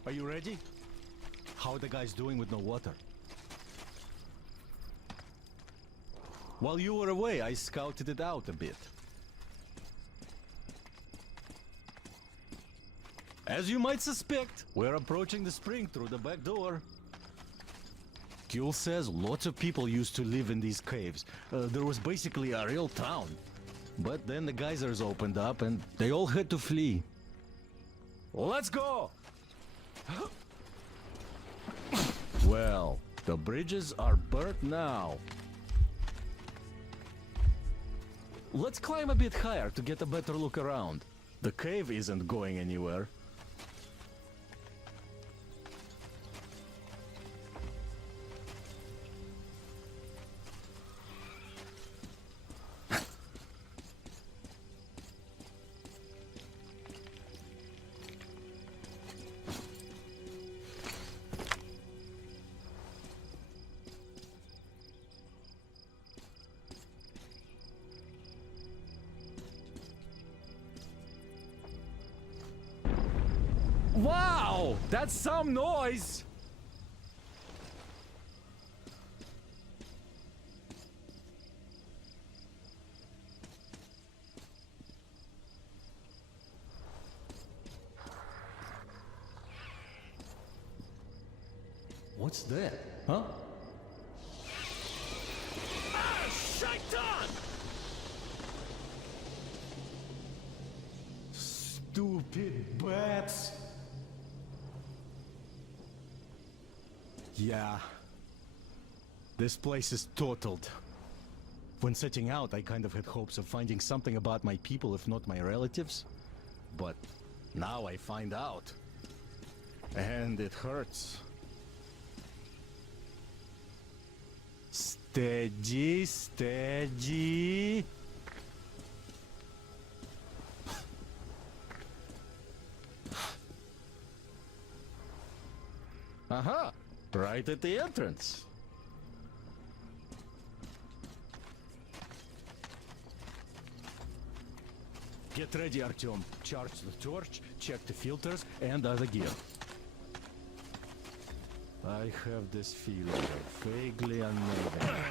Are you ready? How are the guys doing with no water? While you were away, I scouted it out a bit. As you might suspect, we're approaching the spring through the back door. Kul says lots of people used to live in these caves. There was basically a real town. But then the geysers opened up and they all had to flee. Let's go! Well, the bridges are burnt now. Let's climb a bit higher to get a better look around. The cave isn't going anywhere. Wow! That's some noise! What's that? Huh? Ah, shaitan! Stupid bats! Yeah. This place is totaled. When setting out, I kind of had hopes of finding something about my people, if not my relatives. But now I find out. And it hurts. Steady, steady. Aha! Right at the entrance. Get ready, Artyom. Charge the torch, check the filters, and other gear. I have this feeling, vaguely unnerving.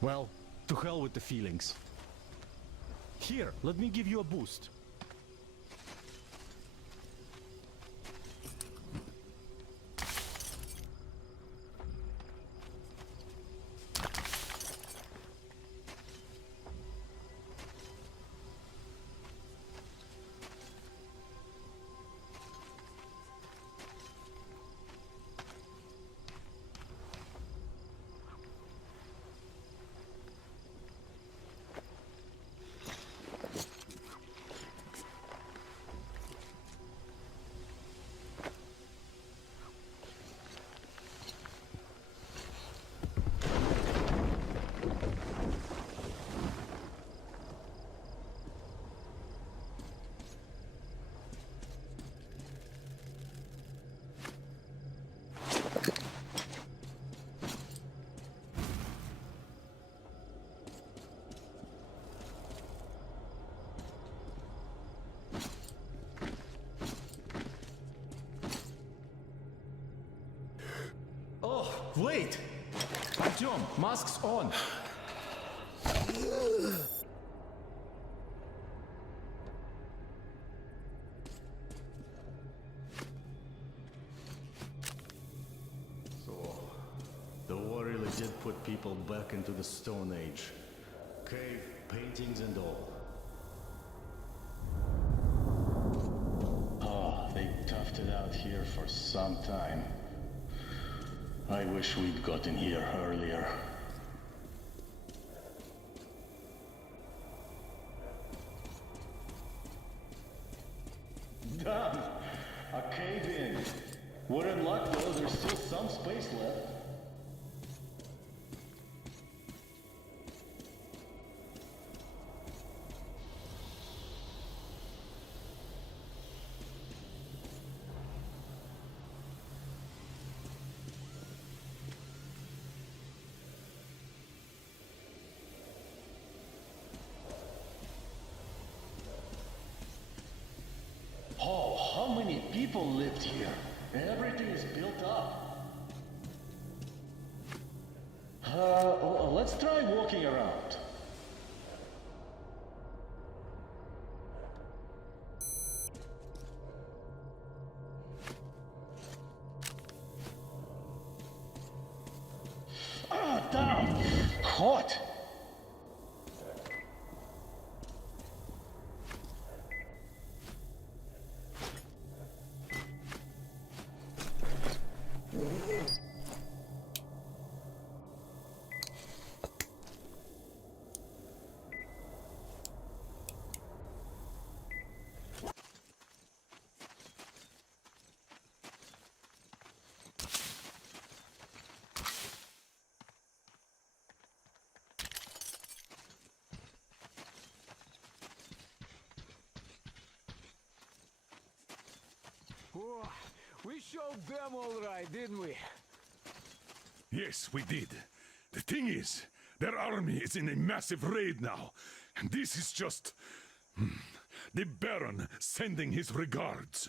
Well, to hell with the feelings. Here, let me give you a boost. wait! Artyom, masks on! So, the war really did put people back into the Stone Age. Cave paintings and all. They toughed it out here for some time. I wish we'd gotten here earlier. Damn! A cave in. We're in luck though, there's still some space left. Oh, how many people lived here? Everything is built up. Let's try walking around. Ah, damn! Hot! Oh, we showed them all right, didn't we? Yes, we did. The thing is, their army is in a massive raid now. And this is just... the Baron sending his regards.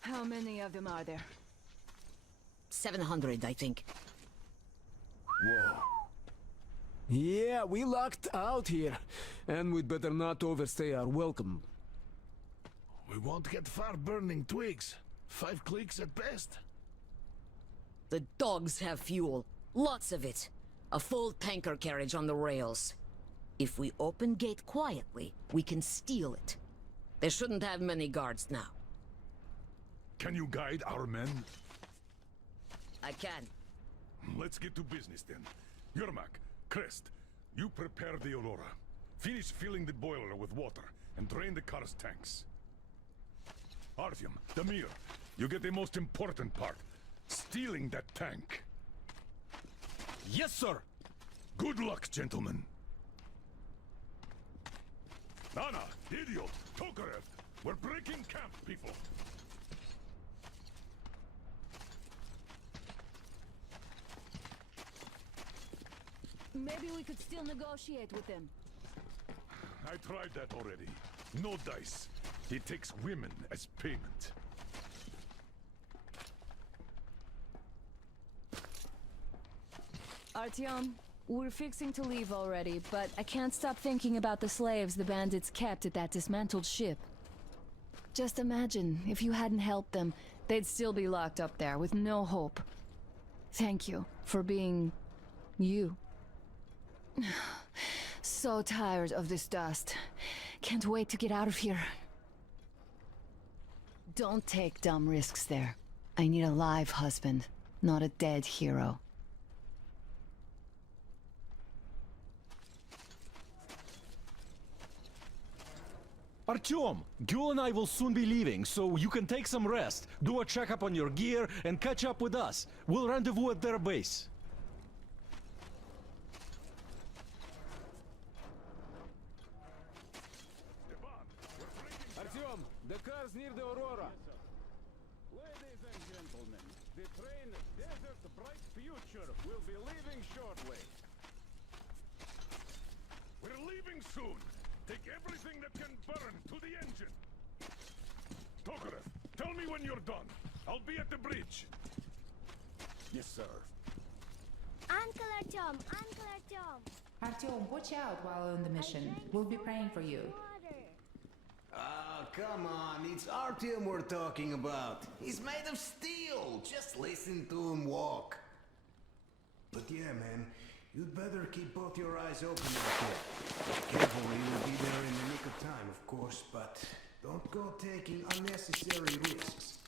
How many of them are there? 700, I think. Whoa. Yeah, we locked out here. And we'd better not overstay our welcome. We won't get far burning twigs. 5 clicks at best. The dogs have fuel. Lots of it. A full tanker carriage on the rails. If we open gate quietly, we can steal it. They shouldn't have many guards now. Can you guide our men? I can. Let's get to business then. Yermak, Crest, you prepare the Aurora. Finish filling the boiler with water and drain the car's tanks. Artyom, Damir, you get the most important part. Stealing that tank. Yes, sir! Good luck, gentlemen. Anna, idiot, Tokarev, we're breaking camp, people. Maybe we could still negotiate with them. I tried that already. No dice. He takes women as payment. Artyom, we're fixing to leave already, but I can't stop thinking about the slaves the bandits kept at that dismantled ship. Just imagine, if you hadn't helped them, they'd still be locked up there with no hope. Thank you for being... you. So tired of this dust. Can't wait to get out of here. Don't take dumb risks there. I need a live husband, not a dead hero. Artyom, Gul and I will soon be leaving, so you can take some rest, do a checkup on your gear, and catch up with us. We'll rendezvous at their base. Artyom, the car's near the Aurora. Ladies and gentlemen, the train Desert Bright Future will be leaving shortly. We're leaving soon. Take everything that can burn to the engine. Tokarev, tell me when you're done. I'll be at the bridge. Yes, sir. Uncle Artyom, Uncle Artyom. Artyom, watch out while on the mission. We'll be praying for you. Ah, come on, it's Artyom we're talking about. He's made of steel. Just listen to him walk. But yeah, man, you'd better keep both your eyes open out there. Cavalry will be there in the nick of time, of course, but don't go taking unnecessary risks.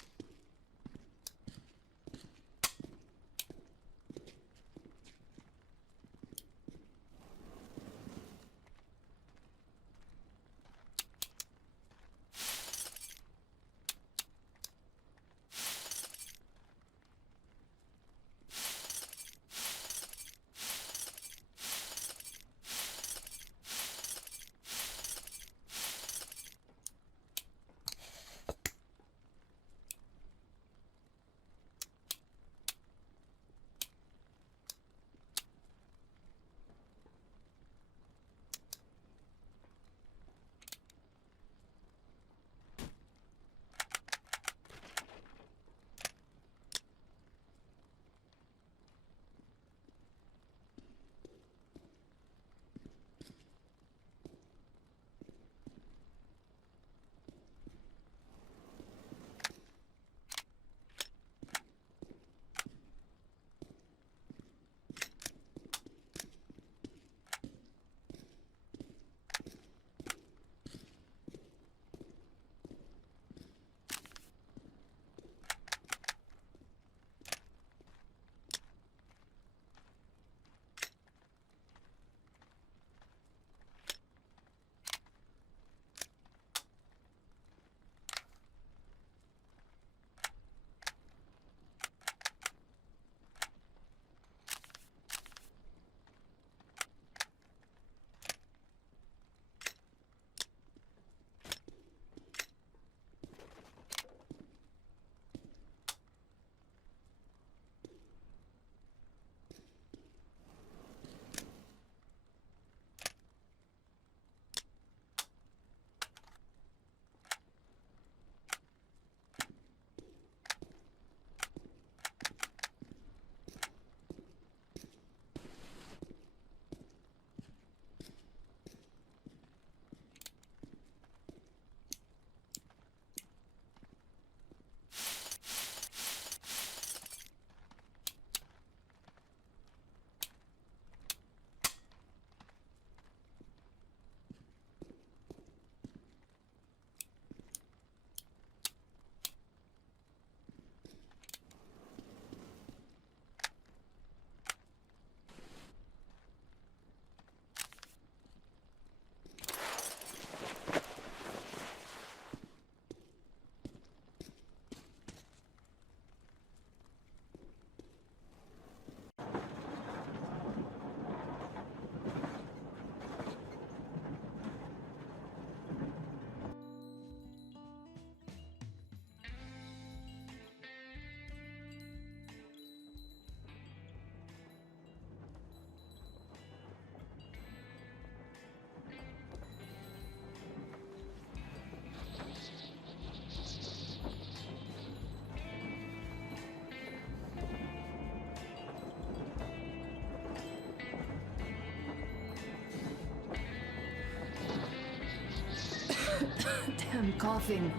Damn coughing.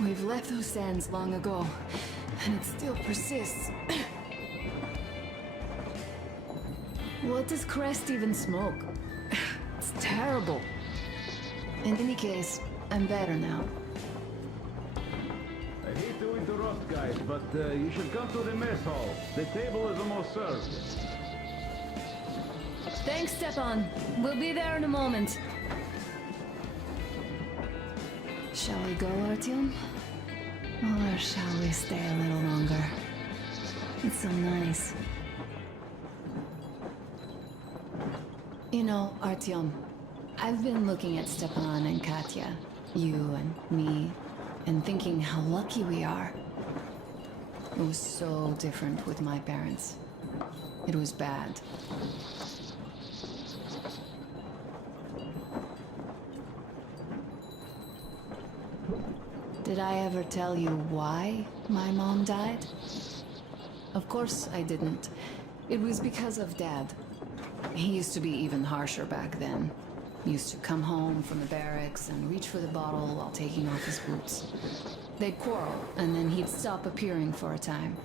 We've left those sands long ago, and it still persists. What does Crest even smoke? It's terrible. In any case, I'm better now. I hate to interrupt, guys, but you should come to the mess hall. The table is almost served. Thanks, Stepan. We'll be there in a moment. Shall we go, Artyom? Or shall we stay a little longer? It's so nice. You know, Artyom, I've been looking at Stepan and Katya, you and me, and thinking how lucky we are. It was so different with my parents. It was bad. Did I ever tell you why my mom died? Of course I didn't. It was because of Dad. He used to be even harsher back then. He used to come home from the barracks and reach for the bottle while taking off his boots. They'd quarrel, and then he'd stop appearing for a time.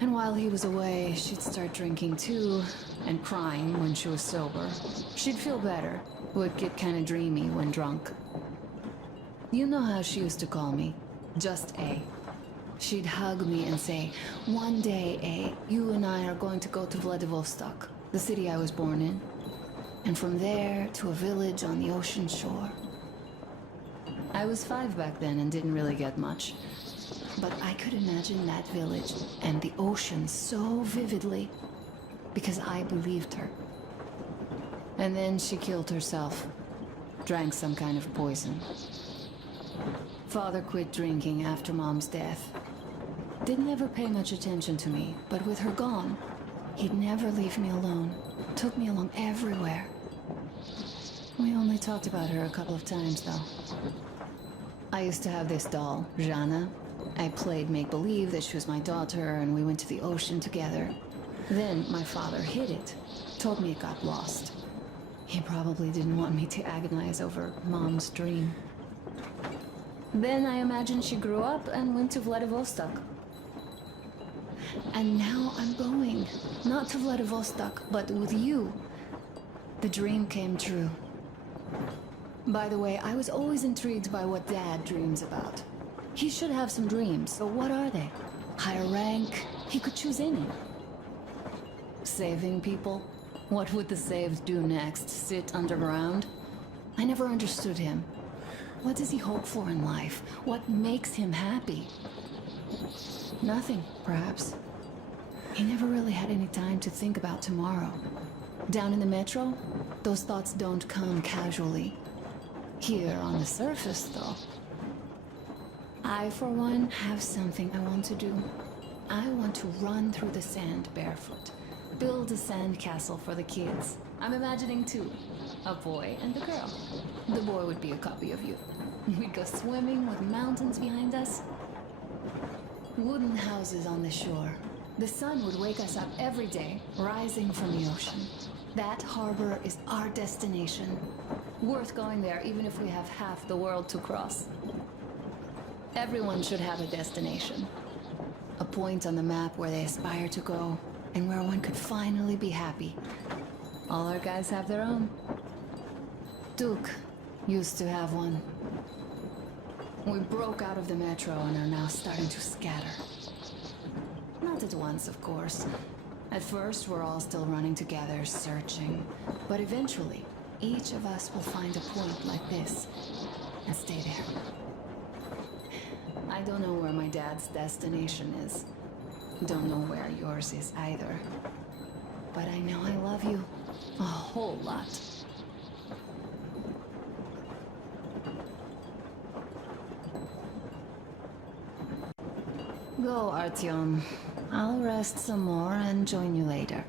And while he was away, she'd start drinking too, and crying when she was sober. She'd feel better, would get kinda dreamy when drunk. You know how she used to call me? Just A. She'd hug me and say, "One day, A, you and I are going to go to Vladivostok, the city I was born in. And from there to a village on the ocean shore." I was 5 back then and didn't really get much. But I could imagine that village and the ocean so vividly because I believed her. And then she killed herself. Drank some kind of poison. Father quit drinking after Mom's death. Didn't ever pay much attention to me, but with her gone, he'd never leave me alone. Took me along everywhere. We only talked about her a couple of times, though. I used to have this doll, Jana. I played make-believe that she was my daughter, and we went to the ocean together. Then my father hid it. Told me it got lost. He probably didn't want me to agonize over Mom's dream. Then I imagine she grew up and went to Vladivostok. And now I'm going. Not to Vladivostok, but with you. The dream came true. By the way, I was always intrigued by what Dad dreams about. He should have some dreams, but what are they? Higher rank? He could choose any. Saving people? What would the saved do next? Sit underground? I never understood him. What does he hope for in life? What makes him happy? Nothing, perhaps. He never really had any time to think about tomorrow. Down in the metro, those thoughts don't come casually. Here on the surface, though. I, for one, have something I want to do. I want to run through the sand barefoot. Build a sand castle for the kids. I'm imagining two. A boy and a girl. The boy would be a copy of you. We'd go swimming with mountains behind us. Wooden houses on the shore. The sun would wake us up every day, rising from the ocean. That harbor is our destination. Worth going there even if we have half the world to cross. Everyone should have a destination. A point on the map where they aspire to go, and where one could finally be happy. All our guys have their own. Duke used to have one. We broke out of the metro and are now starting to scatter. Not at once, of course. At first, we're all still running together, searching. But eventually, each of us will find a point like this and stay there. I don't know where my dad's destination is. Don't know where yours is either. But I know I love you a whole lot. Go, Artyom. I'll rest some more and join you later.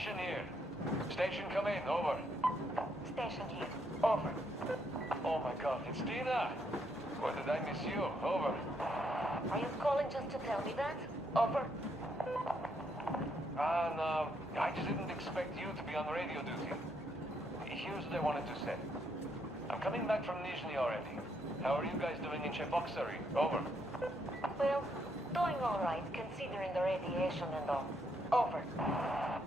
Station here. Station come in, over. Station here. Over. Oh my god, it's Dina! Or did I miss you? Over. Are you calling just to tell me that? Over. No. I just didn't expect you to be on radio duty. Here's what I wanted to say. I'm coming back from Nizhny already. How are you guys doing in Cheboksary? Over. Well, doing all right, considering the radiation and all. Over.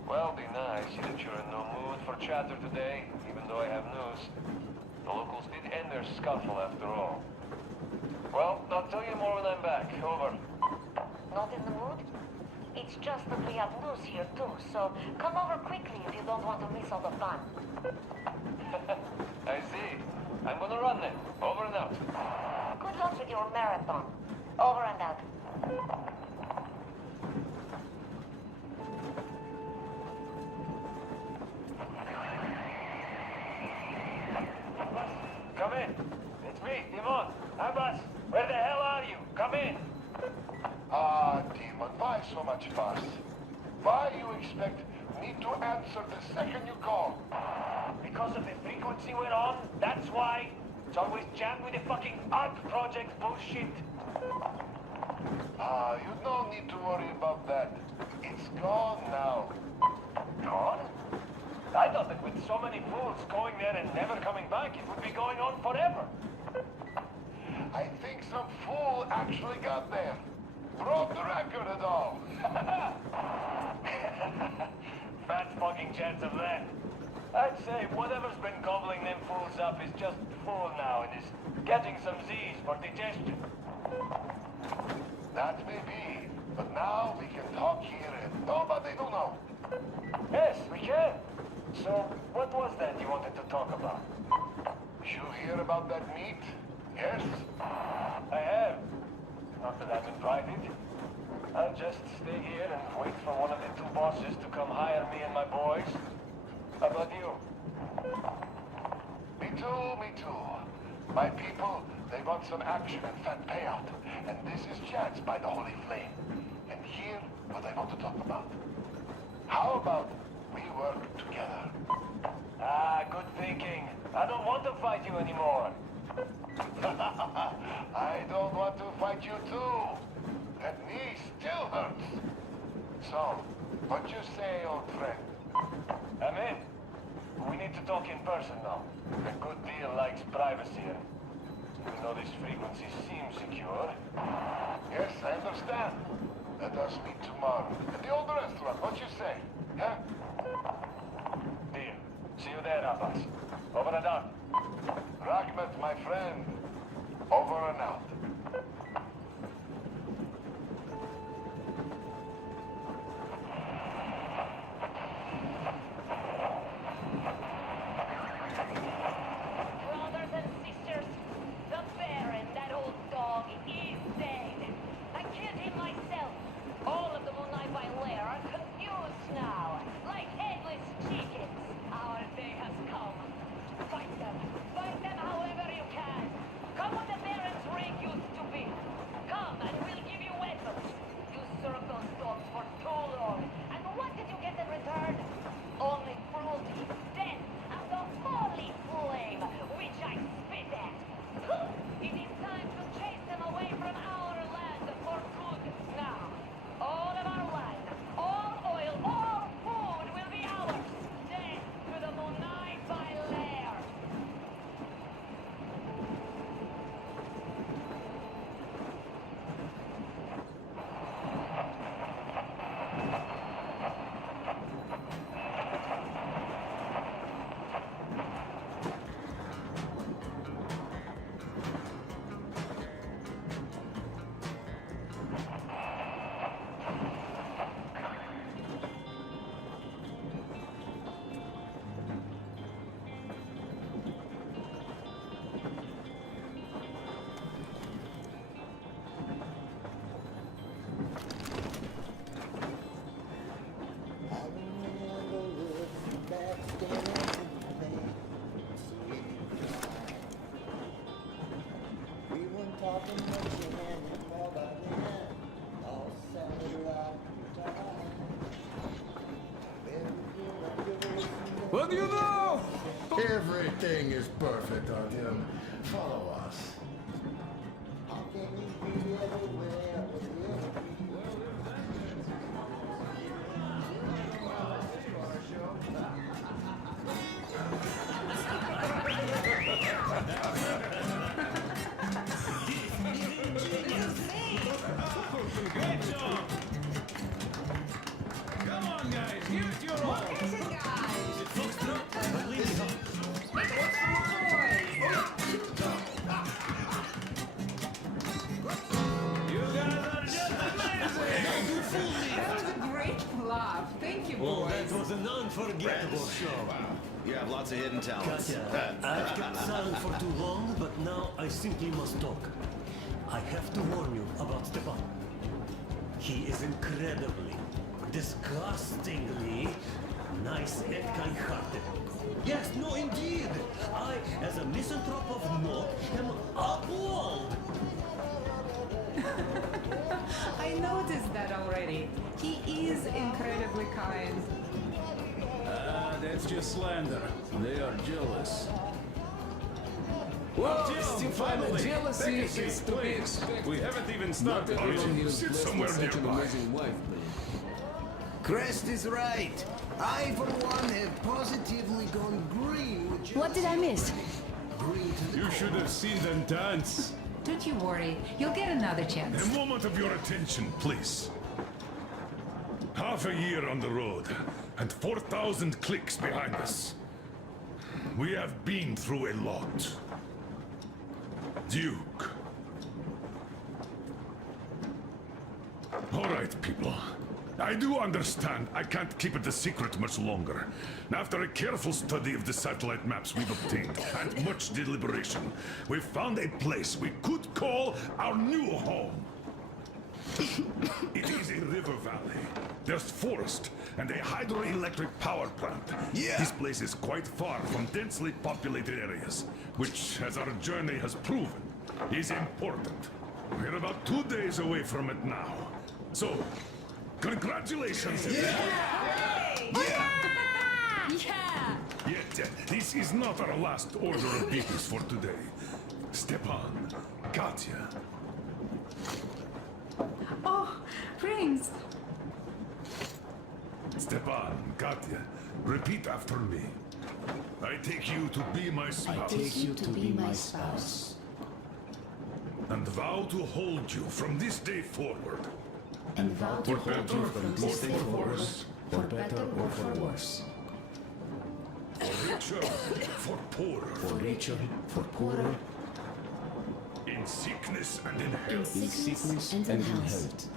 Well, be nice that you're in no mood for chatter today, even though I have news. The locals did end their scuffle after all. Well, I'll tell you more when I'm back. Over. Not in the mood? It's just that we have news here too, so come over quickly if you don't want to miss all the fun. I see. I'm gonna run then. Over and out. Good luck with your marathon. Over and out. Come in. It's me, Timon. Abbas, where the hell are you? Come in. Demon, why so much fuss? Why you expect me to answer the second you call? Because of the frequency we're on, that's why. It's always jammed with the fucking ARC project bullshit. You don't need to worry about that. It's gone now. Gone? I thought that with so many fools going there and never coming back, it would be going on forever. I think some fool actually got there. Broke the record and all. Fat fucking chance of that. I'd say whatever's been gobbling them fools up is just full now and is getting some Z's for digestion. That may be, but now we can talk here and nobody will know. Yes, we can. So, what was that you wanted to talk about? You hear about that meat? Yes? I have. Not that I'm in private. I'll just stay here and wait for one of the two bosses to come hire me and my boys. How about you? Me too. My people, they want some action and fat payout. And this is chance by the Holy Flame. And here, what I want to talk about. How about we work together? Good thinking. I don't want to fight you anymore. I don't want to fight you too. That knee still hurts. So, what you say, old friend? I'm in. We need to talk in person now. A good deal likes privacy. Even though this frequency seems secure. Yes, I understand. Let us meet tomorrow. At the old restaurant, what you say? Huh? Deal. See you there, Abbas. Over and out. Rachmat, my friend. Over and out. Brothers and sisters, the Baron, that old dog, is dead. I killed him myself. All of the Moonlight by lair are confused now, like headless chickens. Our day has come. Fight them however you can. Come with the Baron's ring, you What do you know? Everything is perfect, Artyom. Follow us. Great job! Come on, guys, give it your all! You guys are just amazing! That was a great laugh. Thank you, Well, boys. that was an unforgettable show. You have lots of hidden talents. Katya, I've kept silent for too long, but now I simply must talk. I have to warn you about Stepan. He is incredibly, disgustingly nice and kind-hearted. Yes, no, indeed. I, as a misanthrope of note, am appalled. I noticed that already. He is incredibly kind. That's just slander. They are jealous. Well, Jill, Stefan, finally, jealousy take a is seat, to be please. expected. We haven't even Not started. everyone is Sit blessed somewhere with such an nearby. amazing wife, Crest is right. I, for one, have positively gone green with What did I miss? green to the You should have seen them dance. Don't you worry. You'll get another chance. A moment of your attention, please. Half a year on the road, and 4,000 clicks behind us. We have been through a lot. Duke. All right, people. I do understand I can't keep it a secret much longer. After a careful study of the satellite maps we've obtained, and much deliberation, we've found a place we could call our new home. It is a river valley. There's forest and a hydroelectric power plant. Yeah. This place is quite far from densely populated areas, which, as our journey has proven, is important. We're about 2 days away from it now. So, congratulations! Yet, this is not our last order of business for today. Stepan, Katya. Oh, Prince. Stepan, Katya, repeat after me. I take you to be my spouse. I take you to be my spouse. And vow to hold you from this day forward. And vow to For hold better you from this day forward, for better or for worse. For richer, for poorer. For richer, for poorer. In sickness and in health. In sickness and in health.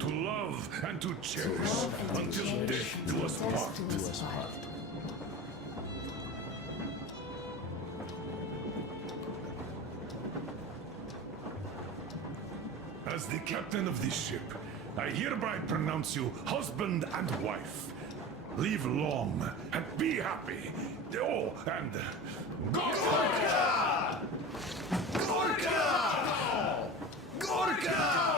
To love and to cherish until death do us part. As the captain of this ship, I hereby pronounce you husband and wife. Live long and be happy. Oh, and Gorka! Gorka! Gorka!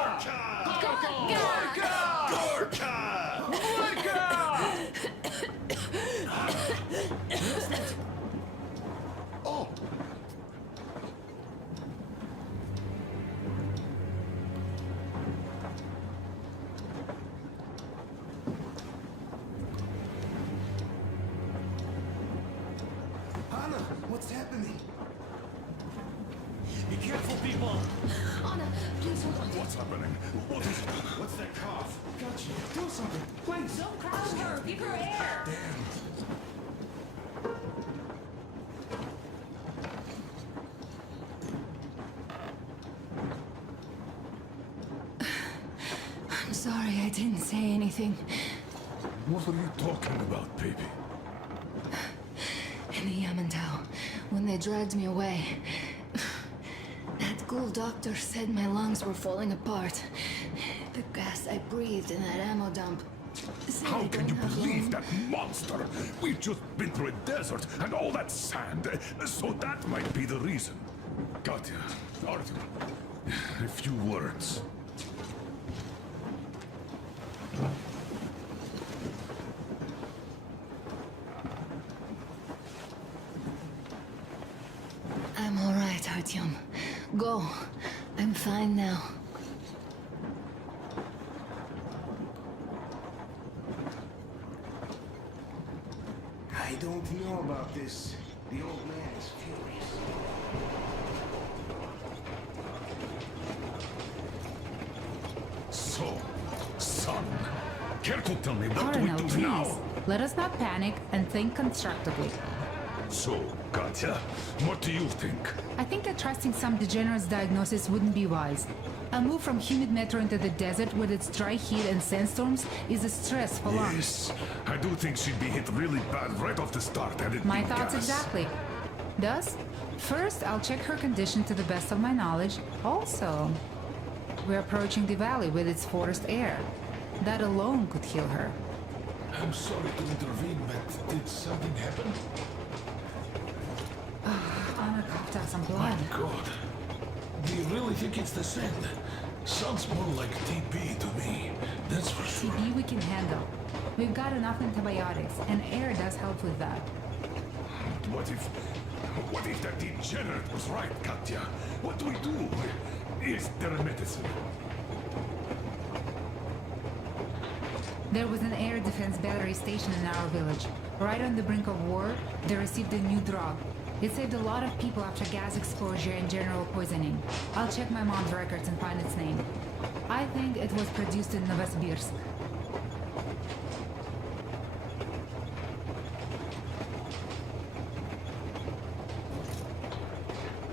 Oh! Anna, what's happening? Be careful, people! Anna, please hold on. What's happening? What is it? What's that cough? Gotcha. Do something, please. Don't crowd her. Give her air. I'm sorry I didn't say anything. What are you talking about, baby? In the Yamantau, when they dragged me away, that ghoul doctor said my lungs were falling apart. The gas I breathed in that ammo dump. said How I can you don't have believe long. that monster? We've just been through a desert and all that sand, so that might be the reason. Katya, Arthur, a few words. Artyom. Go. I'm fine now. I don't know about this. The old man is furious. So, son, care to tell me what Colonel, we do please. now? Let us not panic and think constructively. So, Katya, what do you think? I think that trusting some degenerate's diagnosis wouldn't be wise. A move from humid metro into the desert with its dry heat and sandstorms is a stress for lungs. Yes, I do think she'd be hit really bad right off the start had it My been thoughts gas. exactly. Thus, first I'll check her condition to the best of my knowledge. Also, we're approaching the valley with its forest air. That alone could heal her. I'm sorry to intervene, but did something happen? Anna coughed out some blood. My God. Do you really think it's the sand? Sounds more like TB to me. That's for sure. TB we can handle. We've got enough antibiotics, and air does help with that. What if that degenerate was right, Katya? What do we do? Is there a medicine? There was an air defense battery station in our village. Right on the brink of war, they received a new drug. It saved a lot of people after gas exposure and general poisoning. I'll check my mom's records and find its name. I think it was produced in Novosibirsk.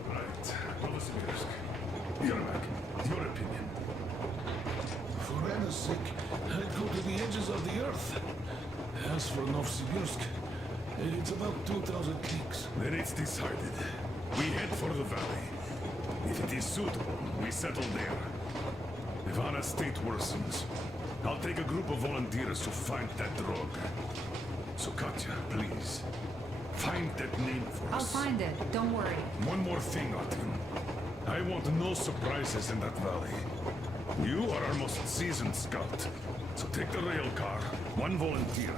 Right, Novosibirsk. Yermak, your opinion? For Anna's sake, I'd go to the edges of the earth. As for Novosibirsk, it's about 2,000 leagues. Then it's decided. We head for the valley. If it is suitable, we settle there. If Anna's state worsens, I'll take a group of volunteers to find that drug. So Katya, please, find that name for I'll us. find it, don't worry. One more thing, Artyom. I want no surprises in that valley. You are our most seasoned scout. So take the rail car, one volunteer.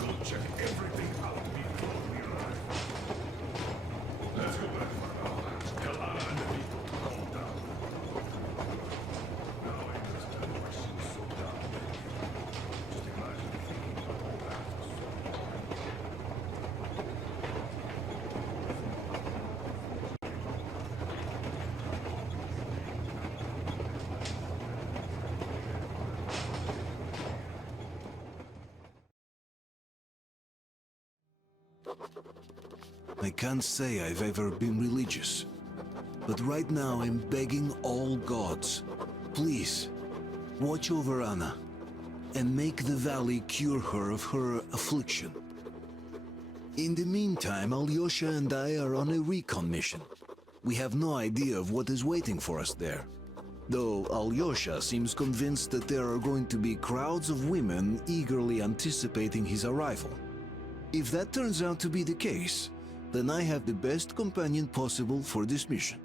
Go check everything out before we arrive. Let's go back for now. Tell Anna and the people to calm down. Now I understand why she was so down. Just imagine thinking about all that. I can't say I've ever been religious, but right now I'm begging all gods, please, watch over Anna, and make the valley cure her of her affliction. In the meantime, Alyosha and I are on a recon mission. We have no idea of what is waiting for us there, though Alyosha seems convinced that there are going to be crowds of women eagerly anticipating his arrival. If that turns out to be the case, then I have the best companion possible for this mission.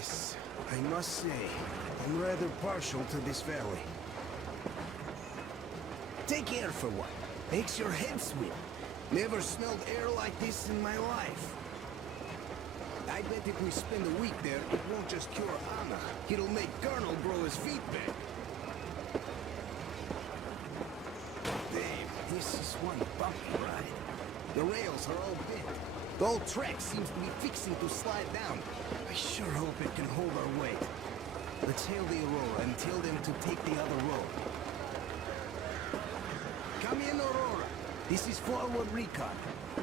Yes, I must say, I'm rather partial to this valley. Take air for one. Makes your head swim. Never smelled air like this in my life. I bet if we spend a week there, it won't just cure Anna. It'll make Colonel grow his feet back. Damn, this is one bumpy ride. The rails are all bent. The whole track seems to be fixing to slide down. I sure hope it can hold our weight. Let's hail the Aurora and tell them to take the other road. Come in, Aurora. This is forward recon.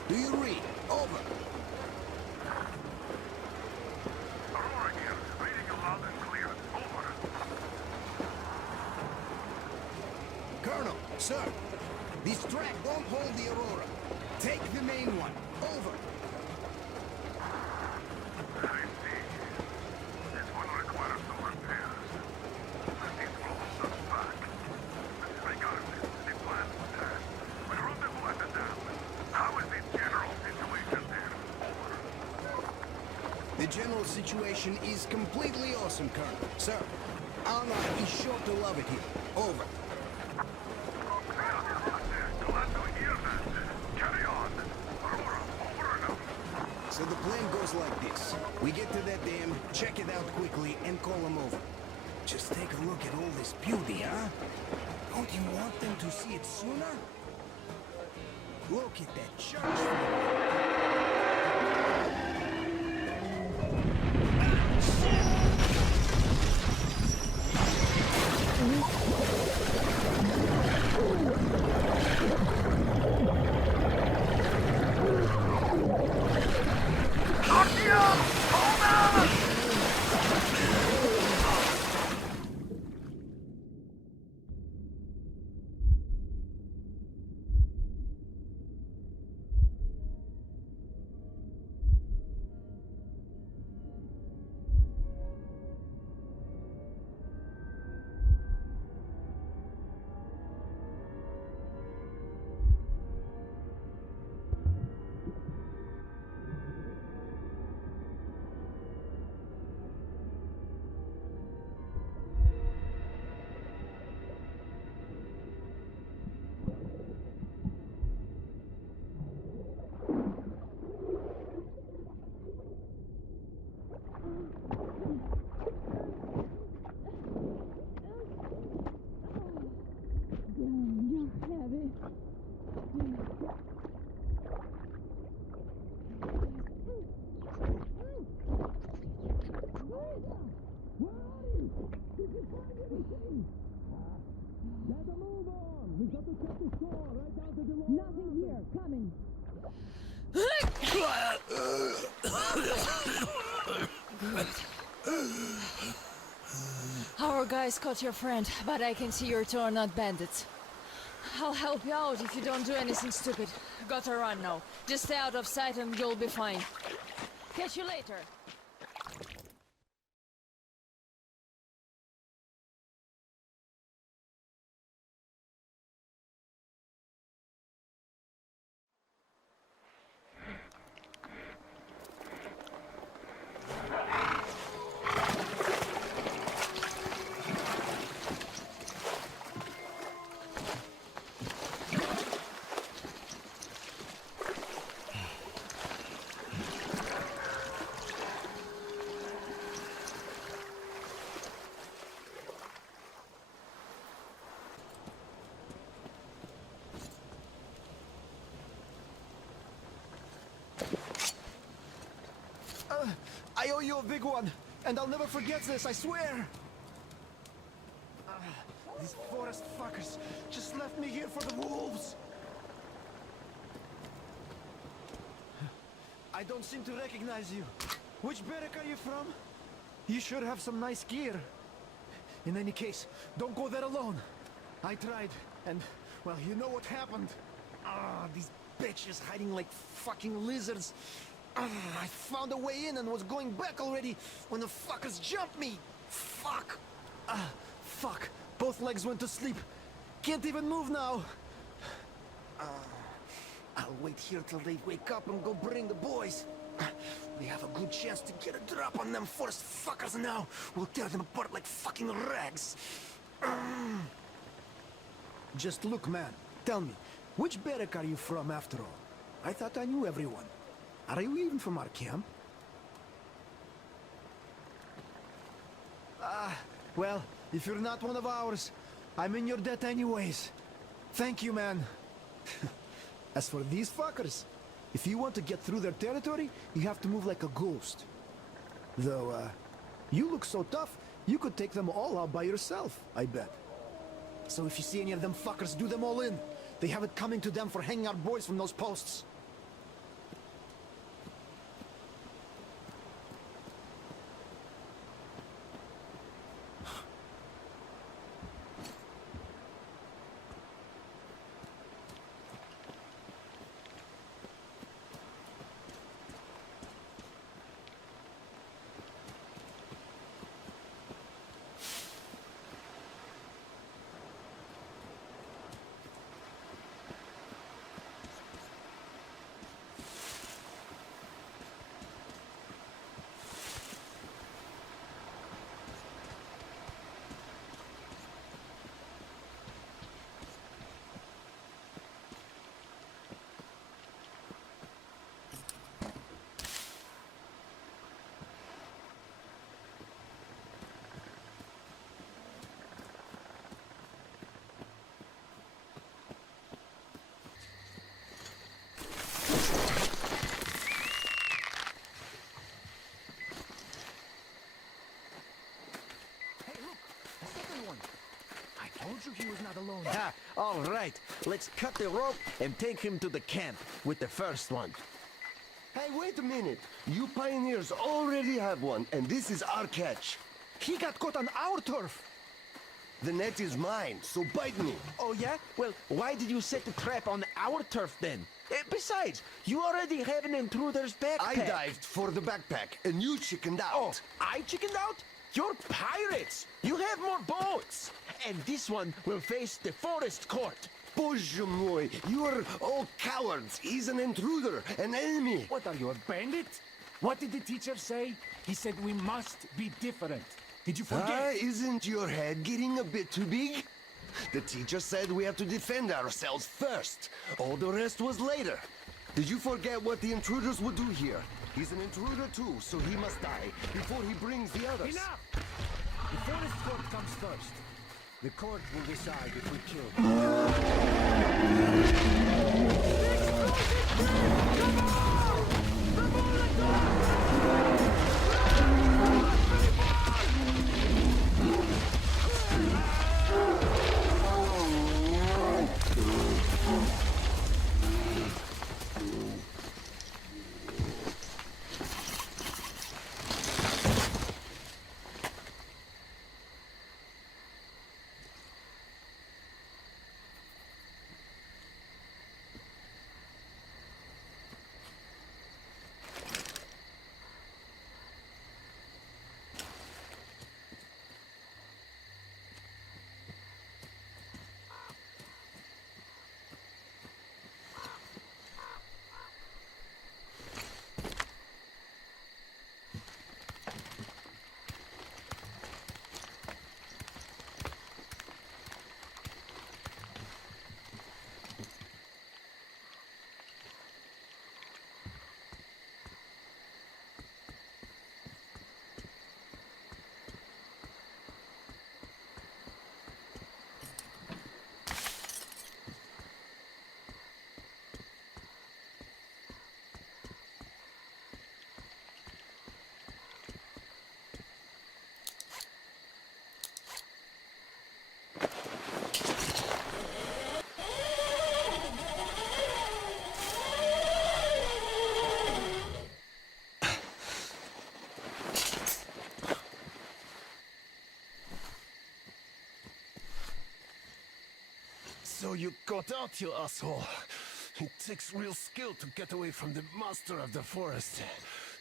Do you read? Over. Aurora here. Reading you loud and clear. Over. Colonel, sir. This track won't hold the Aurora. Take the main one. Over. I see. This one requires some repairs. This will hold us back. Regardless, the plan stands. We rendezvous at the dam. How is the general situation there? Over. The general situation is completely awesome, Colonel. Sir, Anna is sure to love it here. Over. Glad to hear that. Carry on. Aurora, over and out. So the plan goes like this. We get to that dam, check it out quickly, and call them over. Just take a look at all this beauty, huh? Don't you want them to see it sooner? Look at that church. Nothing here. Coming. Our guys caught your friend, but I can see your two are not bandits. I'll help you out if you don't do anything stupid. Gotta run now. Just stay out of sight and you'll be fine. Catch you later. I owe you a big one, and I'll never forget this, I swear! These forest fuckers just left me here for the wolves! I don't seem to recognize you. Which barrack are you from? You should have some nice gear. In any case, don't go there alone. I tried, and, well, you know what happened. These bitches hiding like fucking lizards. I found a way in and was going back already when the fuckers jumped me! Fuck! Fuck! Both legs went to sleep. Can't even move now. I'll wait here till they wake up and go bring the boys. We have a good chance to get a drop on them forest fuckers now. We'll tear them apart like fucking rags. Just look, man. Tell me, which barrack are you from after all? I thought I knew everyone. Are you even from our camp? Well, if you're not one of ours, I'm in your debt anyways. Thank you, man. As for these fuckers, if you want to get through their territory, you have to move like a ghost. Though, you look so tough, you could take them all out by yourself, I bet. So if you see any of them fuckers, do them all in. They have it coming to them for hanging our boys from those posts. Told you he was not alone. Ha! All right, let's cut the rope and take him to the camp with the first one. Hey, wait a minute. You pioneers already have one, and this is our catch. He got caught on our turf. The net is mine, so bite me. Oh yeah? Well, why did you set the trap on our turf then? Besides, you already have an intruder's backpack. I dived for the backpack, and you chickened out. Oh, I chickened out? You're pirates! You have more boats! And this one will face the forest court. Bоже mой, you are all cowards. He's an intruder, an enemy. What are you, a bandit? What did the teacher say? He said we must be different. Did you forget? Isn't your head getting a bit too big? The teacher said we have to defend ourselves first. All the rest was later. Did you forget what the intruders would do here? He's an intruder too, so he must die before he brings the others. Enough! The forest court comes first. The court will decide if we kill him. Come on! So you got out, you asshole. It takes real skill to get away from the master of the forest.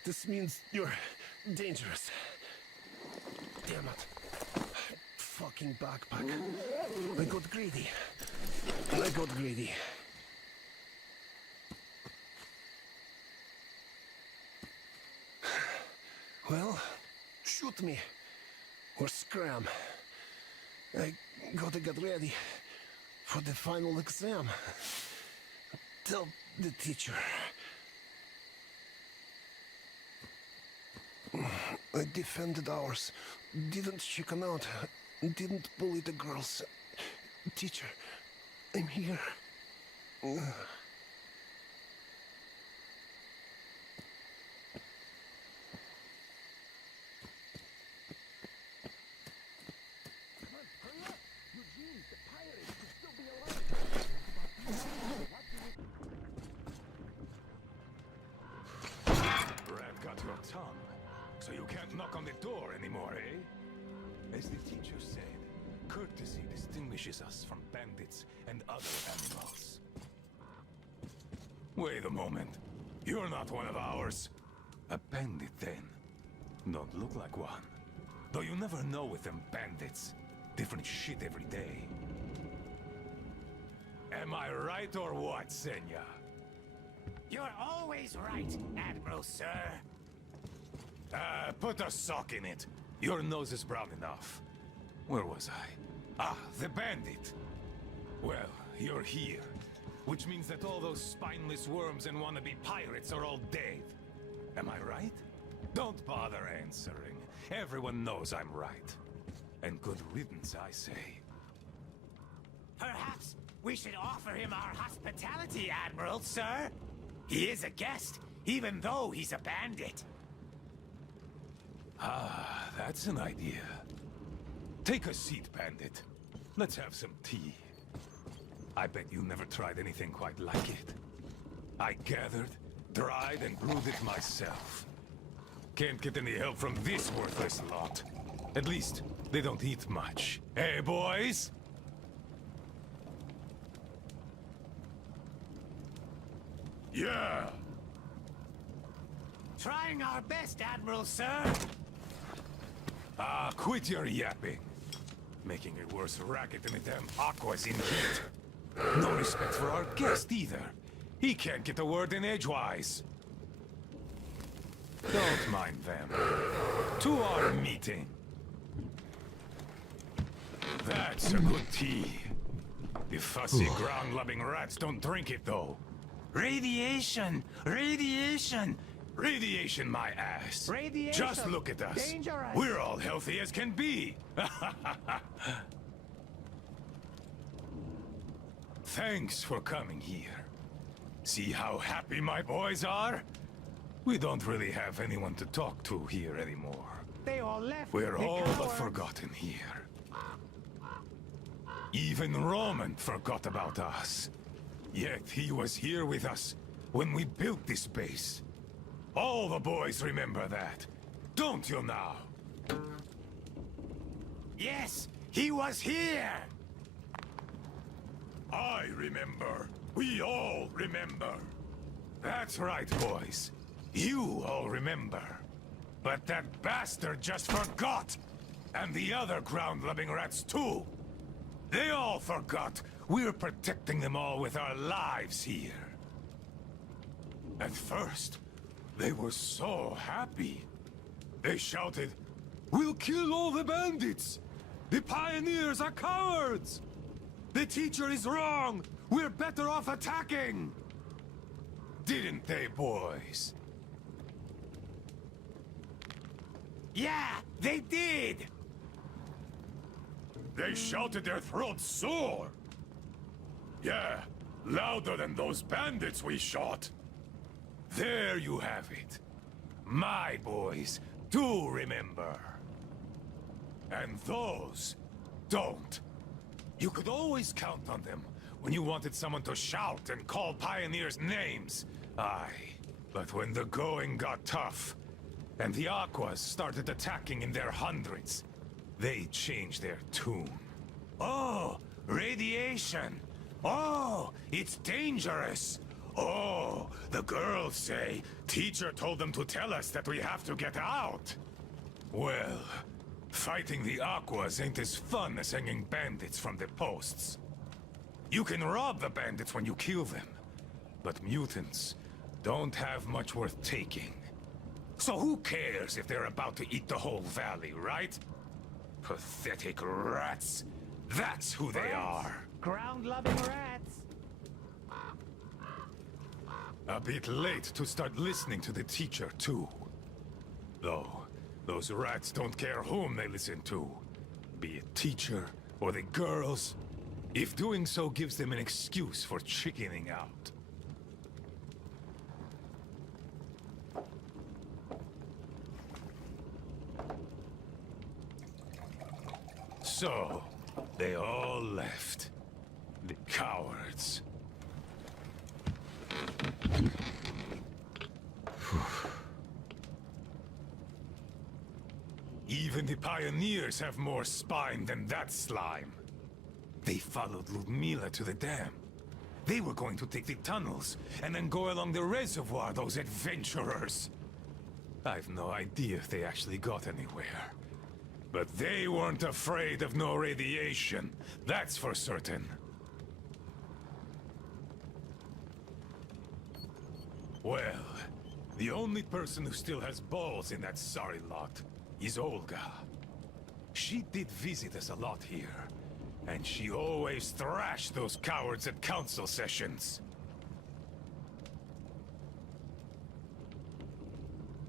This means you're dangerous. Damn it. Fucking backpack. I got greedy. I got greedy. Well, shoot me. Or scram. I gotta get ready for the final exam. Tell the teacher. I defended ours. Didn't chicken out. Didn't bully the girls. Teacher, I'm here. Rat got your tongue, so you can't knock on the door anymore, eh? As the teacher said, courtesy distinguishes us from bandits and other animals. Wait a moment. You're not one of ours. A bandit, then. Don't look like one. Though you never know with them bandits. Different shit every day. Am I right or what, Senya? You're always right, Admiral, sir. Put a sock in it. Your nose is brown enough. Where was I? Ah, the bandit. Well, you're here. Which means that all those spineless worms and wannabe pirates are all dead. Am I right? Don't bother answering. Everyone knows I'm right. And good riddance, I say. Perhaps we should offer him our hospitality, Admiral, sir. He is a guest, even though he's a bandit. Ah, that's an idea. Take a seat, bandit. Let's have some tea. I bet you never tried anything quite like it. I gathered, dried, and brewed it myself. Can't get any help from this worthless lot. At least, they don't eat much. Hey, boys? Yeah! Trying our best, Admiral, sir. Ah, quit your yapping. Making a worse racket than the damn Aqua's in heat. No respect for our guest, either. He can't get a word in edgewise. Don't mind them. To our meeting. That's a good tea. The fussy ground-loving rats don't drink it, though. Radiation! Radiation! Radiation, my ass! Radiation! Just look at us! Dangerous! We're all healthy as can be! Thanks for coming here. See how happy my boys are? We don't really have anyone to talk to here anymore. They all left. We're the all cowards. but forgotten here. Even Roman forgot about us. Yet he was here with us when we built this base. All the boys remember that. Don't you now? Yes, he was here! I remember. We all remember. That's right, boys. You all remember. But that bastard just forgot! And the other ground-loving rats, too! They all forgot we're protecting them all with our lives here. At first, they were so happy. They shouted, "We'll kill all the bandits! The pioneers are cowards! The teacher is wrong! We're better off attacking!" Didn't they, boys? Yeah, they did! They shouted their throats sore! Yeah, louder than those bandits we shot! There you have it. My boys do remember. And those don't. You could always count on them when you wanted someone to shout and call pioneers names. Aye, but when the going got tough, and the Aquas started attacking in their hundreds, they changed their tune. Oh, radiation! Oh, it's dangerous! Oh, the girls say teacher told them to tell us that we have to get out. Well, fighting the Aquas ain't as fun as hanging bandits from the posts. You can rob the bandits when you kill them, but mutants don't have much worth taking. So who cares if they're about to eat the whole valley, right? Pathetic rats. That's who they are. Ground-loving rats. A bit late to start listening to the teacher, too. Though, those rats don't care whom they listen to. Be it teacher or the girls, if doing so gives them an excuse for chickening out. So, they all left. The cowards. Even the pioneers have more spine than that slime. They followed Ludmila to the dam. They were going to take the tunnels, and then go along the reservoir, those adventurers. I've no idea if they actually got anywhere. But they weren't afraid of no radiation, that's for certain. Well, the only person who still has balls in that sorry lot is Olga. She did visit us a lot here, and she always thrashed those cowards at council sessions.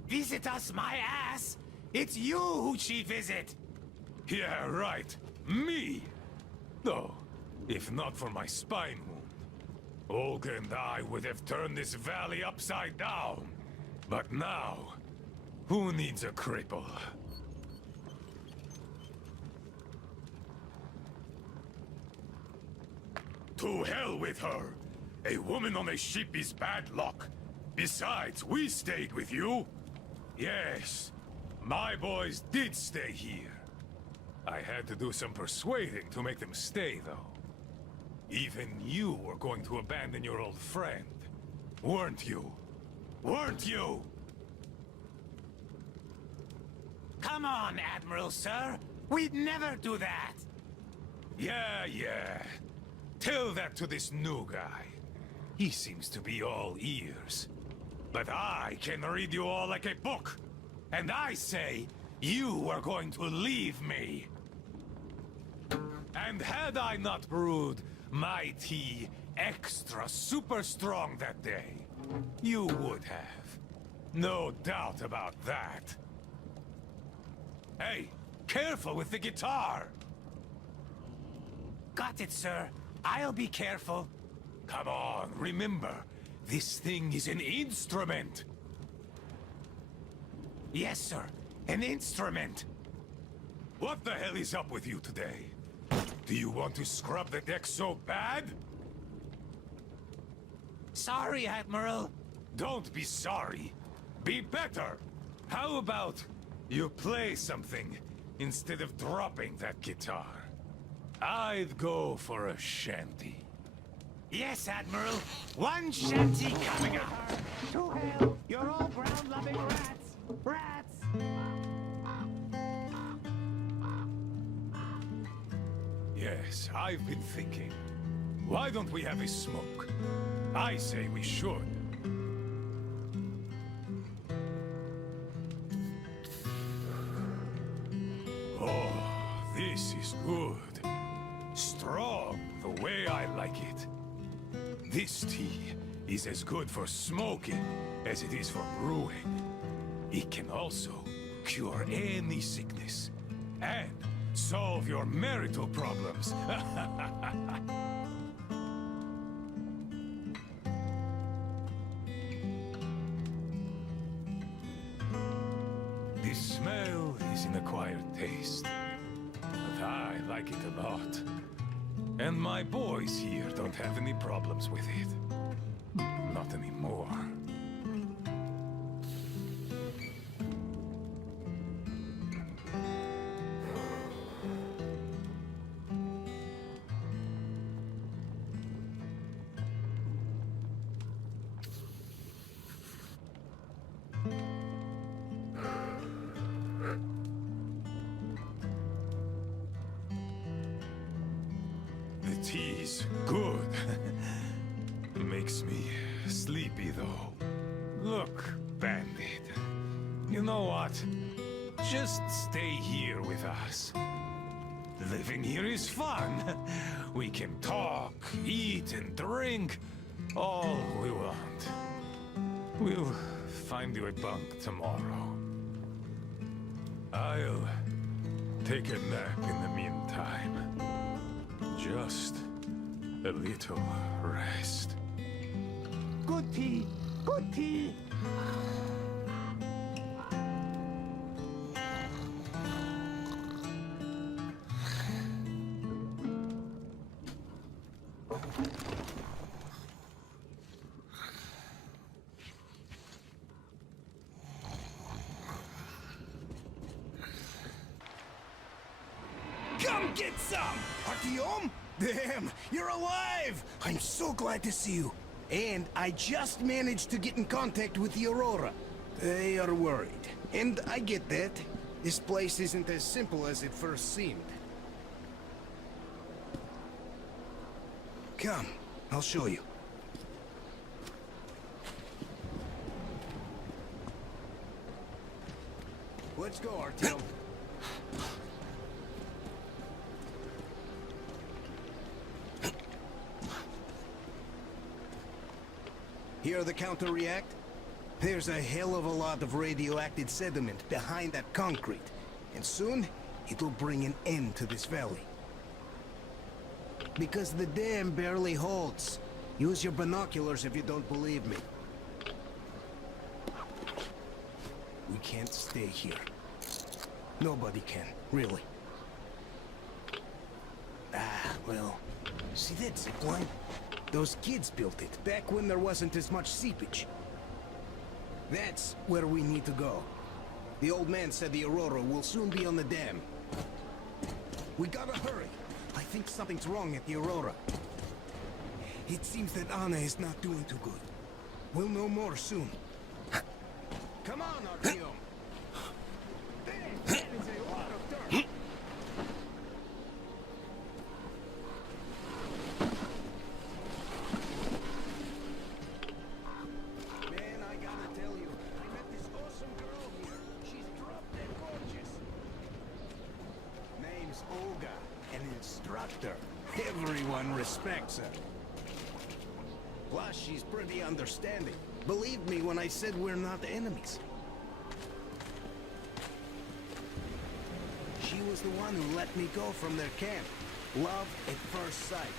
Visit us, my ass! It's you who she visit! Yeah, right. Me! Though, if not for my spine wound, Olga and I would have turned this valley upside down. But now, who needs a cripple? To hell with her! A woman on a ship is bad luck. Besides, we stayed with you. Yes, my boys did stay here. I had to do some persuading to make them stay, though. Even you were going to abandon your old friend, weren't you? Weren't you? Come on, Admiral, sir! We'd never do that! Yeah. Tell that to this new guy. He seems to be all ears. But I can read you all like a book. And I say, you are going to leave me. And had I not brewed my tea extra super strong that day, you would have. No doubt about that. Hey, careful with the guitar! Got it, sir. I'll be careful. Come on, remember, this thing is an instrument. Yes, sir. An instrument. What the hell is up with you today? Do you want to scrub the deck so bad? Sorry, Admiral. Don't be sorry. Be better. How about you play something instead of dropping that guitar? I'd go for a shanty. Yes, Admiral. One shanty coming up. To hell! You're all ground-loving rats! Rats! Yes, I've been thinking. Why don't we have a smoke? I say we should. Oh, this is good. Strong, the way I like it. This tea is as good for smoking as it is for brewing. It can also cure any sickness and solve your marital problems. The smell is an acquired taste, but I like it a lot. And my boys here don't have any problems with it. Not anymore. The tea's good. Makes me sleepy, though. Look, Bandit. know what? Just stay here with us. Living here is fun. We can talk, eat, and drink. All we want. We'll find you a bunk tomorrow. I'll take a nap in the meantime. Just a little rest. Good tea. Good tea. Come get some! Artyom? Damn, you're alive! I'm so glad to see you. And I just managed to get in contact with the Aurora. They are worried. And I get that. This place isn't as simple as it first seemed. Come, I'll show you. Let's go, Artyom. Hear the counter-react? There's a hell of a lot of radioactive sediment behind that concrete. And soon, it'll bring an end to this valley. Because the dam barely holds. Use your binoculars if you don't believe me. We can't stay here. Nobody can, really. Ah, well, see that zipline? Those kids built it, back when there wasn't as much seepage. That's where we need to go. The old man said the Aurora will soon be on the dam. We gotta hurry. I think something's wrong at the Aurora. It seems that Anna is not doing too good. We'll know more soon. Come on, Artyom! That is a lot of dirt! Man, I gotta tell you, I met this awesome girl here. She's drop dead gorgeous. Name's Olga, an instructor. Everyone respects her. Plus, she's pretty understanding. Believe me when I said we're not enemies. She was the one who let me go from their camp. Love at first sight.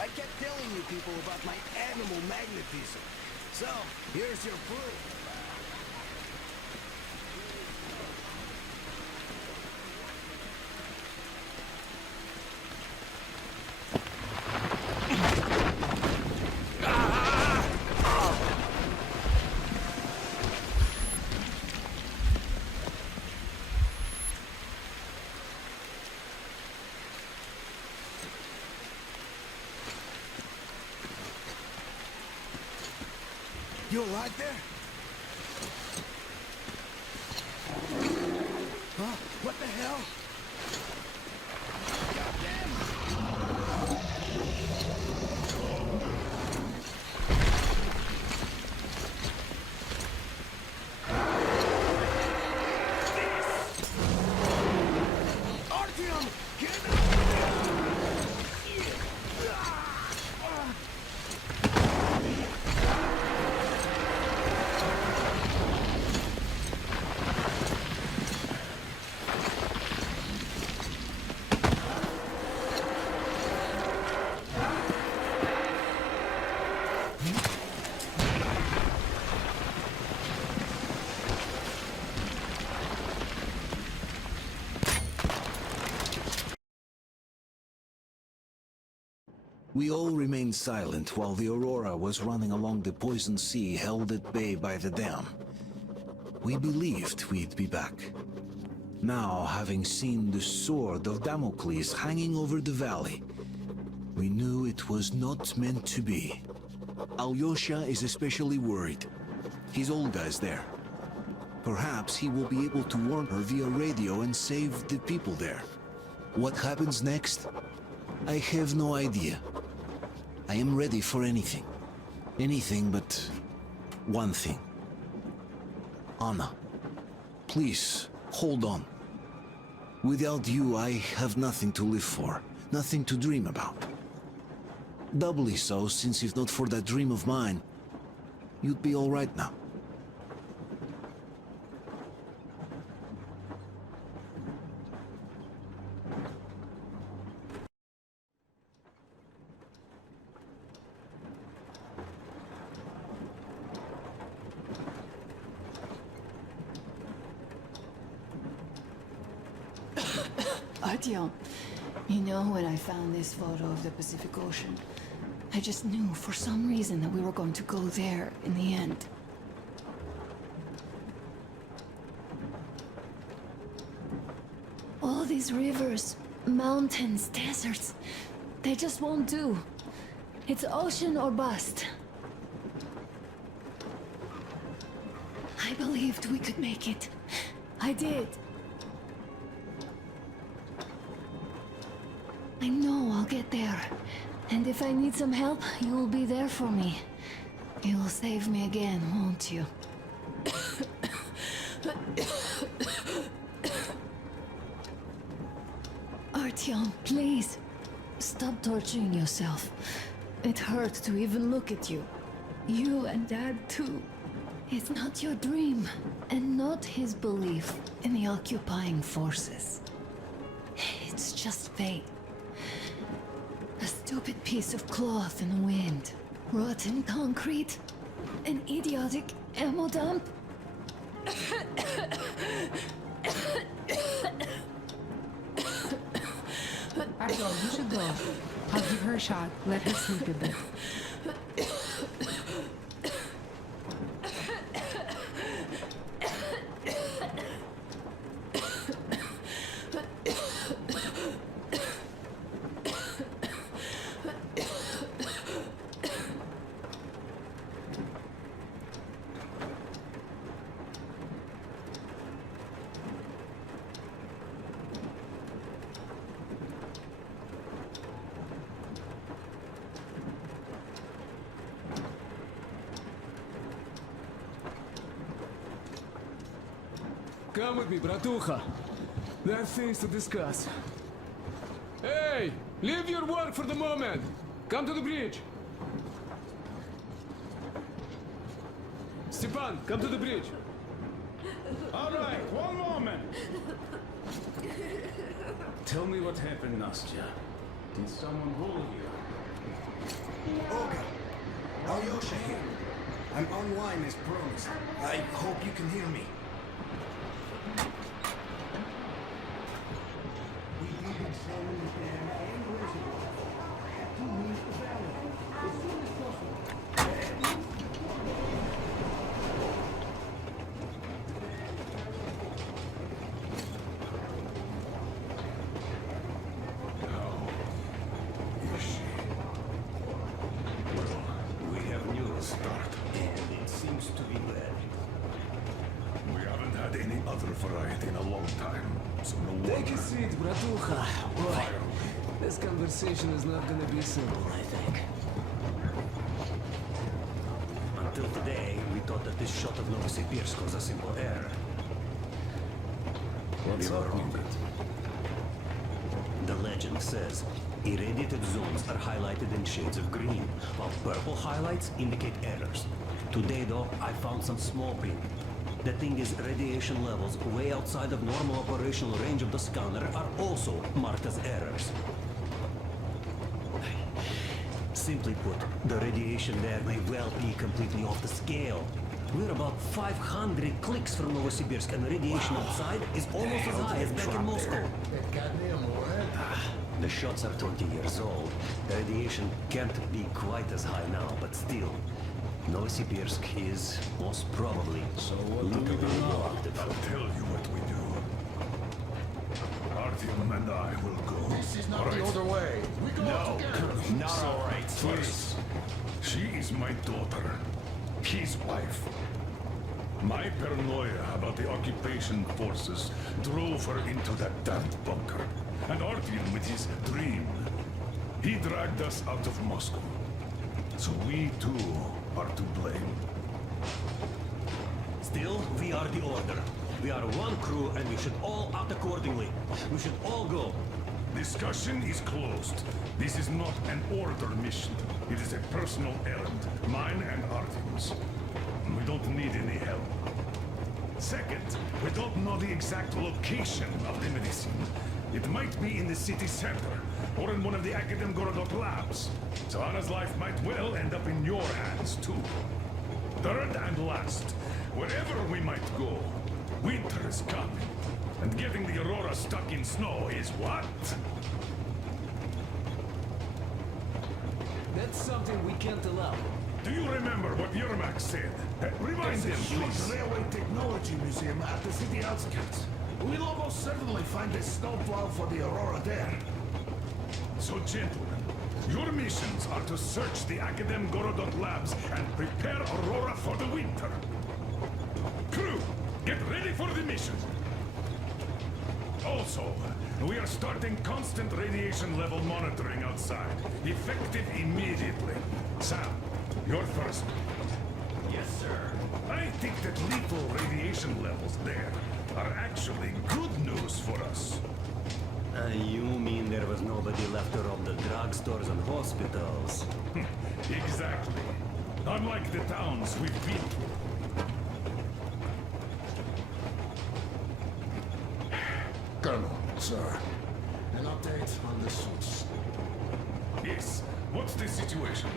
I kept telling you people about my animal magnetism. So, here's your proof. You alright there? Huh? What the hell? Artyom, get out! We all remained silent while the Aurora was running along the poison sea held at bay by the dam. We believed we'd be back. Now, having seen the sword of Damocles hanging over the valley, we knew it was not meant to be. Alyosha is especially worried. His Olga is there. Perhaps he will be able to warn her via radio and save the people there. What happens next? I have no idea. I am ready for anything. Anything but one thing. Anna. Please, hold on. Without you, I have nothing to live for, nothing to dream about. Doubly so, since if not for that dream of mine, you'd be all right now. Artyom, you know when I found this photo of the Pacific Ocean, I just knew for some reason that we were going to go there in the end. All these rivers, mountains, deserts, they just won't do. It's ocean or bust. I believed we could make it. I did. I know I'll get there. And if I need some help, you will be there for me. You will save me again, won't you? Artyom, please. Stop torturing yourself. It hurts to even look at you. You and Dad too. It's not your dream, and not his belief in the occupying forces. It's just fate. A stupid piece of cloth in the wind. Rotten concrete. An idiotic ammo dump. Artyom, you should go. I'll give her a shot. Let her sleep a bit. Come with me, bratucha. There are things to discuss. Hey! Leave your work for the moment! Come to the bridge! Stepan, come to the bridge! All right, one moment. Tell me what happened, Nastya. Did someone hold you? Olga, Alyosha here. I'm online as promised. I hope you can hear me. We've been examining the dam and reservoir. I have to leave the valley as soon as possible. We have news, Start. And it seems to be bad. We haven't had any other variety in a long time, so no wonder. Take a seat, bratucha. Boy, this conversation is not gonna be simple, I think. Until today, we thought that this shot of Novosibirsk was a simple error. What's We were up, wrong. The legend says irradiated zones are highlighted in shades of green, while purple highlights indicate errors. Today, though, I found some small print. The thing is, radiation levels way outside of normal operational range of the scanner are also marked as errors. Simply put, the radiation there may well be completely off the scale. We're about 500 clicks from Novosibirsk, and the radiation outside is almost as high as back in Moscow. The shots are 20 years old. The radiation can't be quite as high now, but still, Novosibirsk is most probably locally radioactive. I'll tell you what we do. Artyom and I will go. This is not all the right? other way. We go No, together. not all right. First, she is my daughter, his wife. My paranoia about the occupation forces drove her into that damned bunker. And Artyom with his dream, he dragged us out of Moscow. So we too are to blame. Still, we are the Order. We are one crew and we should all act accordingly. We should all go. Discussion is closed. This is not an order mission. It is a personal errand, mine and Artyom's. We don't need any help. Second, we don't know the exact location of the medicine. It might be in the city center, or in one of the Academ Gorodok labs. So Anna's life might well end up in your hands, too. Third and last, wherever we might go, winter is coming. And getting the Aurora stuck in snow is what? That's something we can't allow. Do you remember what Yermak said? Remind There's a him, huge please. railway technology museum at the city outskirts. We'll almost certainly find a snowplow for the Aurora there. So, gentlemen, your missions are to search the Academ Gorodok labs and prepare Aurora for the winter. Crew, get ready for the mission. Also, we are starting constant radiation level monitoring outside. Effective immediately. Sam, you're first. Yes, sir. I think that lethal radiation levels there are actually good news for us. You mean there was nobody left to rob the drugstores and hospitals? Exactly. Unlike the towns we've been to. Colonel, sir. An update on the suits. Yes. What's the situation?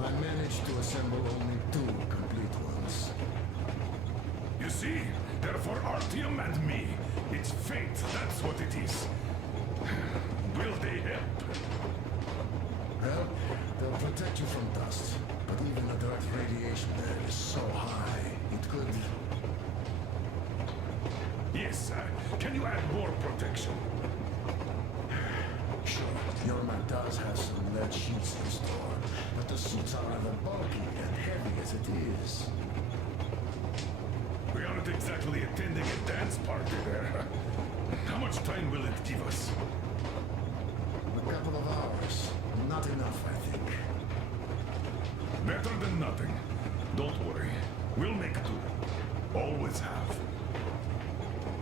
I managed to assemble only 2 complete ones. You see, they're for Artyom and me. It's fate, that's what it is. Will they help? Well, they'll protect you from dust. But even the direct radiation there is so high, it could... Yes, can you add more protection? Sure, your man does have some lead sheets in store, but the suits are rather bulky and heavy as it is. We aren't exactly attending a dance party there. How much time will it give us? A couple of hours. Not enough, I think. Better than nothing. Don't worry. We'll make do. Always have.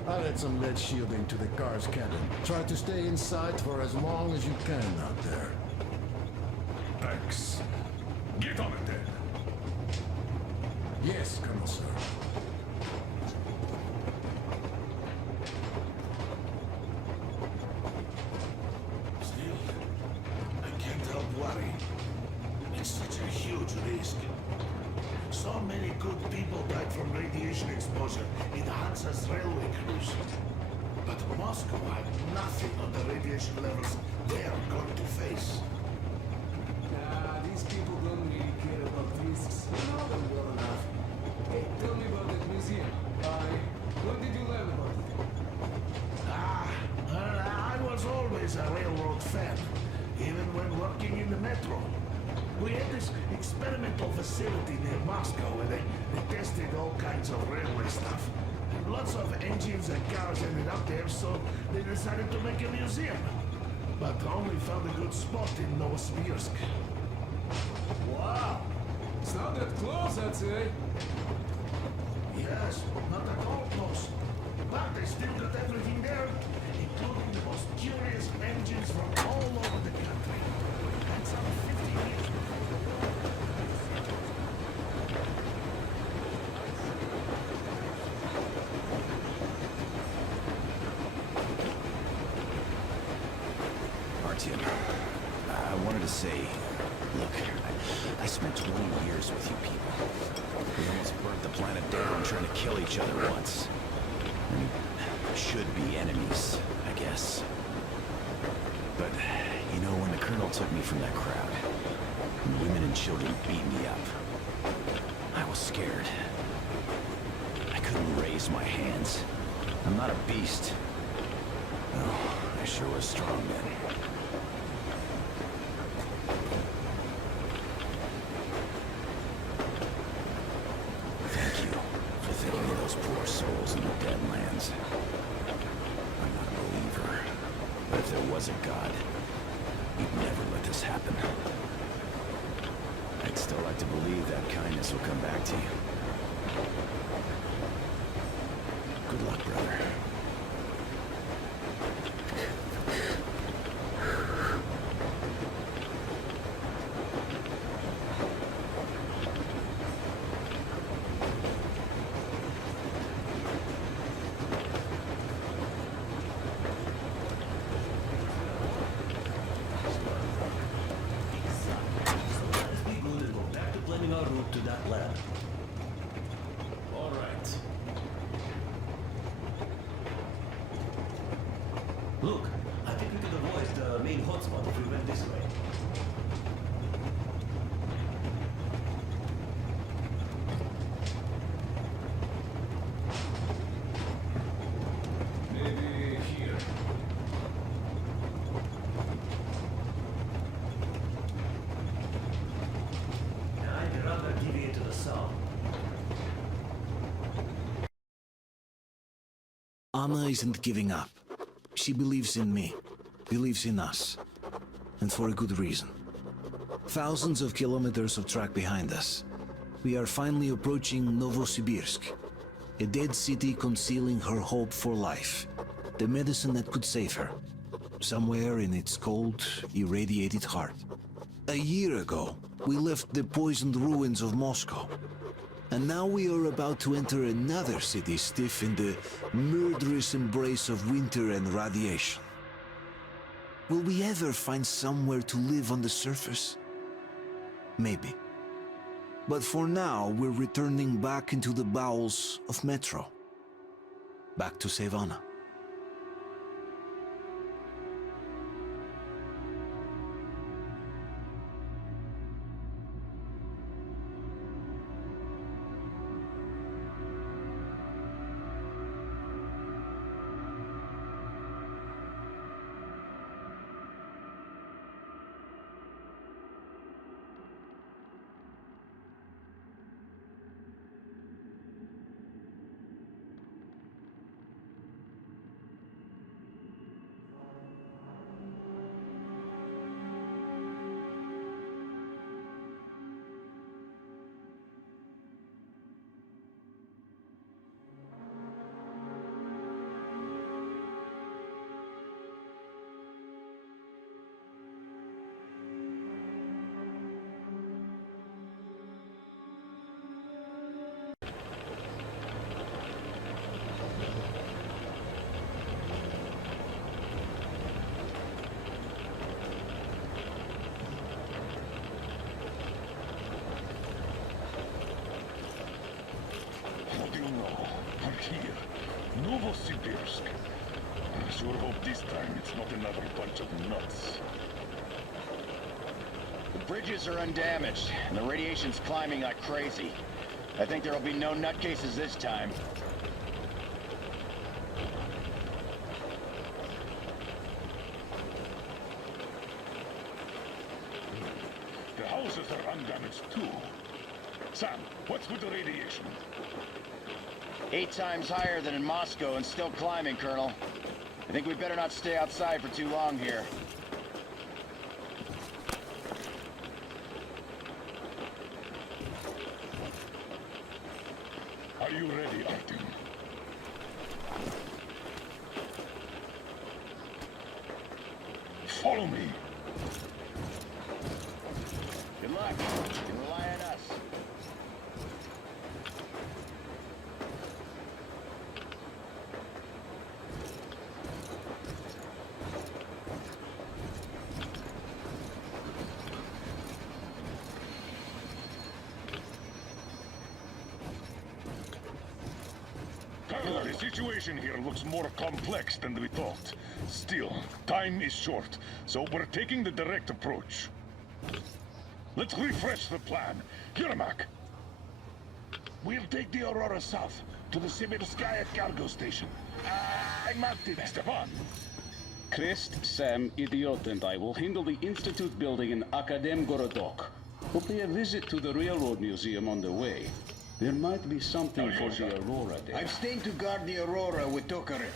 I'll add some lead shielding to the car's cabin. Try to stay inside for as long as you can out there. Thanks. Get on it then. Yes, Colonel, sir. Still, I can't help worry. It's such a huge risk. So many good people died from radiation exposure in Hansa's railway crews. But Moscow had nothing on the radiation levels they are going to face. Nah, these people don't really care about risks. You know them well enough. Hey, tell me about that museum. When did you learn about it? I was always a railroad fan, even when working in the metro. We had this experimental facility near Moscow where they tested all kinds of railway stuff. Lots of engines and cars ended up there, so they decided to make a museum. But only found a good spot in Novosibirsk. Wow! It's not that close, I'd say. Yes, not at all close. But they still got everything there, including the most curious engines from all over the country. And some 50 years. Artyom, I wanted to say, look, I spent 20 years with you people. We almost burnt the planet down trying to kill each other once. And should be enemies, I guess. But, you know, when the Colonel took me from that crowd, and women and children beat me up, I was scared. I couldn't raise my hands. I'm not a beast. Oh, I sure was strong then. Thank you for thinking of those poor souls in the Deadlands. I'm not a believer, but if there was a God, he'd never let this happen. I'd still like to believe that kindness will come back to you. Look, I think we could avoid the main hotspot if we went this way. Maybe here. I'd rather deviate to the south. Anna isn't giving up. She believes in me, believes in us, and for a good reason. Thousands of kilometers of track behind us. We are finally approaching Novosibirsk, a dead city concealing her hope for life, the medicine that could save her, somewhere in its cold, irradiated heart. A year ago, we left the poisoned ruins of Moscow, and now we are about to enter another city stiff in the murderous embrace of winter and radiation. Will we ever find somewhere to live on the surface? Maybe. But for now, we're returning back into the bowels of Metro. Back to Savannah. What do you know? I'm here. Novosibirsk. I sure hope this time it's not another bunch of nuts. The bridges are undamaged, and the radiation's climbing like crazy. I think there'll be no nutcases this time. The houses are undamaged too. Sam, what's with the radiation? 8 times higher than in Moscow and still climbing, Colonel. I think we better not stay outside for too long here. Are you ready, Artyom? Follow me. Good luck. You can rely on us. Colonel, the situation here looks more complex than we thought. Still, time is short, so we're taking the direct approach. Let's refresh the plan. Yermak! We'll take the Aurora south to the Sibirskaya cargo station. I marked it, Stefan. Krist, Sam, Idiot, and I will handle the Institute building in Akadem Gorodok. We'll pay a visit to the Railroad Museum on the way. There might be something for the Aurora there. I'm staying to guard the Aurora with Tokarev.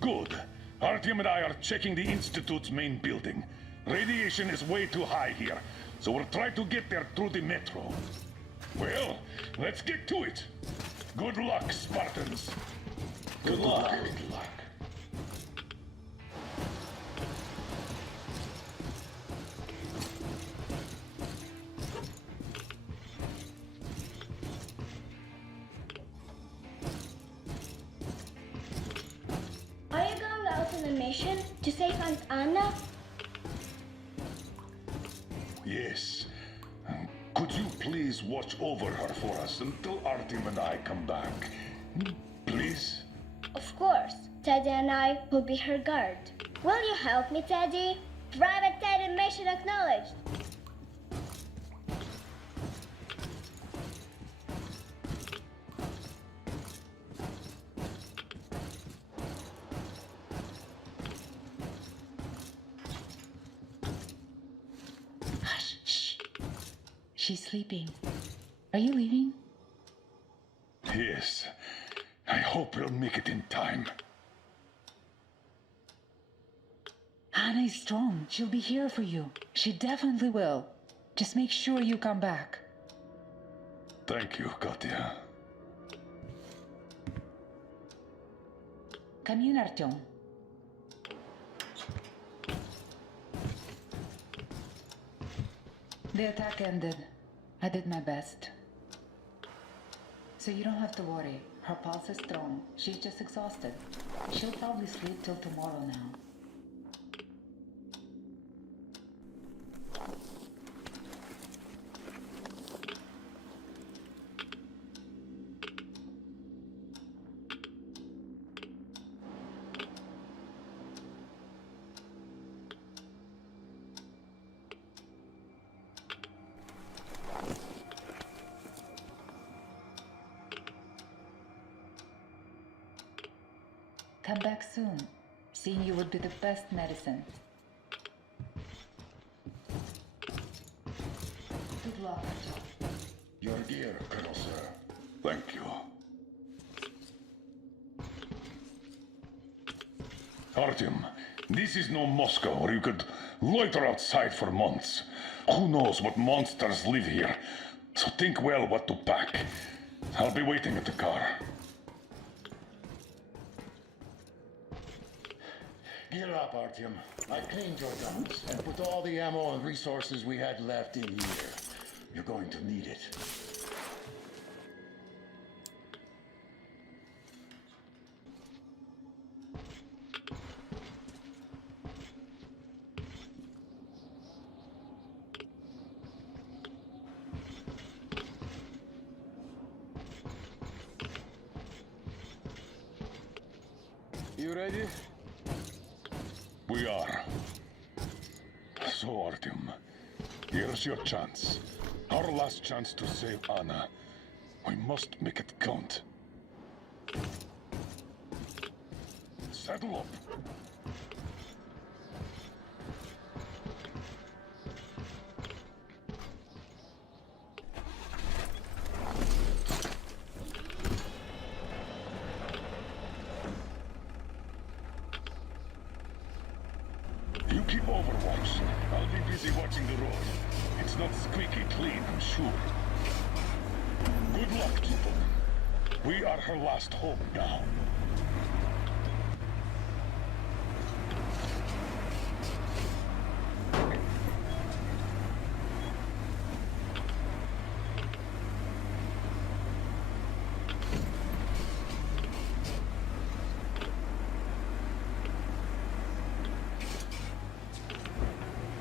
Good. Artyom and I are checking the Institute's main building. Radiation is way too high here, so we'll try to get there through the metro. Well, let's get to it. Good luck, Spartans. Good luck. Good luck. Are you going out on a mission to save Aunt Anna? Yes. Could you please watch over her for us until Artyom and I come back? Please? Of course. Teddy and I will be her guard. Will you help me, Teddy? Private Teddy mission acknowledged. Hush, shh. She's sleeping. Are you leaving? Yes. I hope we'll make it in time. Anna is strong. She'll be here for you. She definitely will. Just make sure you come back. Thank you, Katya. Come in, Artyom. The attack ended. I did my best. So you don't have to worry. Her pulse is strong. She's just exhausted. She'll probably sleep till tomorrow now. Come back soon. Seeing you would be the best medicine. Good luck, Artyom. Your dear, Colonel, sir. Thank you. Artyom, this is no Moscow where you could loiter outside for months. Who knows what monsters live here? So think well what to pack. I'll be waiting at the car. Gear up, Artyom. I cleaned your guns and put all the ammo and resources we had left in here. You're going to need it. You ready? We are. So, Artyom, here's your chance. Our last chance to save Anna. We must make it count. Saddle up. You keep overwatch. I'll be busy watching the road. It's not squeaky clean, I'm sure. Good luck, people. We are her last hope now.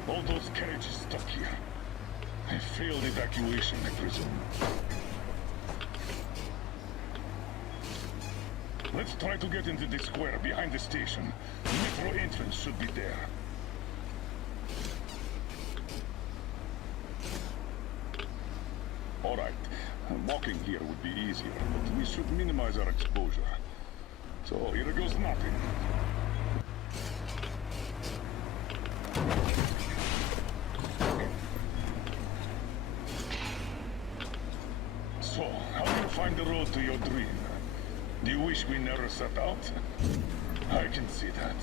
All those carriages stuck here. I failed evacuation, I presume. Let's try to get into the square behind the station. Metro entrance should be there. All right. Walking here would be easier, but we should minimize our exposure. So here goes nothing. So, how do you find the road to your dream? Do you wish we never set out? I can see that.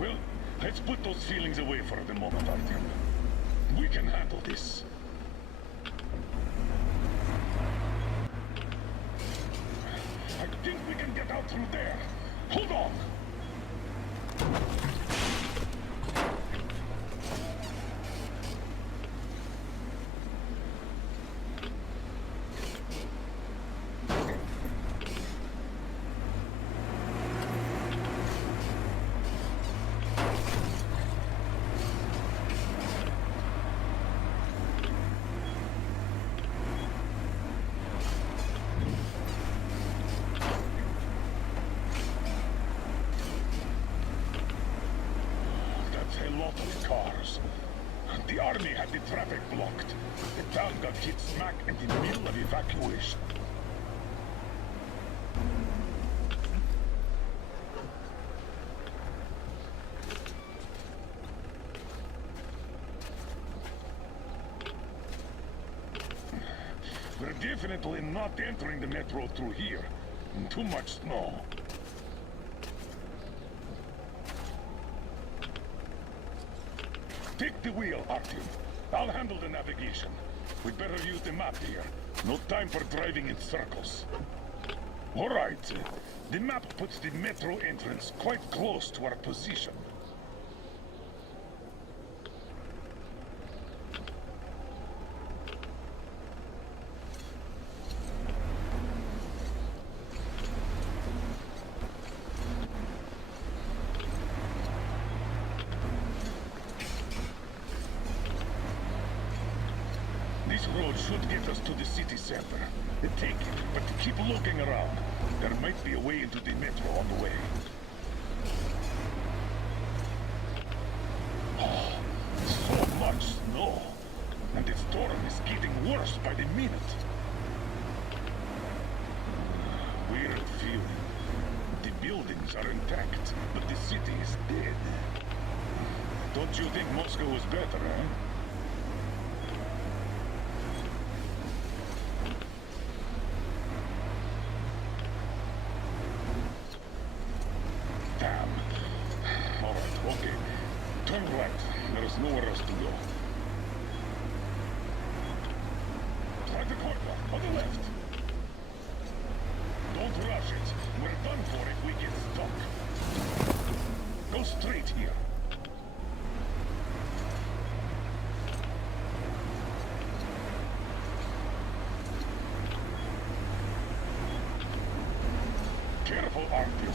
Well, let's put those feelings away for the moment, Artyom. We can handle this. I think we can get out through there. Hold on! lot of cars. The army had the traffic blocked. The town got hit smack in the middle of evacuation. We're definitely not entering the metro through here. Too much snow. Take the wheel, Artyom. I'll handle the navigation. We'd better use the map here. No time for driving in circles. All right. The map puts the metro entrance quite close to our position. This road should get us to the city center. Take it, but keep looking around. There might be a way into the metro on the way. Oh, so much snow. And the storm is getting worse by the minute. Weird feeling. The buildings are intact, but the city is dead. Don't you think Moscow was better, huh? Damn. All right, okay. Turn right. There is nowhere else to go. Try the corner, on the left. Don't rush it. We're done for if we get stuck. Go straight here. Careful, Artyom.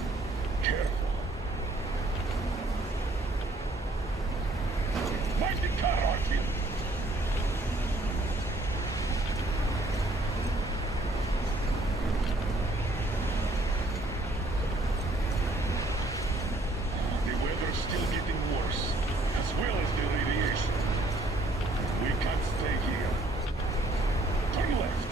Careful. Mind the car, Artyom. The weather's still getting worse, as well as the radiation. We can't stay here. Turn left.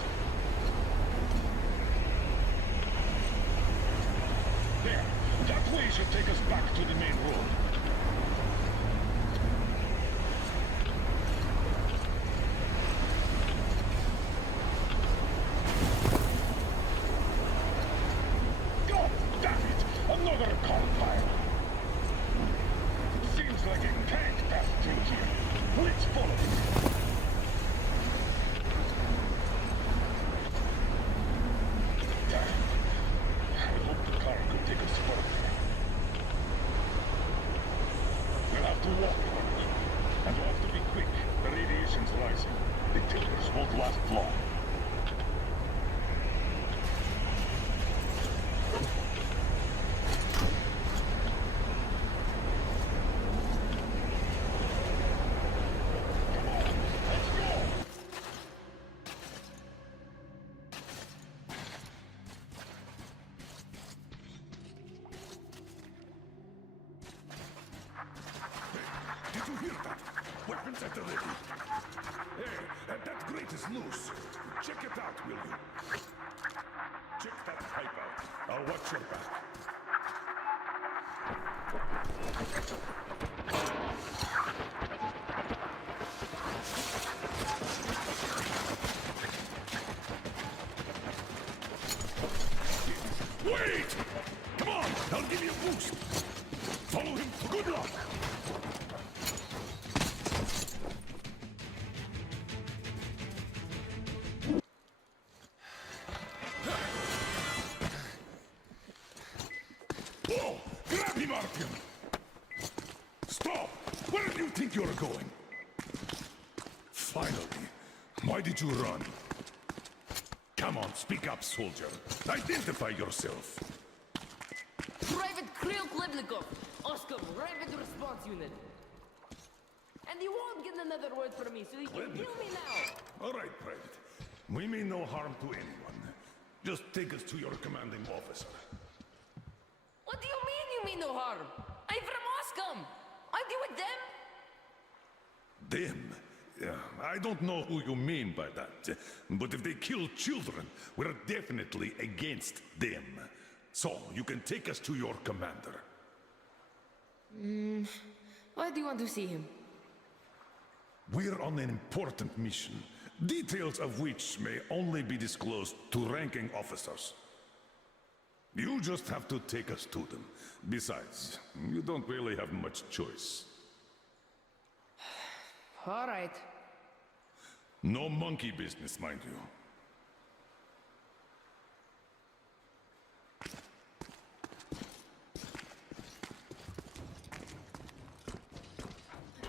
There. That way should take us back to the main road. God damn it! Another car pile! It seems like a tank passed through here. Let's follow it. Damn. I hope the car could take us further. We'll have to walk on it. And we'll have to be quick. The radiation's rising. The timbers won't last long. Come on, let's go! Did you hear that? Weapons at the ready. Hey, that grate is loose. Check it out, will you? Check that pipe out. I'll watch your back. Wait! Come on, I'll give you a boost. Follow him. Good luck. Whoa! Grab him, Artyom! Stop! Where do you think you're going? Finally. Why did you run? Come on, speak up, soldier. Identify yourself. Private Kirill Klebnikov, Oscar, Rapid Response Unit. And you won't get another word from me, so you can kill me now. All right, Private. We mean no harm to anyone. Just take us to your commanding officer. What do you mean no harm? I'm from Moscow. Aren't you with them? Them? Yeah, I don't know who you mean by that. But if they kill children, we're definitely against them. So, you can take us to your commander. Why do you want to see him? We're on an important mission, details of which may only be disclosed to ranking officers. You just have to take us to them. Besides, you don't really have much choice. All right. No monkey business, mind you.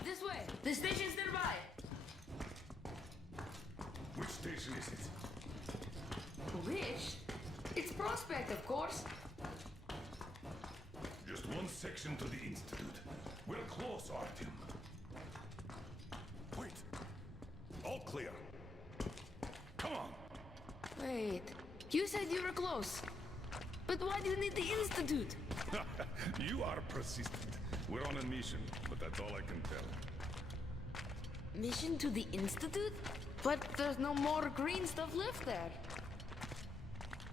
This way. The station's nearby. Which station is it? Which? It's Prospect, of course. Just one section to the Institute. We're close, Artyom. Wait. All clear. Come on. Wait. You said you were close. But why do you need the Institute? You are persistent. We're on a mission, but that's all I can tell. Mission to the Institute? But there's no more green stuff left there.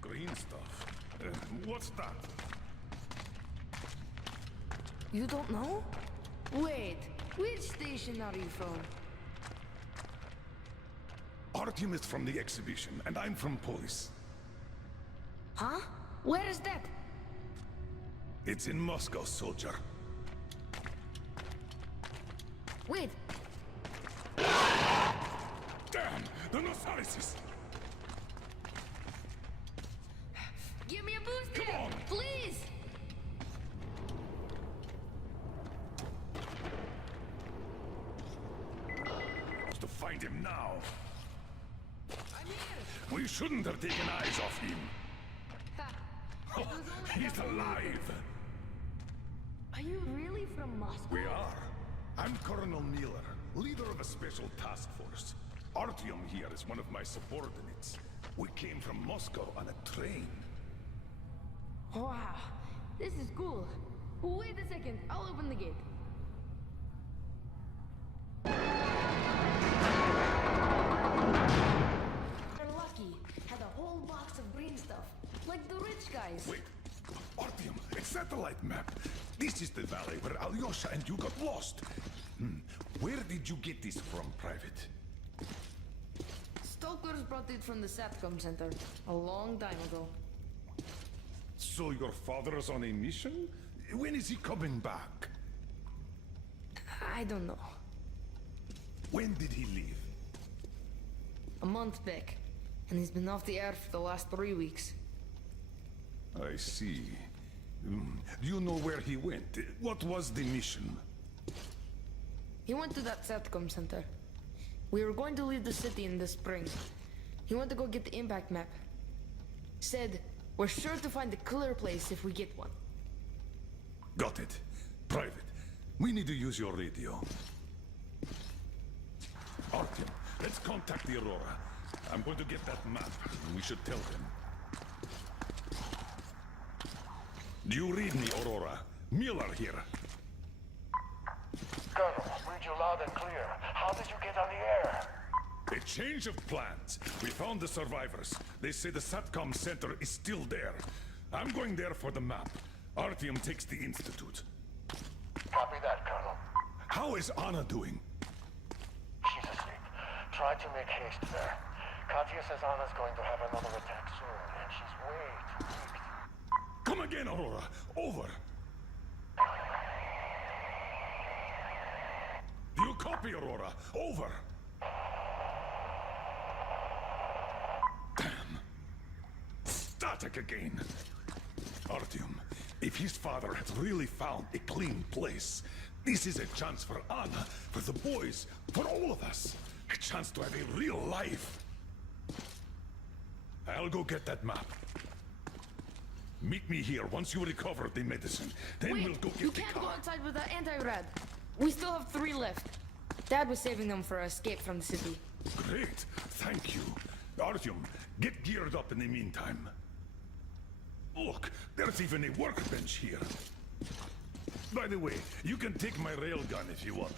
Green stuff? What's that? You don't know? Wait, which station are you from? Artyom is from the exhibition, and I'm from police. Huh? Where is that? It's in Moscow, soldier. Wait. Damn! The Nosarises! Give me a boost there! Come on! Please! To find him now. I'm here! We shouldn't have taken eyes off him. Oh, he's alive! Are you really from Moscow? We are. I'm Colonel Miller, leader of a special task force. Artyom here is one of my subordinates. We came from Moscow on a train. Wow, this is cool. Wait a second, I'll open the gate. You're lucky. Had a whole box of green stuff, like the rich guys. Wait, Artyom, a satellite map. This is the valley where Alyosha and you got lost. Where did you get this from, Private? Stalkers brought it from the SATCOM center a long time ago. So your father's on a mission? When is he coming back? I don't know. When did he leave? A month back. And he's been off the air for the last 3 weeks. I see. Do you know where he went? What was the mission? He went to that SATCOM center. We were going to leave the city in the spring. He went to go get the impact map. Said, we're sure to find a clear place if we get one. Got it. Private, we need to use your radio. Artyom, let's contact the Aurora. I'm going to get that map. We should tell them. Do you read me, Aurora? Miller here. Colonel, read you loud and clear. How did you get on the air? A change of plans. We found the survivors. They say the SATCOM center is still there. I'm going there for the map. Artyom takes the Institute. Copy that, Colonel. How is Anna doing? She's asleep. Try to make haste there. Katya says Anna's going to have another attack soon, and she's way too weak. Come again, Aurora. Over. Do you copy, Aurora? Over. Damn. Static again. Artyom, if his father had really found a clean place, this is a chance for Anna, for the boys, for all of us. A chance to have a real life. I'll go get that map. Meet me here once you recover the medicine. Then Wait, we'll go get you the can't car. go outside with that anti-rad. We still have 3 left. Dad was saving them for escape from the city. Great, thank you. Artyom, get geared up in the meantime. Look, there's even a workbench here. By the way, you can take my railgun if you want.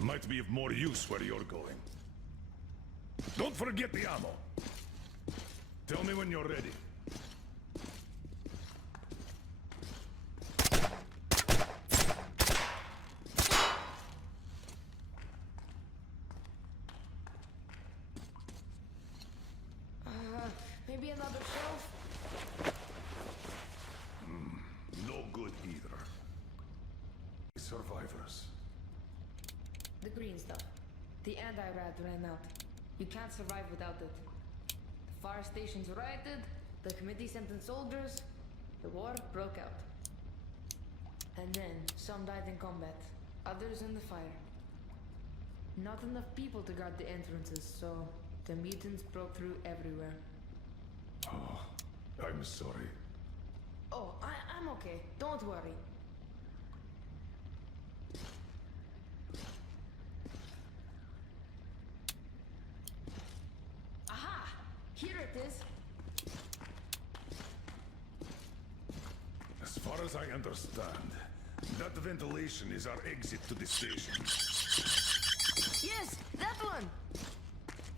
Might be of more use where you're going. Don't forget the ammo. Tell me when you're ready. Maybe another shelf? No good either. Survivors. The green stuff. The anti-rat ran out. You can't survive without it. The fire stations rioted, the committee sent in soldiers, the war broke out. And then, some died in combat, others in the fire. Not enough people to guard the entrances, so the mutants broke through everywhere. Oh, I'm sorry. Oh, I'm okay. Don't worry. Aha! Here it is. As far as I understand, that ventilation is our exit to the station. Yes, that one!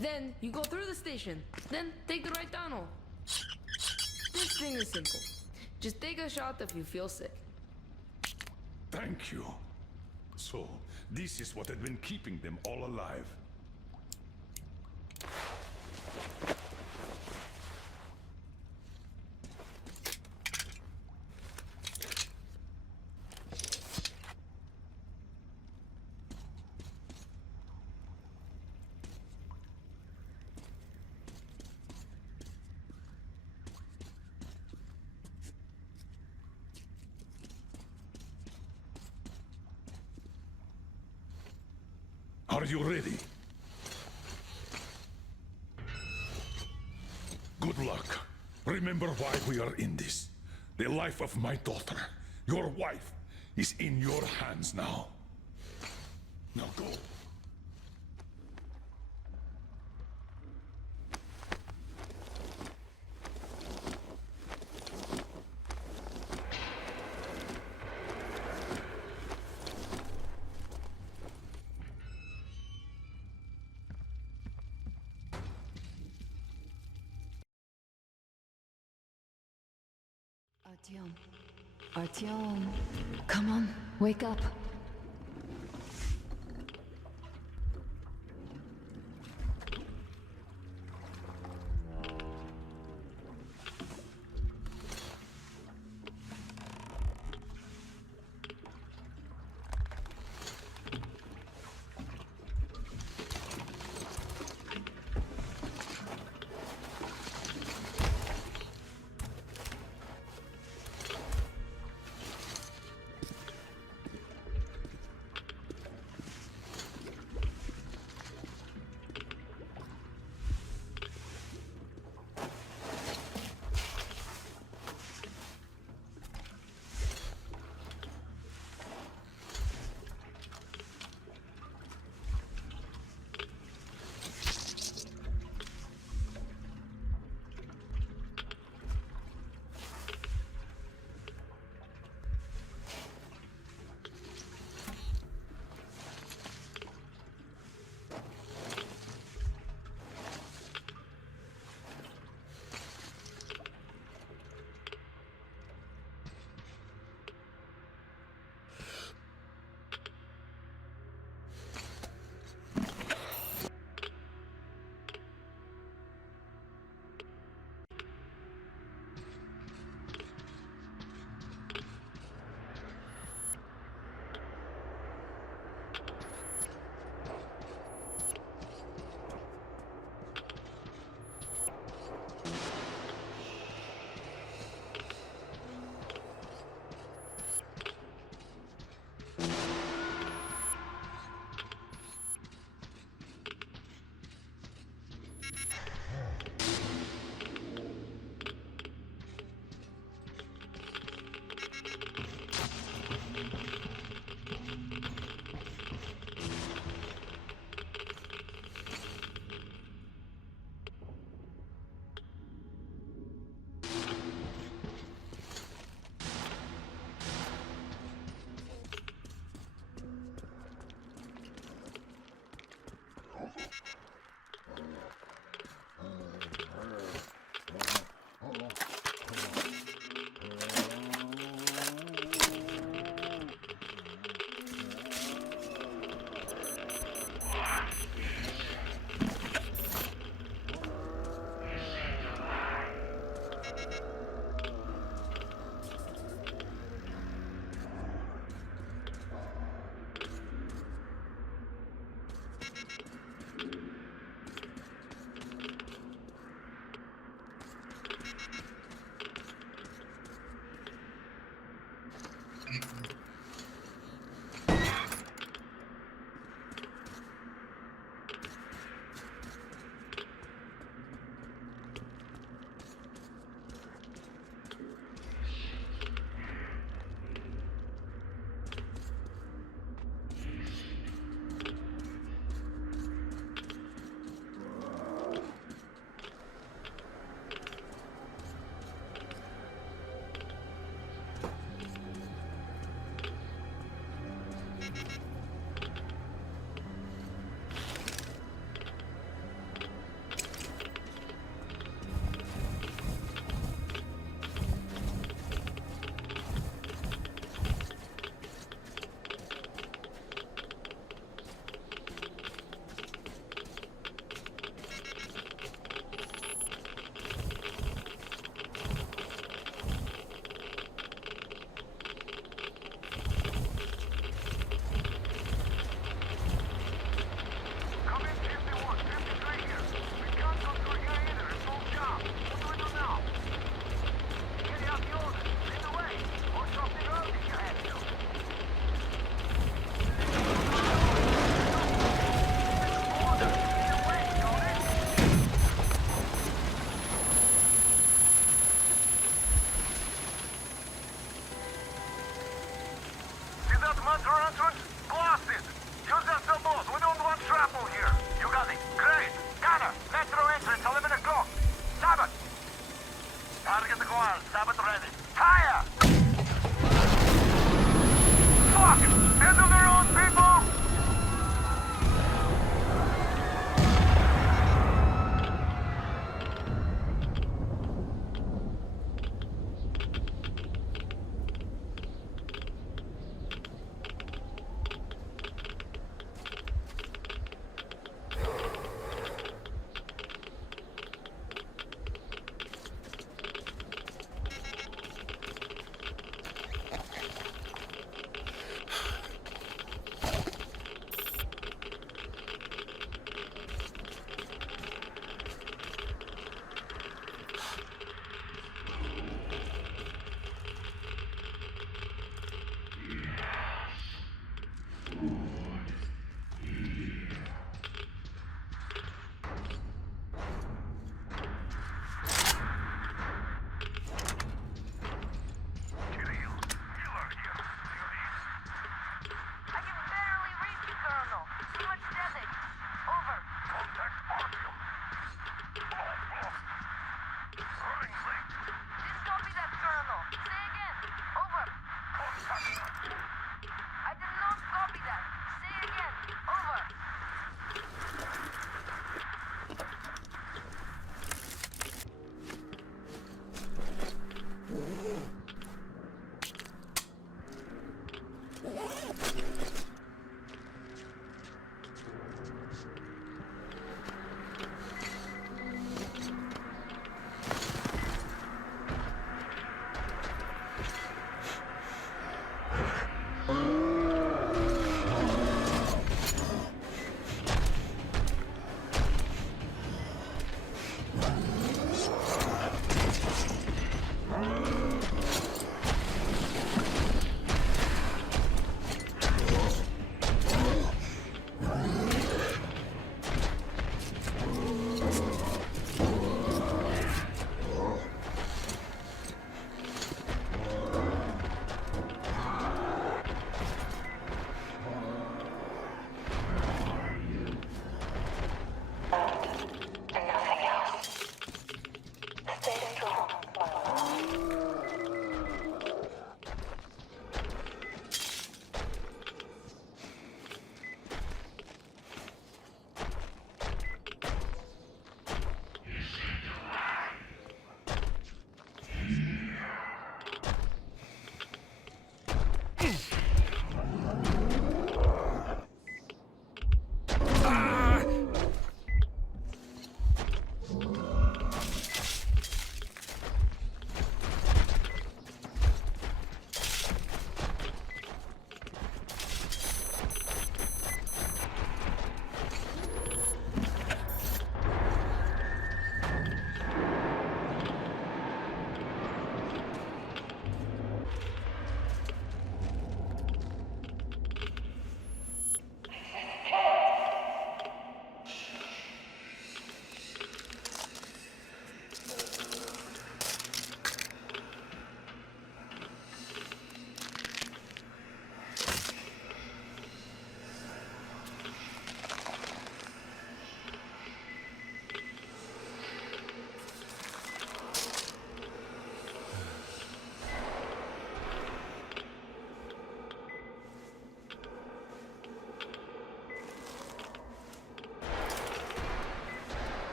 Then you go through the station, then take the right tunnel. This thing is simple. Just take a shot if you feel sick. Thank you. So, this is what had been keeping them all alive. Are you ready? Good luck. Remember why we are in this. The life of my daughter, your wife, is in your hands now. Now go. Artyom. Artyom. Come on, wake up.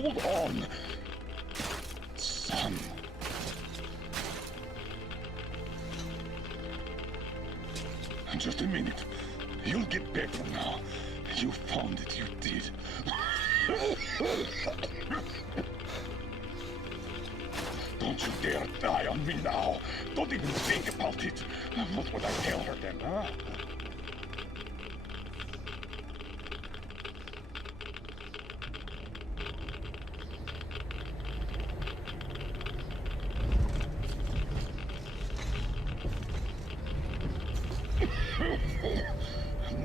hold on. Son. Just a minute. You'll get better now. You found it, you did. Don't you dare die on me now. Don't even think about it. What would I tell her then, huh?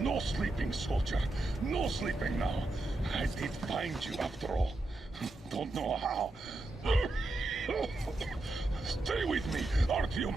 No sleeping, soldier. No sleeping now. I did find you after all. Don't know how. Stay with me, Artyom.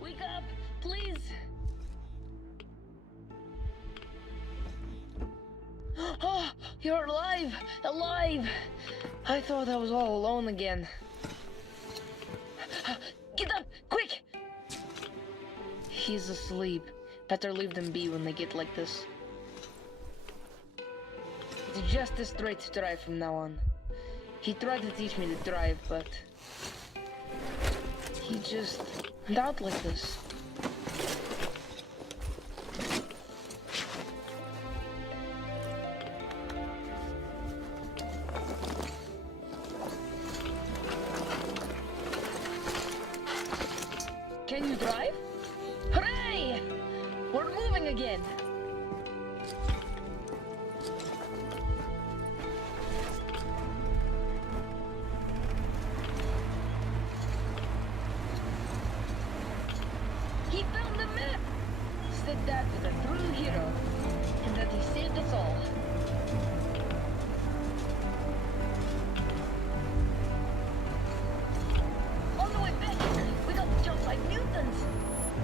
Wake up, please. Oh, you're alive! Alive! I thought I was all alone again. Get up, quick! He's asleep. Better leave them be when they get like this. It's just a straight drive from now on. He tried to teach me to drive, but he just went out like this. Can you drive? Hooray! We're moving again! He found the map! Said that was a true hero, and that he saved us all. On the way back, we got jumped by mutants!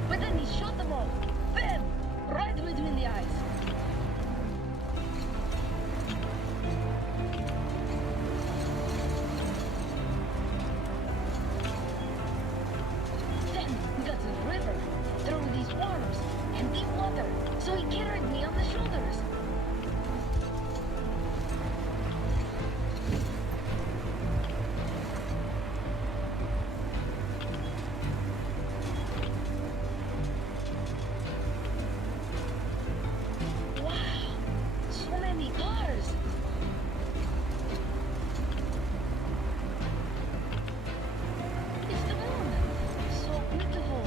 But then he shot them all! Bam! Right between the eyes! Then we got to the river. There were these worms and deep water, so he carried me on the shoulders. Wow, so many cars. It's the moon. So beautiful.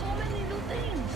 So many new things.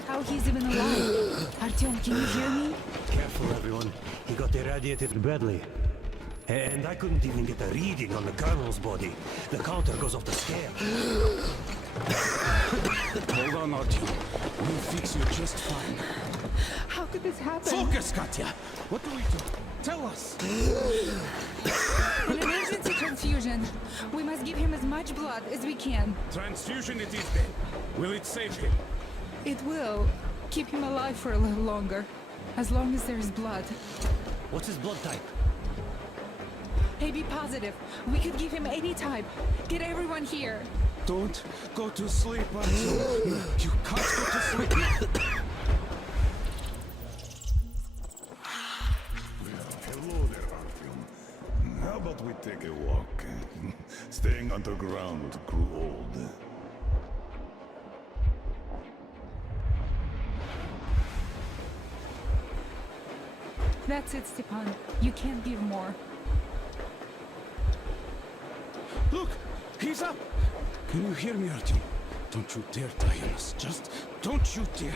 at how he's even alive. Artyom, can you hear me? Careful, everyone. He got irradiated badly. And I couldn't even get a reading on the colonel's body. The counter goes off the scale. Hold on, Artyom. We'll fix you just fine. How could this happen? Focus, Katya! What do we do? Tell us! An emergency transfusion. We must give him as much blood as we can. Transfusion it is then. Will it save him? It will keep him alive for a little longer. As long as there's blood. What's his blood type? AB positive. We could give him any type. Get everyone here. Don't go to sleep, Artyom. You can't go to sleep now. Hello there, Artyom. How about we take a walk? Staying underground grew old. That's it, Stepan. You can't give more. Look! He's up! Can you hear me, Artyom? Don't you dare die on us. Just don't you dare.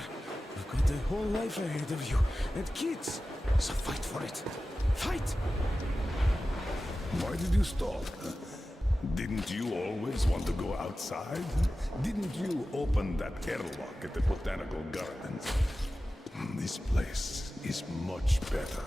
You've got a whole life ahead of you. And kids. So fight for it. Fight! Why did you stop? Didn't you always want to go outside? Didn't you open that airlock at the Botanical Gardens? This place is much better.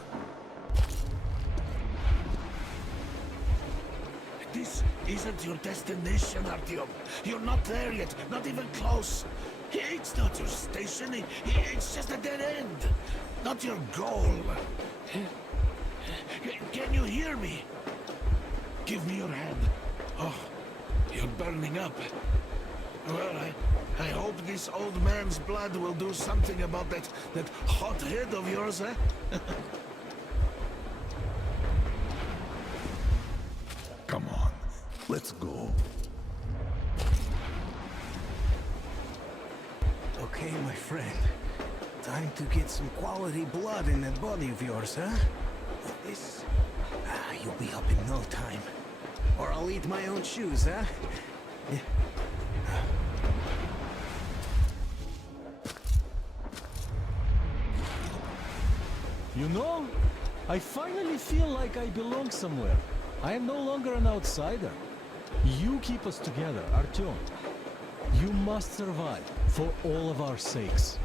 This isn't your destination, Artyom. You're not there yet, not even close. It's not your station, it's just a dead end. Not your goal. Can you hear me? Give me your hand. Oh, you're burning up. Well, I hope this old man's blood will do something about that hot head of yours, eh? Come on, let's go. Okay, my friend. Time to get some quality blood in that body of yours, huh? With this, you'll be up in no time. Or I'll eat my own shoes, huh? Yeah. You know, I finally feel like I belong somewhere. I am no longer an outsider. You keep us together, Artyom. You must survive, for all of our sakes.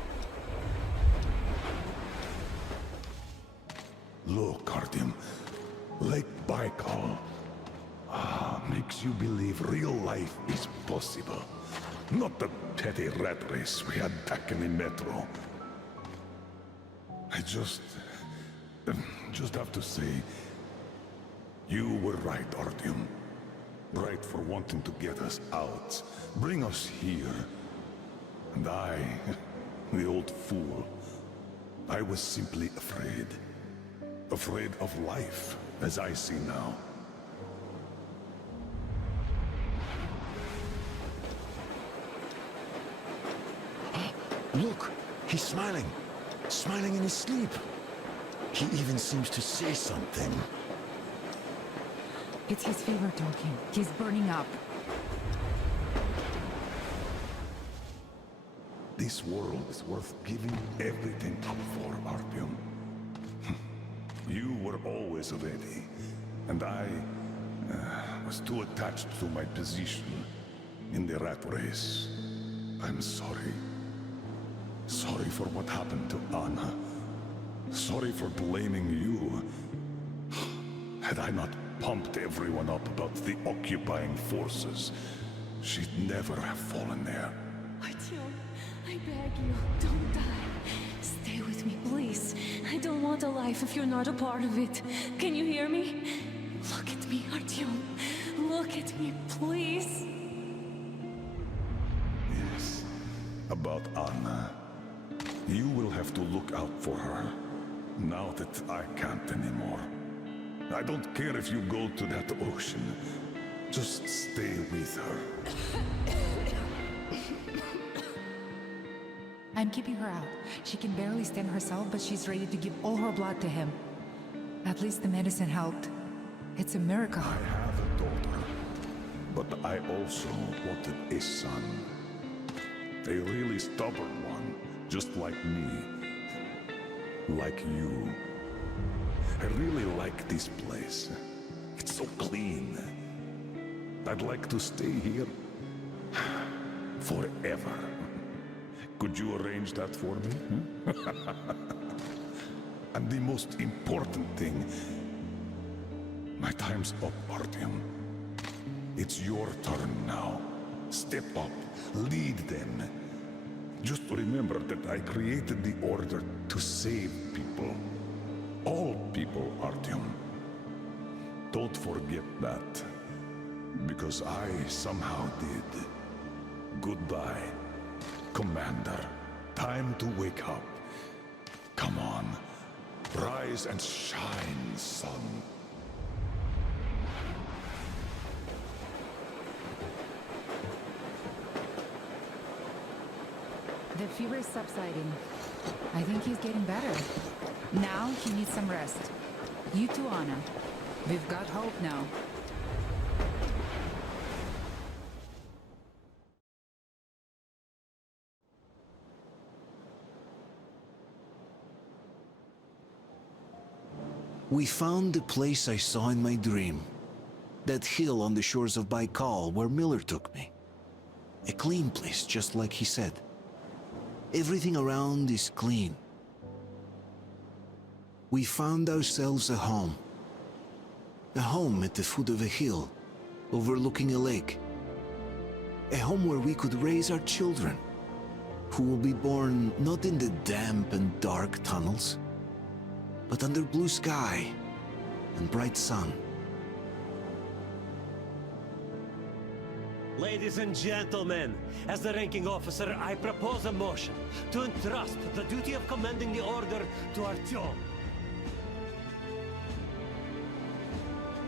Look, Artyom. Lake Baikal. Makes you believe real life is possible. Not the petty rat race we had back in the metro. I just have to say, you were right, Artyom. Right for wanting to get us out, bring us here. And I, the old fool, I was simply afraid. Afraid of life, as I see now. Look! He's smiling. Smiling in his sleep. He even seems to say something. It's his fever talking. He's burning up. This world is worth giving everything up for, Artyom. You were always ready, and I was too attached to my position in the rat race. I'm sorry. Sorry for what happened to Anna. Sorry for blaming you. Had I not pumped everyone up about the occupying forces, she'd never have fallen there. Artyom, I beg you, don't die. Stay with me, please. I don't want a life if you're not a part of it. Can you hear me? Look at me, Artyom. Look at me, please. Yes, about Anna. You will have to look out for her, now that I can't anymore. I don't care if you go to that ocean. Just stay with her. I'm keeping her out. She can barely stand herself, but she's ready to give all her blood to him. At least the medicine helped. It's a miracle. I have a daughter, but I also wanted a son. A really stubborn one, just like me. Like you. I really like this place. It's so clean. I'd like to stay here forever. Could you arrange that for me? And the most important thing, my time's up, Artyom. It's your turn now. Step up, lead them. Just remember that I created the Order to save people. All people, Artyom. Don't forget that. Because I somehow did. Goodbye, Commander. Time to wake up. Come on. Rise and shine, son. The fever is subsiding. I think he's getting better. Now he needs some rest. You too, Anna. We've got hope now. We found the place I saw in my dream. That hill on the shores of Baikal where Miller took me. A clean place, just like he said. Everything around is clean. We found ourselves a home. A home at the foot of a hill, overlooking a lake. A home where we could raise our children, who will be born not in the damp and dark tunnels, but under blue sky and bright sun. Ladies and gentlemen, as the ranking officer, I propose a motion to entrust the duty of commanding the Order to Artyom.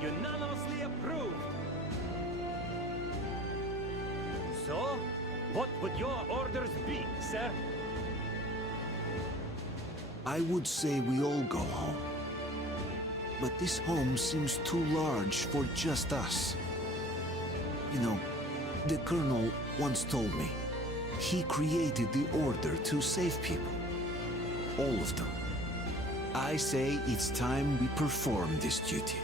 Unanimously approved. So, what would your orders be, sir? I would say we all go home. But this home seems too large for just us. You know, the Colonel once told me, he created the Order to save people. All of them. I say it's time we perform this duty.